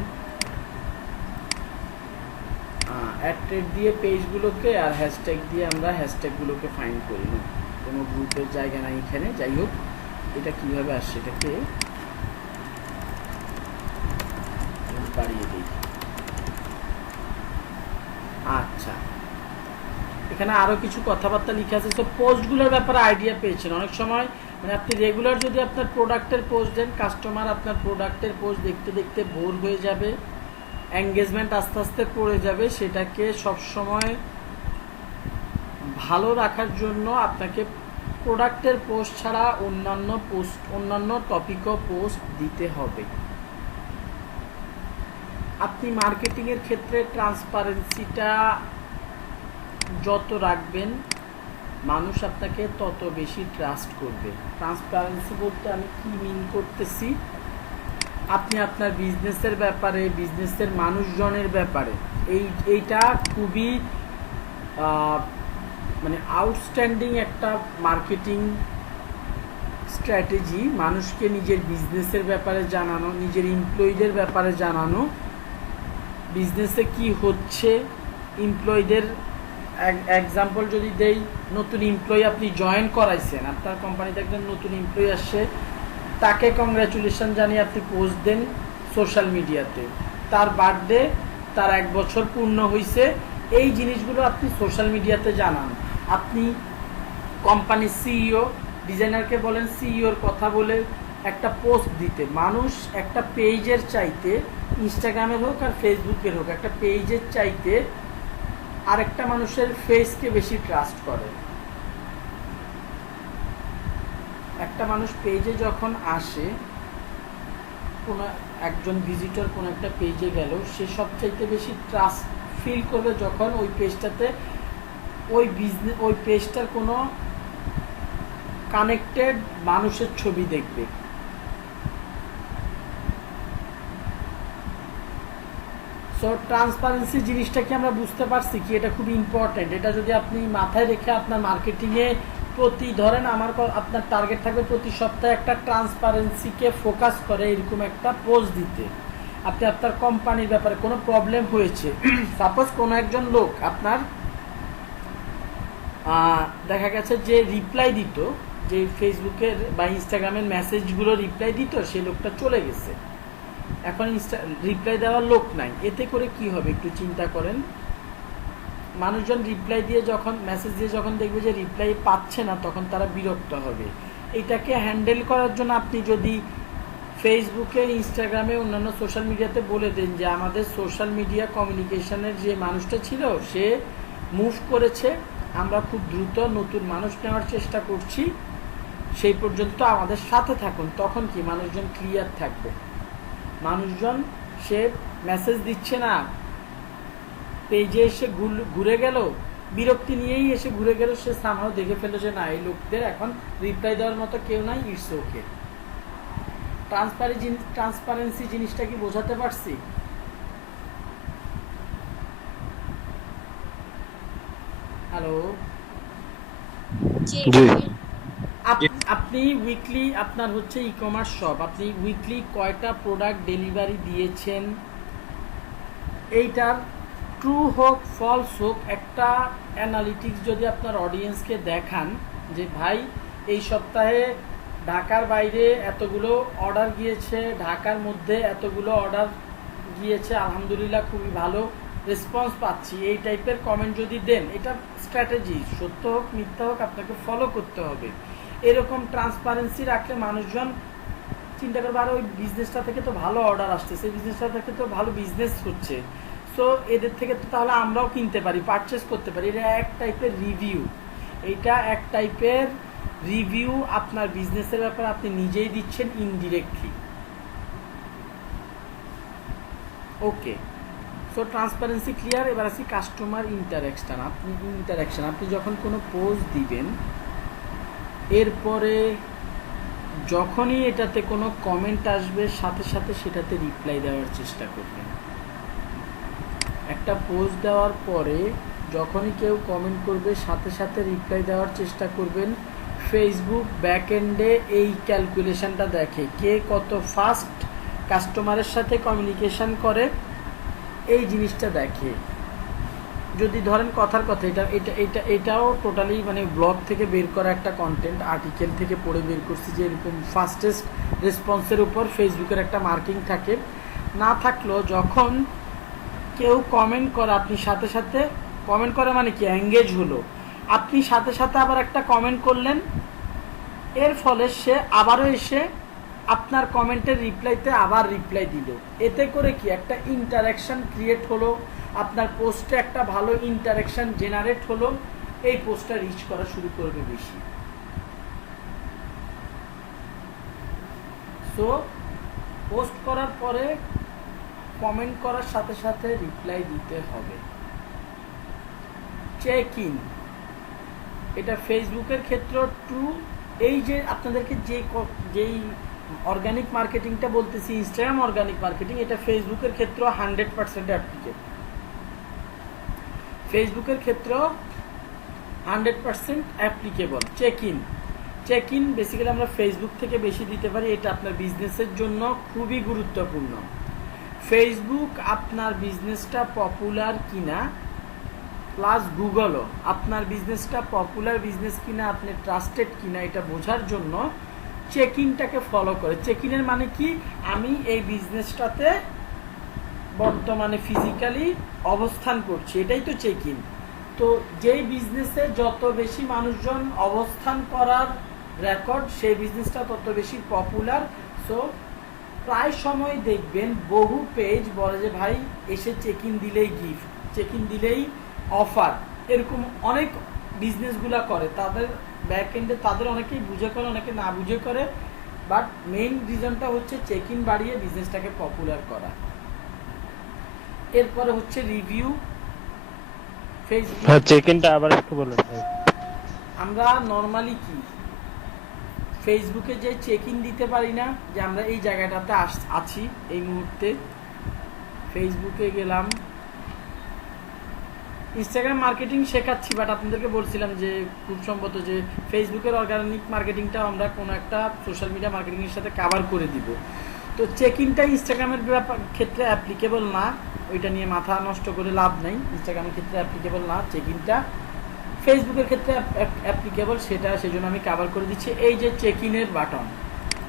অ্যাড দিয়ে পেজগুলোকে আর হ্যাশট্যাগ দিয়ে আমরা হ্যাশট্যাগুলোকে ফাইন্ড করি না, কোনো গ্রুপের জায়গা নাই এখানে। যাই হোক, এটা কিভাবে আসছে, এটাকে বাড়িয়ে দিই। আচ্ছা, এখানে আরো কিছু কথাবার্তা লিখে আছে। তো পোস্টগুলোর ব্যাপারে আইডিয়া পেয়েছেন। অনেক সময় মানে আপনি রেগুলার যদি আপনার প্রোডাক্টের পোস্ট দেন, কাস্টমার আপনার প্রোডাক্টের পোস্ট দেখতে দেখতে বোর হয়ে যাবে, এঙ্গেজমেন্ট আস্তে আস্তে পড়ে যাবে। সেটাকে সবসময় ভালো রাখার জন্য আপনাকে প্রোডাক্টের পোস্ট ছাড়া অন্যান্য টপিকও পোস্ট দিতে হবে। আপনি মার্কেটিংয়ের ক্ষেত্রে ট্রান্সপারেন্সিটা যত রাখবেন, মানুষ আপনাকে তত বেশি ট্রাস্ট করবে। ট্রান্সপারেন্সি বলতে আমি কি মিন করতেছি, আপনি আপনার বিজনেসের ব্যাপারে, বিজনেসের মানুষজনের ব্যাপারে, এইটা খুবই মানে আউটস্ট্যান্ডিং একটা মার্কেটিং স্ট্র্যাটেজি। মানুষকে নিজের বিজনেসের ব্যাপারে জানানো, নিজের এমপ্লয়ীদের ব্যাপারে জানানো, বিজনেসে কি হচ্ছে, এমপ্লয়ীদের এক্সাম্পল যদি দেই, নতুন এমপ্লয়ি আপনি জয়েন করাইছেন, আপনার কোম্পানিতে একজন নতুন এমপ্লয়ি আসছে, তাকে কংগ্রাচুলেশন জানিয়ে আপনি পোস্ট দেন সোশ্যাল মিডিয়াতে, তার বার্থডে, তার 1 বছর পূর্ণ হয়েছে, এই জিনিসগুলো আপনি সোশ্যাল মিডিয়াতে জানান। আপনি কোম্পানির সিইও, ডিজাইনারকে বলেন সিইওর কথা বলে একটা পোস্ট দিতে। মানুষ একটা পেজের চাইতে, ইনস্টাগ্রামের হোক আর ফেসবুকের হোক, একটা পেজের চাইতে আরেকটা মানুষের ফেসকে বেশি ট্রাস্ট করে। একটা মানুষ পেজে যখন আসে, কোনো একজন ভিজিটর কোনো একটা পেজে গেল, সে সবচাইতে বেশি ট্রাস্ট ফিল করবে যখন ওই পেজটাতে ওই পেজটার কোনো কানেক্টেড মানুষের ছবি দেখবে। সো ট্রান্সপারেন্সি জিনিসটা কি আমরা বুঝতে পারছি কি, এটা খুব ইম্পর্টেন্ট। এটা যদি আপনি মাথায় রেখে আপনার মার্কেটিংয়ে ধরেন আপনার টার্গেট থাকবে প্রতি সপ্তাহে একটা ট্রান্সপারেন্সিকে ফোকাস করে এরকম একটা পোস্ট দিতে। আপনি আপনার কোম্পানির ব্যাপারে কোনো প্রবলেম হয়েছে, সাপোজ কোনো একজন লোক আপনার দেখা গেছে যে রিপ্লাই দিত, যে ফেসবুকের বা ইনস্টাগ্রামের মেসেজগুলো রিপ্লাই দিত, সেই লোকটা চলে গেছে, এখন রিপ্লাই দেওয়ার লোক নাই। এতে করে কি হবে একটু চিন্তা করেন। মানুষজন রিপ্লাই দিয়ে যখন মেসেজ দিয়ে যখন দেখবে যে রিপ্লাই পাচ্ছে না তখন তারা বিরক্ত হবে। এটাকে হ্যান্ডেল করার জন্য আপনি যদি ফেসবুকে, ইনস্টাগ্রামে, অন্যান্য সোশ্যাল মিডিয়াতে বলে দেন যে আমাদের সোশ্যাল মিডিয়া কমিউনিকেশনের যে মানুষটা ছিল সে মুভ করেছে, আমরা খুব দ্রুত নতুন মানুষ নেওয়ার চেষ্টা করছি, সেই পর্যন্ত আমাদের সাথে থাকুন, তখন কি মানুষজন ক্লিয়ার থাকবে। মানুষজন সে মেসেজ দিচ্ছে না, পেজে এসে ঘুরে গেল, বিরক্তি নিয়েই এসে ঘুরে গেল, সে সামহাও দেখে ফেললো যে না এই লোকদের এখন রিপ্লাই দেওয়ার মতো কেউ নাই, ইটস ওকে। ট্রান্সপারেন্সি জিনিসটা কি বোঝাতে পারছি? হ্যালো, জি আপনি উইকলি, আপনার হচ্ছে ই কমার্স শপ, আপনি উইকলি কয়টা প্রোডাক্ট ডেলিভারি দিয়েছেন, এইটার ট্রু হোক ফলস হোক একটা অ্যানালিটিক্স যদি আপনার অডিয়েন্সকে দেখান যে ভাই এই সপ্তাহে ঢাকার বাইরে এতগুলো অর্ডার গিয়েছে, ঢাকার মধ্যে এতগুলো অর্ডার গিয়েছে, আলহামদুলিল্লাহ খুবই ভালো রেসপন্স পাচ্ছি, এই টাইপের কমেন্ট যদি দেন, এটা স্ট্র্যাটেজি, সত্য হোক মিথ্যা হোক আপনাকে ফলো করতে হবে। এরকম ট্রান্সপারেন্সি রাখলে মানুষজন চিন্তা করবে আর ওই বিজনেসটা থেকে তো ভালো অর্ডার আসতেছে, বিজনেসটা থেকে তো ভালো বিজনেস হচ্ছে, সো এদের থেকে তো তাহলে আমরাও কিনতে পারি, পারচেস করতে পারি। এটা এক টাইপের রিভিউ, এইটা এক টাইপের রিভিউ আপনার বিজনেসের ব্যাপারে আপনি নিজেই দিচ্ছেন ইনডিরেক্টলি। ওকে, সো ট্রান্সপারেন্সি ক্লিয়ার। এবার আসি কাস্টমার ইন্টারাকশন। আপনি যখন কোনো পোস্ট দিবেন, এরপরে যখনই এটাতে কোনো কমেন্ট আসবে সাথে সাথে সেটাতে রিপ্লাই দেওয়ার চেষ্টা করবেন। একটা পোস্ট দেওয়ার পরে যখনই কেউ কমেন্ট করবে সাথে সাথে রিপ্লাই দেওয়ার চেষ্টা করবেন। ফেসবুক ব্যাকএন্ডে এই ক্যালকুলেশনটা দেখে কে কত ফাস্ট কাস্টমারের সাথে কমিউনিকেশন করে, এই জিনিসটা দেখে। যদি ধরেন কথার কথা, এটাও টোটালি মানে ব্লগ থেকে বের করা একটা কন্টেন্ট, আর্টিকেল থেকে পড়ে বের করছি যে এরকম ফাস্টেস্ট রেসপন্সের উপর ফেসবুকের একটা মার্কিং থাকে। না থাকলেও যখন কেউ কমেন্ট করে, আপনি সাথে সাথে কমেন্ট করে মানে কি এঙ্গেজ হলো, আপনি সাথে সাথে আবার একটা কমেন্ট করলেন, এর ফলে সে আবারও এসে আপনার কমেন্টের রিপ্লাইতে আবার রিপ্লাই দিল। এতে করে কি একটা ইন্টারাকশন ক্রিয়েট হলো, আপনার পোস্টে একটা ভালো ইন্টারাকশন জেনারেট হলো, এই পোস্টটা রিচ করা শুরু করবে বেশি। সো পোস্ট করার পরে কমেন্ট করার সাথে সাথে রিপ্লাই দিতে হবে। চেক ইন, এটা ফেসবুকের ক্ষেত্রে ট্রু। এই যে আপনাদেরকে যেই অর্গানিক মার্কেটিংটা বলতেছি, ইনস্টাগ্রাম অর্গানিক মার্কেটিং, এটা ফেসবুকের ক্ষেত্রে 100% অ্যাপ্লিকেবল। ফেসবুকের ক্ষেত্রেও 100% অ্যাপ্লিকেবল। চেক ইন বেসিক্যালি আমরা ফেসবুক থেকে বেশি দিতে পারি, এটা আপনার বিজনেসের জন্য খুবই গুরুত্বপূর্ণ। ফেসবুক আপনার বিজনেসটা পপুলার কিনা, প্লাস গুগলও আপনার বিজনেসটা পপুলার বিজনেস কিনা, আপনি ট্রাস্টেড কিনা, এটা বোঝার জন্য চেক ইনটাকে ফলো করে। চেক ইনের মানে কি, আমি এই বিজনেসটাতে বর্তমানে ফিজিক্যালি অবস্থান করছি, এটাই তো চেক ইন। তো যেই বিজনেসে যত বেশি মানুষজন অবস্থান করার রেকর্ড, সেই বিজনেসটা তত বেশি পপুলার। সো প্রায় সময় দেখবেন বহু পেজ বলে যে ভাই এসে চেক ইন দিলেই গিফট, চেক ইন দিলেই অফার, এরকম অনেক বিজনেসগুলা করে। তাদের ব্যাক এন্ডে তাদের অনেকেই বুঝে করে, অনেকে না বুঝে করে, বাট মেইন রিজনটা হচ্ছে চেক ইন বাড়িয়ে বিজনেসটাকে পপুলার করা। এরপরে হচ্ছে রিভিউ। ফেসবুক, হ্যাঁ চেক ইনটা আবার একটু বলুন। আমরা নর্মালি কি ফেসবুকে যে চেক ইন দিতে পারি না, যে আমরা এই জায়গাটাতে আছি এই মুহূর্তে, ফেসবুকে গেলাম, ইনস্টাগ্রাম মার্কেটিং শেখাচ্ছি, বাট আপনাদেরকে বলছিলাম যে খুব সম্ভবত যে ফেসবুকের অর্গানিক মার্কেটিংটা আমরা কোনো একটা সোশ্যাল মিডিয়া মার্কেটিংয়ের সাথে কভার করে দিব। তো চেক ইনটা ইনস্টাগ্রামের ক্ষেত্রে অ্যাপ্লিকেবল না, ওইটা নিয়ে মাথা নষ্ট করে লাভ নেই। ইনস্টাগ্রামের ক্ষেত্রে অ্যাপ্লিকেবল না চেক ইনটা, ফেসবুকের ক্ষেত্রে অ্যাপ্লিকেবল, সেটা সেজন্য আমি কভার করে দিচ্ছি। এই যে চেক ইনের বাটন,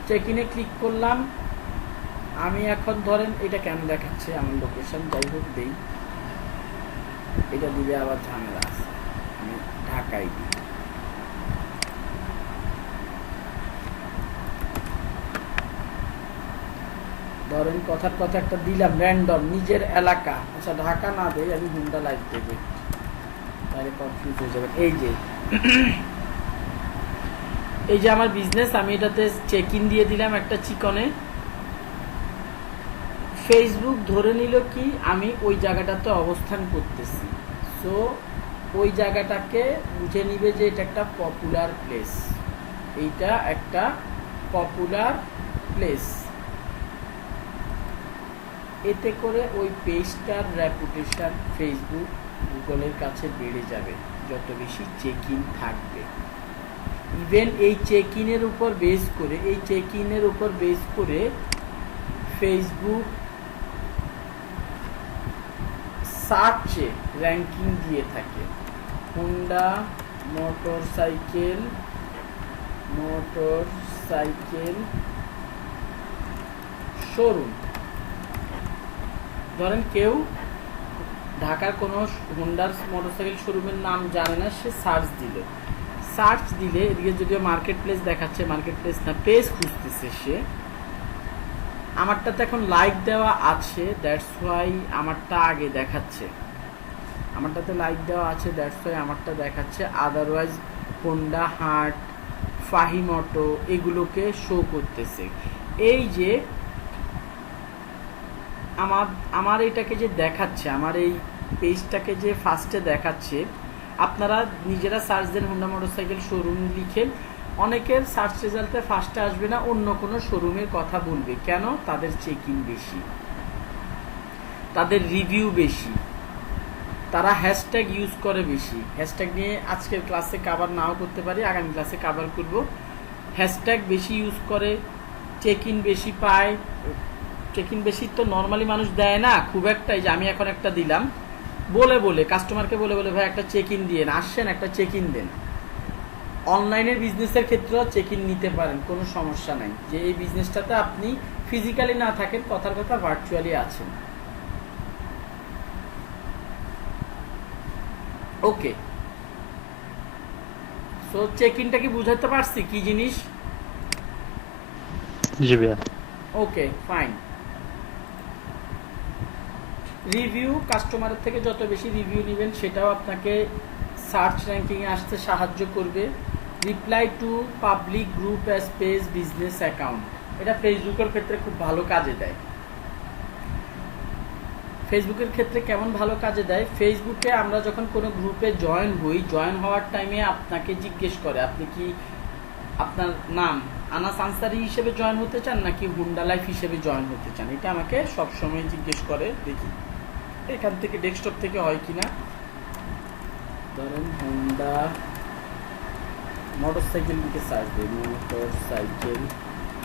চেক ইনে ক্লিক করলাম। আমি এখন ধরেন এটা কেন দেখাচ্ছে আমার লোকেশন, যাই হোক দেই, এটা দিলে আবার ঝামেলা আছে, আমি ঢাকায় দিই। ধরেন কথার কথা একটা দিলাম র্যান্ডম নিজের এলাকা, আচ্ছা ঢাকা না দেই, আমি হুন্ডা লাইভ দেবো, তাহলে কনফিউজ হয়ে যাবেন। এই যে আমার বিজনেস, আমি এটাতে চেক ইন দিয়ে দিলাম একটা চিকনে। ফেসবুক ধরে নিল কি আমি ওই জায়গাটাতে অবস্থান করতেছি, সো ওই জায়গাটাকে বুঝে নিবে যে এটা একটা পপুলার প্লেস, এইটা একটা পপুলার প্লেস। এতে করে ওই পেজটার রেপুটেশন ফেসবুক গুগলের কাছে বেড়ে যাবে যত বেশি চেক ইন থাকবে। ইভেন এই চেক ইনের উপর বেস করে ফেসবুক সার্চে র্যাঙ্কিং দিয়ে থাকে। হোন্ডা মোটরসাইকেল শোরুম, ধরেন কেউ ঢাকার কোনো হোন্ডার মোটরসাইকেল শোরুমের নাম জানে না, সে সার্চ দিলে এদিকে যদিও মার্কেট প্লেস দেখাচ্ছে, মার্কেট প্লেস না পেজ খুঁজতেছে সে, আমারটাতে এখন লাইক দেওয়া আছে, দ্যাটস ওয়াই আমারটা আগে দেখাচ্ছে, আমারটাতে লাইক দেওয়া আছে দ্যাটস ওয়াই আমারটা দেখাচ্ছে, otherwise Honda heart, Fahim auto এগুলোকে শো করতেছে। এই যে আমার এইটাকে যে দেখাচ্ছে, আমার এই পেজটাকে যে ফার্স্টে দেখাচ্ছে, আপনারা নিজেরা সার্চ দেন হোন্ডা মোটরসাইকেল শোরুম লিখেন, অনেকের সার্চ রেজাল্টে ফার্স্টে আসবে না, অন্য কোনো শোরুমের কথা বলবে। কেন? তাদের চেক ইন বেশি, তাদের রিভিউ বেশি, তারা হ্যাশট্যাগ ইউজ করে বেশি। হ্যাশট্যাগ নিয়ে আজকের ক্লাসে কভার নাও করতে পারি, আগামী ক্লাসে কভার করব। হ্যাশট্যাগ বেশি ইউজ করে, চেক ইন বেশি পায়। চেক ইন বেশি তো নর্মালি মানুষ দেয় না খুব একটা, এই যে আমি এখন একটা দিলাম, বলে কাস্টমারকে বলে ভাই একটা চেক ইন দিয়ে আসছেন, একটা চেক ইন দেন। অনলাইনের বিজনেসের ক্ষেত্রেও চেক ইন নিতে পারেন, কোনো সমস্যা নাই, যে এই বিজনেসটাতে আপনি ফিজিক্যালি না থাকেন, কথার কথা ভার্চুয়ালি আছেন। ওকে, সো চেক ইনটা কি বুঝাতে পারছি কি জিনিস? জি ভাইয়া। Okay fine. রিভিউ, কাস্টমারের থেকে যত বেশি রিভিউ নেবেন সেটাও আপনাকে সার্চ র্যাঙ্কিংয়ে আসতে সাহায্য করবে। Reply to public group as page business account, এটা ফেসবুকের ক্ষেত্রে খুব ভালো কাজে দেয়। ফেসবুকের ক্ষেত্রে কেমন ভালো কাজে দেয়? ফেসবুকে আমরা যখন কোনো গ্রুপে জয়েন হই, জয়েন হওয়ার টাইমে আপনাকে জিজ্ঞেস করে আপনি কি আপনার নাম আনাস আনসারি হিসেবে জয়েন হতে চান নাকি হুন্ডা লাইফ হিসেবে জয়েন হতে চান, এটা আমাকে সবসময় জিজ্ঞেস করে। দেখি এখান থেকে ডেস্কটপ থেকে হয় কিনা। ধরেন হোন্ডা মোটরসাইকেল লিখে সার্চ দিই, মোটরসাইকেল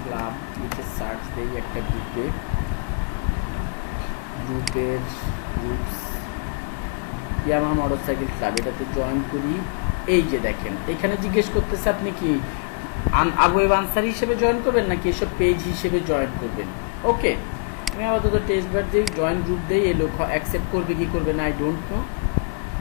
ক্লাব লিখে সার্চ দিই একটা গ্রুপস ইয়ামাহা মোটরসাইকেল ক্লাব, এটাতে জয়েন করি। এই যে দেখেন এখানে জিজ্ঞেস করতেছে আপনি কি আবু আনসারি হিসেবে জয়েন করবেন নাকি এসব পেজ হিসেবে জয়েন করবেন। ওকে, আমি আপাতত টেস্ট বার দিই, জয়েন গ্রুপ দিই, এই লোক অ্যাকসেপ্ট করবে কি করবে না আই ডোন্ট নো।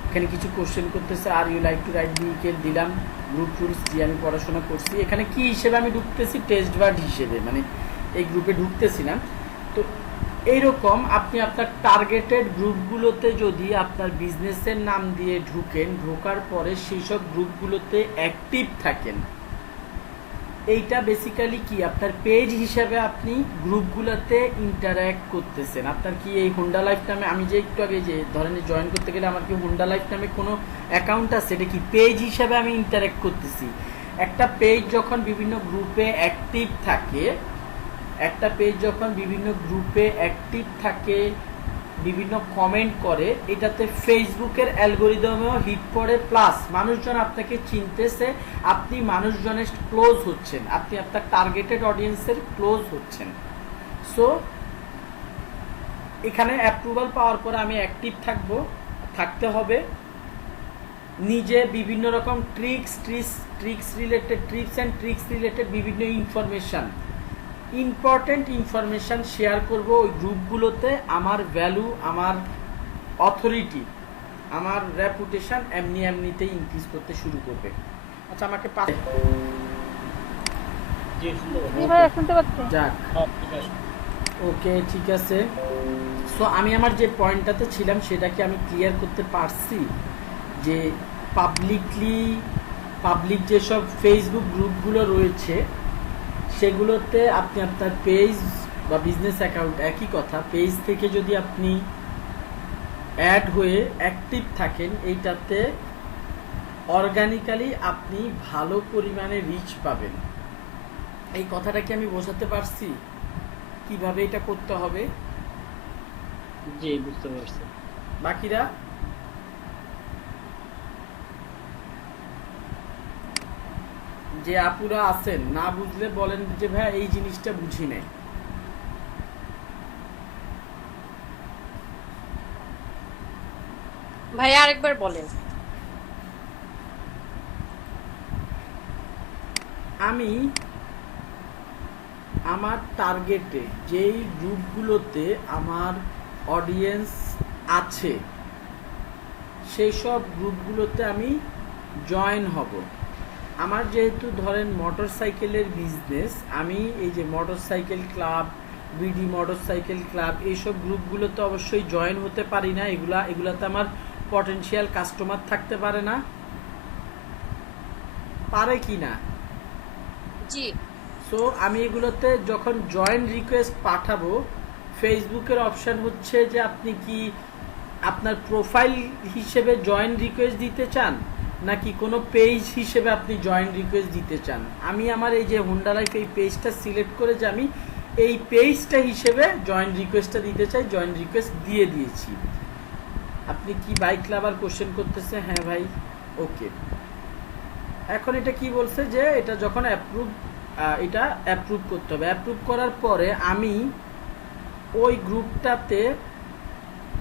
এখানে কিছু কোশ্চেন করতেছে, are you like to write vehicle দিলাম, গ্রুপ রুলস দিয়ে আমি পড়াশোনা করছি। এখানে কি হিসেবে আমি ঢুকতেছি? টেস্ট বার্ড হিসেবে, মানে এই গ্রুপে ঢুকতেছি না। তো এইরকম আপনি আপনার টার্গেটেড গ্রুপগুলোতে যদি আপনার বিজনেসের নাম দিয়ে ঢুকেন, ঢোকার পরে সেই সব গ্রুপগুলোতে অ্যাক্টিভ থাকেন, এইটা বেসিক্যালি কি আপনার পেজ হিসেবে আপনি গ্রুপগুলোতে ইন্টারঅ্যাক্ট করতেছেন। আপনার কি এই হোন্ডা লাইফ নামে, আমি যে একটু আগে যে ধরেন জয়েন করতে গেলে আমার কি হোন্ডা লাইফ নামে কোনো অ্যাকাউন্ট আছে, এটা কি পেজ হিসেবে আমি ইন্টারঅ্যাক্ট করতেছি। একটা পেজ যখন বিভিন্ন গ্রুপে অ্যাক্টিভ থাকে, একটা পেজ যখন বিভিন্ন গ্রুপে অ্যাক্টিভ থাকে, বিভিন্ন কমেন্ট করে, এটাতে ফেসবুকের অ্যালগোরিদমেও হিট পড়ে, প্লাস মানুষজন আপনাকে চিনতেছে, আপনি মানুষজনের ক্লোজ হচ্ছেন, আপনি আপনার টার্গেটেড অডিয়েন্সের ক্লোজ হচ্ছেন। সো এখানে অ্যাপ্রুভাল পাওয়ার পরে আমি অ্যাক্টিভ থাকতে হবে, নিজে বিভিন্ন রকম ট্রিক্স রিলেটেড বিভিন্ন ইম্পর্টেন্ট ইনফরমেশান শেয়ার করব ওই গ্রুপগুলোতে। আমার ভ্যালু, আমার অথরিটি, আমার রেপুটেশন এমনিতেই ইনক্রিজ করতে শুরু করবে। আচ্ছা আমাকে জি শুনতে পাচ্ছি। জি ভাইয়া শুনতে পাচ্ছি। যাক ঠিক আছে। ওকে ঠিক আছে। সো আমি আমার যে পয়েন্টটাতে ছিলাম সেটাকে আমি ক্লিয়ার করতে পারছি যে পাবলিক যেসব ফেসবুক গ্রুপগুলো রয়েছে সেগুলোতে আপনি আপনার পেজ বা বিজনেস অ্যাকাউন্ট একই কথা, পেজ থেকে যদি আপনি অ্যাড হয়ে অ্যাক্টিভ থাকেন এইটাতে অর্গানিক্যালি আপনি ভালো পরিমাণে রিচ পাবেন। এই কথাটা কি আমি বোঝাতে পারছি কিভাবে এটা করতে হবে? জি বুঝতে পারছি। বাকিরা যে আপুরা আছেন না বুঝলে বলেন যে ভাই এই জিনিসটা বুঝি নাই। ভাইয়া আরেকবার বলেন। আমি আমার টার্গেটে যেই গ্রুপগুলোতে আমার অডিয়েন্স আছে সেই সব গ্রুপগুলোতে আমি জয়েন হব। আমার যেহেতু ধরেন মোটরসাইকেলের বিজনেস, আমি এই যে motorcycle club, BD motorcycle club এইসব গ্রুপগুলোতে অবশ্যই জয়েন হতে পারি না। এগুলাতে আমার পটেনশিয়াল কাস্টমার থাকতে পারে না, পারে কি না? জি। সো আমি এগুলোতে যখন জয়েন রিকোয়েস্ট পাঠাবো, ফেসবুকের অপশন হচ্ছে যে আপনি কি আপনার প্রোফাইল হিসেবে জয়েন রিকোয়েস্ট দিতে চান নাকি কোনো পেজ হিসেবে আপনি জয়েন রিকোয়েস্ট দিতে চান। আমি আমার এই যে হোন্ডা লাইফ এই পেজটা সিলেক্ট করে যে আমি এই পেজটা হিসেবে জয়েন রিকোয়েস্টটা দিতে চাই, জয়েন রিকোয়েস্ট দিয়ে দিয়েছি। আপনি কি বাইক লাভার কোশ্চেন করতেছে? হ্যাঁ ভাই, ওকে। এখন এটা কি বলছে যে এটা যখন এটা অ্যাপ্রুভ করতে হবে। অ্যাপ্রুভ করার পরে আমি ওই গ্রুপটাতে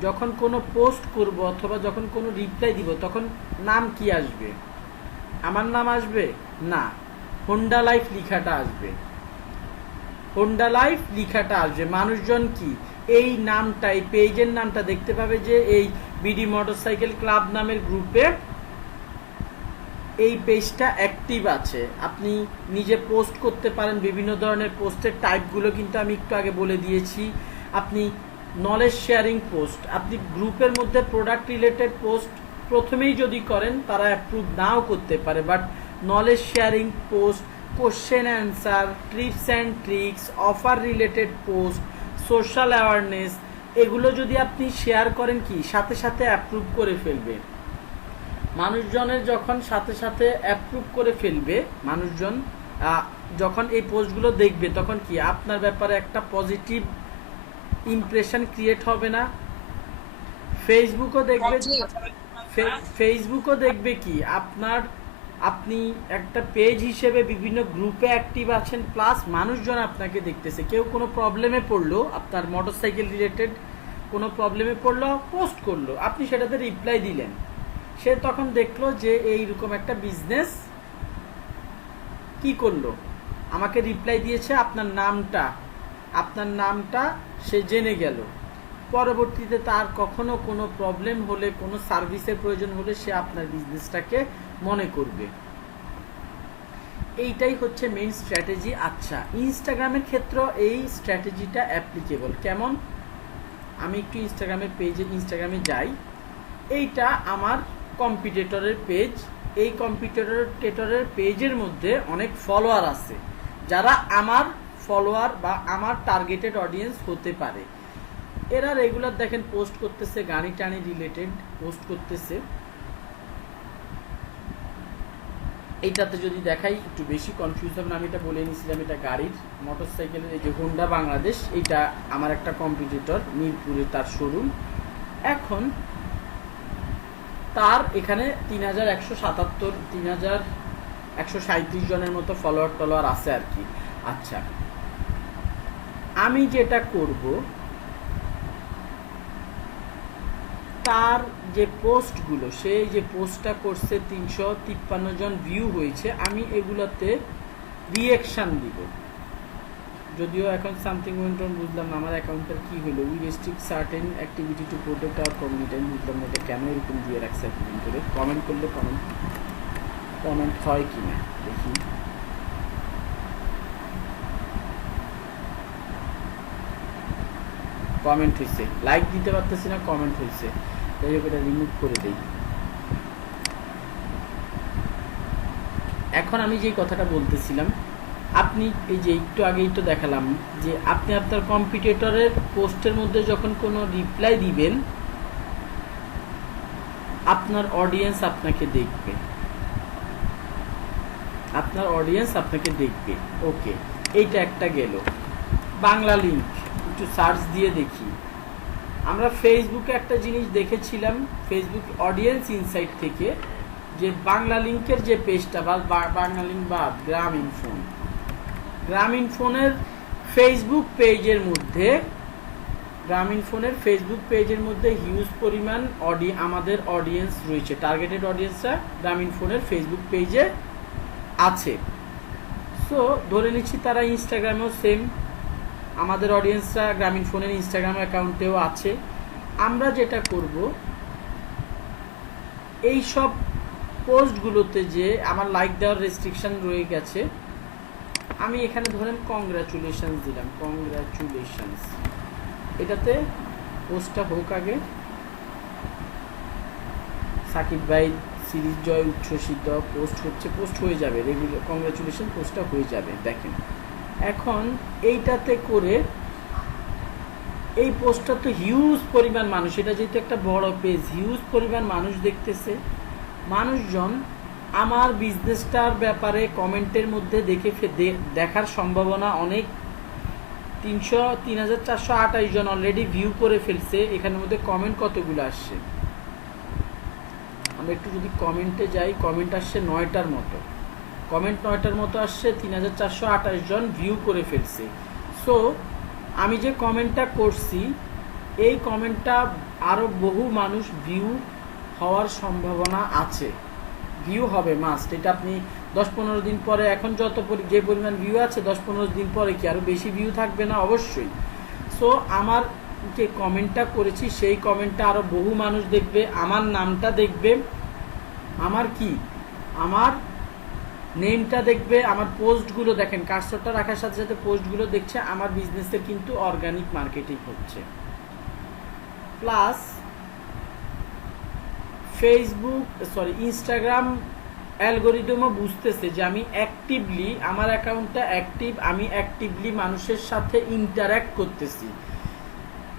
যখন কোনো পোস্ট করব অথবা যখন কোনো রিপ্লাই দিব তখন নাম কি আসবে? আমার নাম আসবে না, হোন্ডা লাইফ লিখাটা আসবে। হোন্ডা লাইফ লিখাটা আসবে। মানুষজন কি এই নামটা, এই পেজের নামটা দেখতে পাবে যে এই বিডি মোটরসাইকেল ক্লাব নামের গ্রুপে এই পেজটা অ্যাক্টিভ আছে। আপনি নিজে পোস্ট করতে পারেন, বিভিন্ন ধরনের পোস্টের টাইপগুলো কিন্তু আমি একটু আগে বলে দিয়েছি। আপনি নলেজ শেয়ারিং পোস্ট, আপনি গ্রুপের মধ্যে প্রোডাক্ট রিলেটেড পোস্ট প্রথমেই যদি করেন তারা অ্যাপ্রুভ নাও করতে পারে, but knowledge sharing post, question answer, tips and tricks, offer related post, social awareness, এগুলো যদি আপনি শেয়ার করেন কি সাথে সাথে অ্যাপ্রুভ করে ফেলবে। মানুষজনের যখন সাথে সাথে অ্যাপ্রুভ করে ফেলবে, মানুষজন যখন এই পোস্টগুলো দেখবে তখন কি আপনার ব্যাপারে একটা পজিটিভ ইমপ্রেশন ক্রিয়েট হবে না? ফেসবুকও দেখবে কি আপনি একটা পেজ হিসেবে বিভিন্ন গ্রুপে অ্যাক্টিভ আছেন, প্লাস মানুষজন আপনাকে দেখতেছে। কেউ কোনো প্রবলেমে পড়লো, আপনার মোটরসাইকেল রিলেটেড কোনো প্রবলেমে পড়লো, পোস্ট করলো, আপনি সেটাতে রিপ্লাই দিলেন, সে তখন দেখলো যে এইরকম একটা বিজনেস কি করলো, আমাকে রিপ্লাই দিয়েছে, আপনার নামটা সে জেনে গেল। পরবর্তীতে তার কখনো কোনো প্রবলেম হলে, কোনো সার্ভিসের প্রয়োজন হলে সে আপনার বিজনেসটাকে মনে করবে। এইটাই হচ্ছে মেইন স্ট্র্যাটেজি। আচ্ছা, ইনস্টাগ্রামের ক্ষেত্রে এই স্ট্র্যাটেজিটা অ্যাপ্লিকেবল কেমন? আমি একটু ইনস্টাগ্রামে যাই। এইটা আমার কম্পিটিটরের পেজ। এই কম্পিটিটরের পেজের মধ্যে অনেক ফলোয়ার আছে যারা আমার ফলোয়ার বা আমার টার্গেটেড অডিয়েন্স হতে পারে। এরা রেগুলার দেখেন পোস্ট করতেছে, গাড়ি টানি রিলেটেড পোস্ট করতেছে। এইটাতে যদি দেখাই একটু বেশি কনফিউজ হবে না, আমি এটা বলে নিয়েছিলাম এটা গাড়ির মোটরসাইকেলের। এই যে হোন্ডা বাংলাদেশ, এটা আমার একটা কম্পিটিটর, মিরপুরে তার শোরুম। এখন তার এখানে 3137 জনের মতো ফলোয়ার আছে আর কি। আচ্ছা, আমি যেটা করব, তার যে পোস্টগুলো, সে যে পোস্টটা করছে 353 জন ভিউ হয়েছে, আমি এগুলোতে রিঅ্যাকশন দিব। যদিও এখন সামথিং ওয়েন্ট অন বুঝলাম না আমার অ্যাকাউন্টের কি হলো। We restrict certain activity to protect our community. আমি বুঝলাম না এটা কেন এরকম দিয়ে রাখছে এতদিন ধরে। কমেন্ট করলে কমেন্ট হয় কি না দেখি। কমেন্ট হয়েছে, লাইক দিতে পারতেছি না, কমেন্ট হয়েছে। যাই হোক এটা রিমুভ করে দেই। এখন আমি যে কথাটা বলতেছিলাম, আপনি এই যে একটু আগেই তো দেখালাম যে আপনি আপনার কম্পিটিটরের পোস্টের মধ্যে যখন কোনো রিপ্লাই দিবেন আপনার অডিয়েন্স আপনাকে দেখবে, আপনার অডিয়েন্স আপনাকে দেখবে। ওকে, এইটা একটা গেল। বাংলা লিঙ্ক একটু সার্চ দিয়ে দেখি। আমরা ফেসবুকে একটা জিনিস দেখেছিলাম ফেসবুক অডিয়েন্স ইনসাইট থেকে, যে বাংলা লিঙ্কের যে পেজটা বা বাংলা লিঙ্ক বা গ্রামীণ ফোনের ফেসবুক পেজের মধ্যে হিউজ পরিমাণ আমাদের অডিয়েন্স রয়েছে। টার্গেটেড অডিয়েন্সরা গ্রামীণ ফোনের ফেসবুক পেজে আছে। সো ধরে নিচ্ছি তারা ইনস্টাগ্রামেও সেম, আমাদের অডিয়েন্সরা গ্রামীণ ফোনের ইনস্টাগ্রাম অ্যাকাউন্টেও আছে। আমরা যেটা করব, এই সব পোস্টগুলোতে যে আমার লাইক দেওয়ার রেস্ট্রিকশন রয়ে গেছে, আমি এখানে ধরেন কংগ্রাচুলেশনস দিলাম, কংগ্রাচুলেশনস, এটাতে পোস্টটা হোক আগে। সাকিব ভাই সিরিজ জয় উচ্ছ্বসিত, পোস্ট হয়ে যাবে, রেগুলার কংগ্রাচুলেশন পোস্টটা হয়ে যাবে। দেখেন এখন এইটাতে করে এই পোস্টটা তো হিউজ পরিমাণ মানুষ, এটা যেহেতু একটা বড় পেজ, হিউজ পরিমাণ মানুষ দেখতেছে। মানুষজন আমার বিজনেসটার ব্যাপারে কমেন্টের মধ্যে দেখার সম্ভাবনা অনেক। 3,428 জন অলরেডি ভিউ করে ফেলছে। এখানের মধ্যে কমেন্ট কতগুলো আসছে আমরা একটু যদি কমেন্টে যাই, কমেন্ট আসছে 9টার মতো, কমেন্ট 9টার মতো আসছে। 3,428 জন ভিউ করে ফেলছে। সো আমি যে কমেন্টটা করছি এই কমেন্টটা আরও বহু মানুষ ভিউ হওয়ার সম্ভাবনা আছে, ভিউ হবে মাস্ট। এটা আপনি 10-15 দিন পরে, এখন যে পরিমাণ ভিউ আছে 10-15 দিন পরে কি আরও বেশি ভিউ থাকবে না? অবশ্যই। সো আমার যে কমেন্টটা করেছি সেই কমেন্টটা আরও বহু মানুষ দেখবে, আমার নামটা দেখবে, আমার নেমটা দেখবে, আমার পোস্টগুলো দেখেন, কার্সরটা রাখার সাথে সাথে পোস্টগুলো দেখছে। আমার বিজনেসের কিন্তু অর্গানিক মার্কেটিং হচ্ছে। প্লাস ইনস্টাগ্রাম অ্যালগোরিদমও বুঝতেছে যে আমি অ্যাক্টিভলি, আমার অ্যাকাউন্টটা অ্যাক্টিভ, আমি অ্যাক্টিভলি মানুষের সাথে ইন্টারঅ্যাক্ট করতেছি।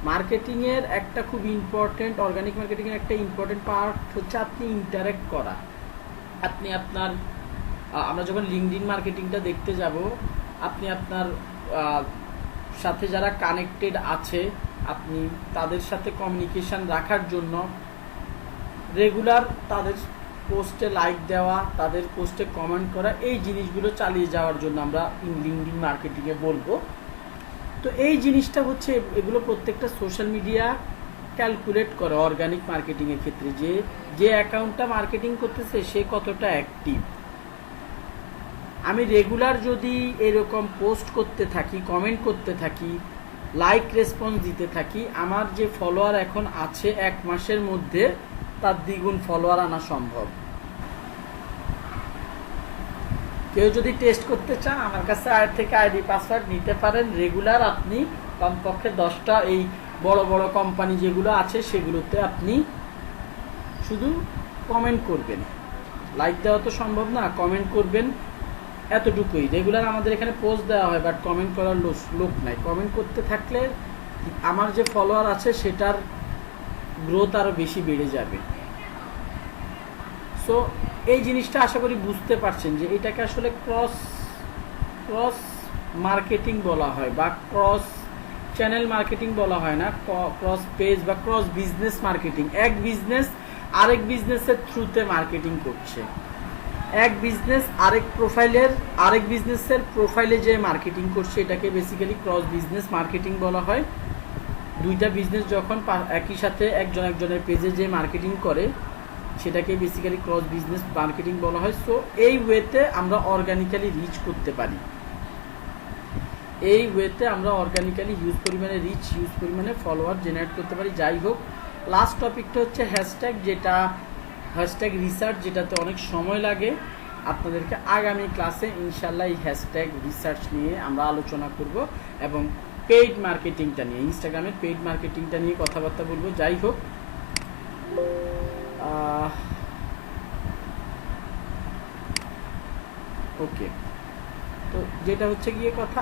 মার্কেটিংয়ের একটা খুব ইম্পর্টেন্ট, অর্গানিক মার্কেটিংয়ের একটা ইম্পর্টেন্ট পার্ট হচ্ছে আপনি ইন্টারঅ্যাক্ট করা। আপনি আপনার, আমরা যখন লিঙ্কডইন মার্কেটিংটা দেখতে যাব, আপনি আপনার সাথে যারা কানেক্টেড আছে আপনি তাদের সাথে কমিউনিকেশন রাখার জন্য রেগুলার তাদের পোস্টে লাইক দেওয়া, তাদের পোস্টে কমেন্ট করা, এই জিনিসগুলো চালিয়ে যাওয়ার জন্য আমরা লিঙ্কডইন মার্কেটিংয়ে বলবো। তো এই জিনিসটা হচ্ছে, এগুলো প্রত্যেকটা সোশ্যাল মিডিয়া ক্যালকুলেট করে অর্গানিক মার্কেটিংয়ের ক্ষেত্রে, যে অ্যাকাউন্টটা মার্কেটিং করতেছে সে কতটা অ্যাক্টিভ। আমি রেগুলার যদি এরকম পোস্ট করতে থাকি, কমেন্ট করতে থাকি, লাইক রেসপন্স দিতে থাকি, আমার যে ফলোয়ার এখন আছে 1 মাসের মধ্যে তার দ্বিগুণ ফলোয়ার আনা সম্ভব। কেউ যদি টেস্ট করতে চান আমার কাছে আইডি পাসওয়ার্ড নিতে পারেন। রেগুলার আপনি কমপক্ষে 10টা এই বড় বড় কোম্পানি যেগুলো আছে সেগুলোতে আপনি শুধু কমেন্ট করবেন, লাইক দেওয়া তো সম্ভব না, কমেন্ট করবেন, এতটুকুই। রেগুলার আমাদের এখানে পোস্ট দেওয়া হয় বাট কমেন্ট করার লোক নাই। কমেন্ট করতে থাকলে আমার যে ফলোয়ার আছে সেটার গ্রোথ আরও বেশি বেড়ে যাবে। সো এই জিনিসটা আশা করি বুঝতে পারছেন যে এটাকে আসলে ক্রস মার্কেটিং বলা হয় বা ক্রস চ্যানেল মার্কেটিং বলা হয় না, ক্রস পেজ বা ক্রস বিজনেস মার্কেটিং। এক বিজনেস আরেক বিজনেসের থ্রুতে মার্কেটিং করছে, এক বিজনেস আরেক বিজনেসের প্রোফাইলে যে মার্কেটিং করছে, এটাকে বেসিক্যালি ক্রস বিজনেস মার্কেটিং বলা হয়। দুইটা বিজনেস যখন একই সাথে একজনের পেজে যে মার্কেটিং করে সেটাকে বেসিক্যালি ক্রস বিজনেস মার্কেটিং বলা হয়। সো এই ওয়েতে আমরা অর্গানিক্যালি রিচ করতে পারি। এই ওয়েতে আমরা অর্গানিক্যালি হিউজ পরিমাণে রিচ, হিউজ পরিমাণে ফলোয়ার জেনারেট করতে পারি। যাই হোক, লাস্ট টপিকটা হচ্ছে হ্যাশট্যাগ, যেটা হ্যাশট্যাগ রিসার্চ, যেটাতে অনেক সময় লাগে। আপনাদেরকে আগামী ক্লাসে ইনশাল্লাহ এই হ্যাশট্যাগ রিসার্চ নিয়ে আমরা আলোচনা করব এবং পেইড মার্কেটিংটা নিয়ে, ইনস্টাগ্রামের পেইড মার্কেটিংটা নিয়ে কথাবার্তা বলবো। যাই হোক, ওকে, তো যেটা হচ্ছে গিয়ে কথা,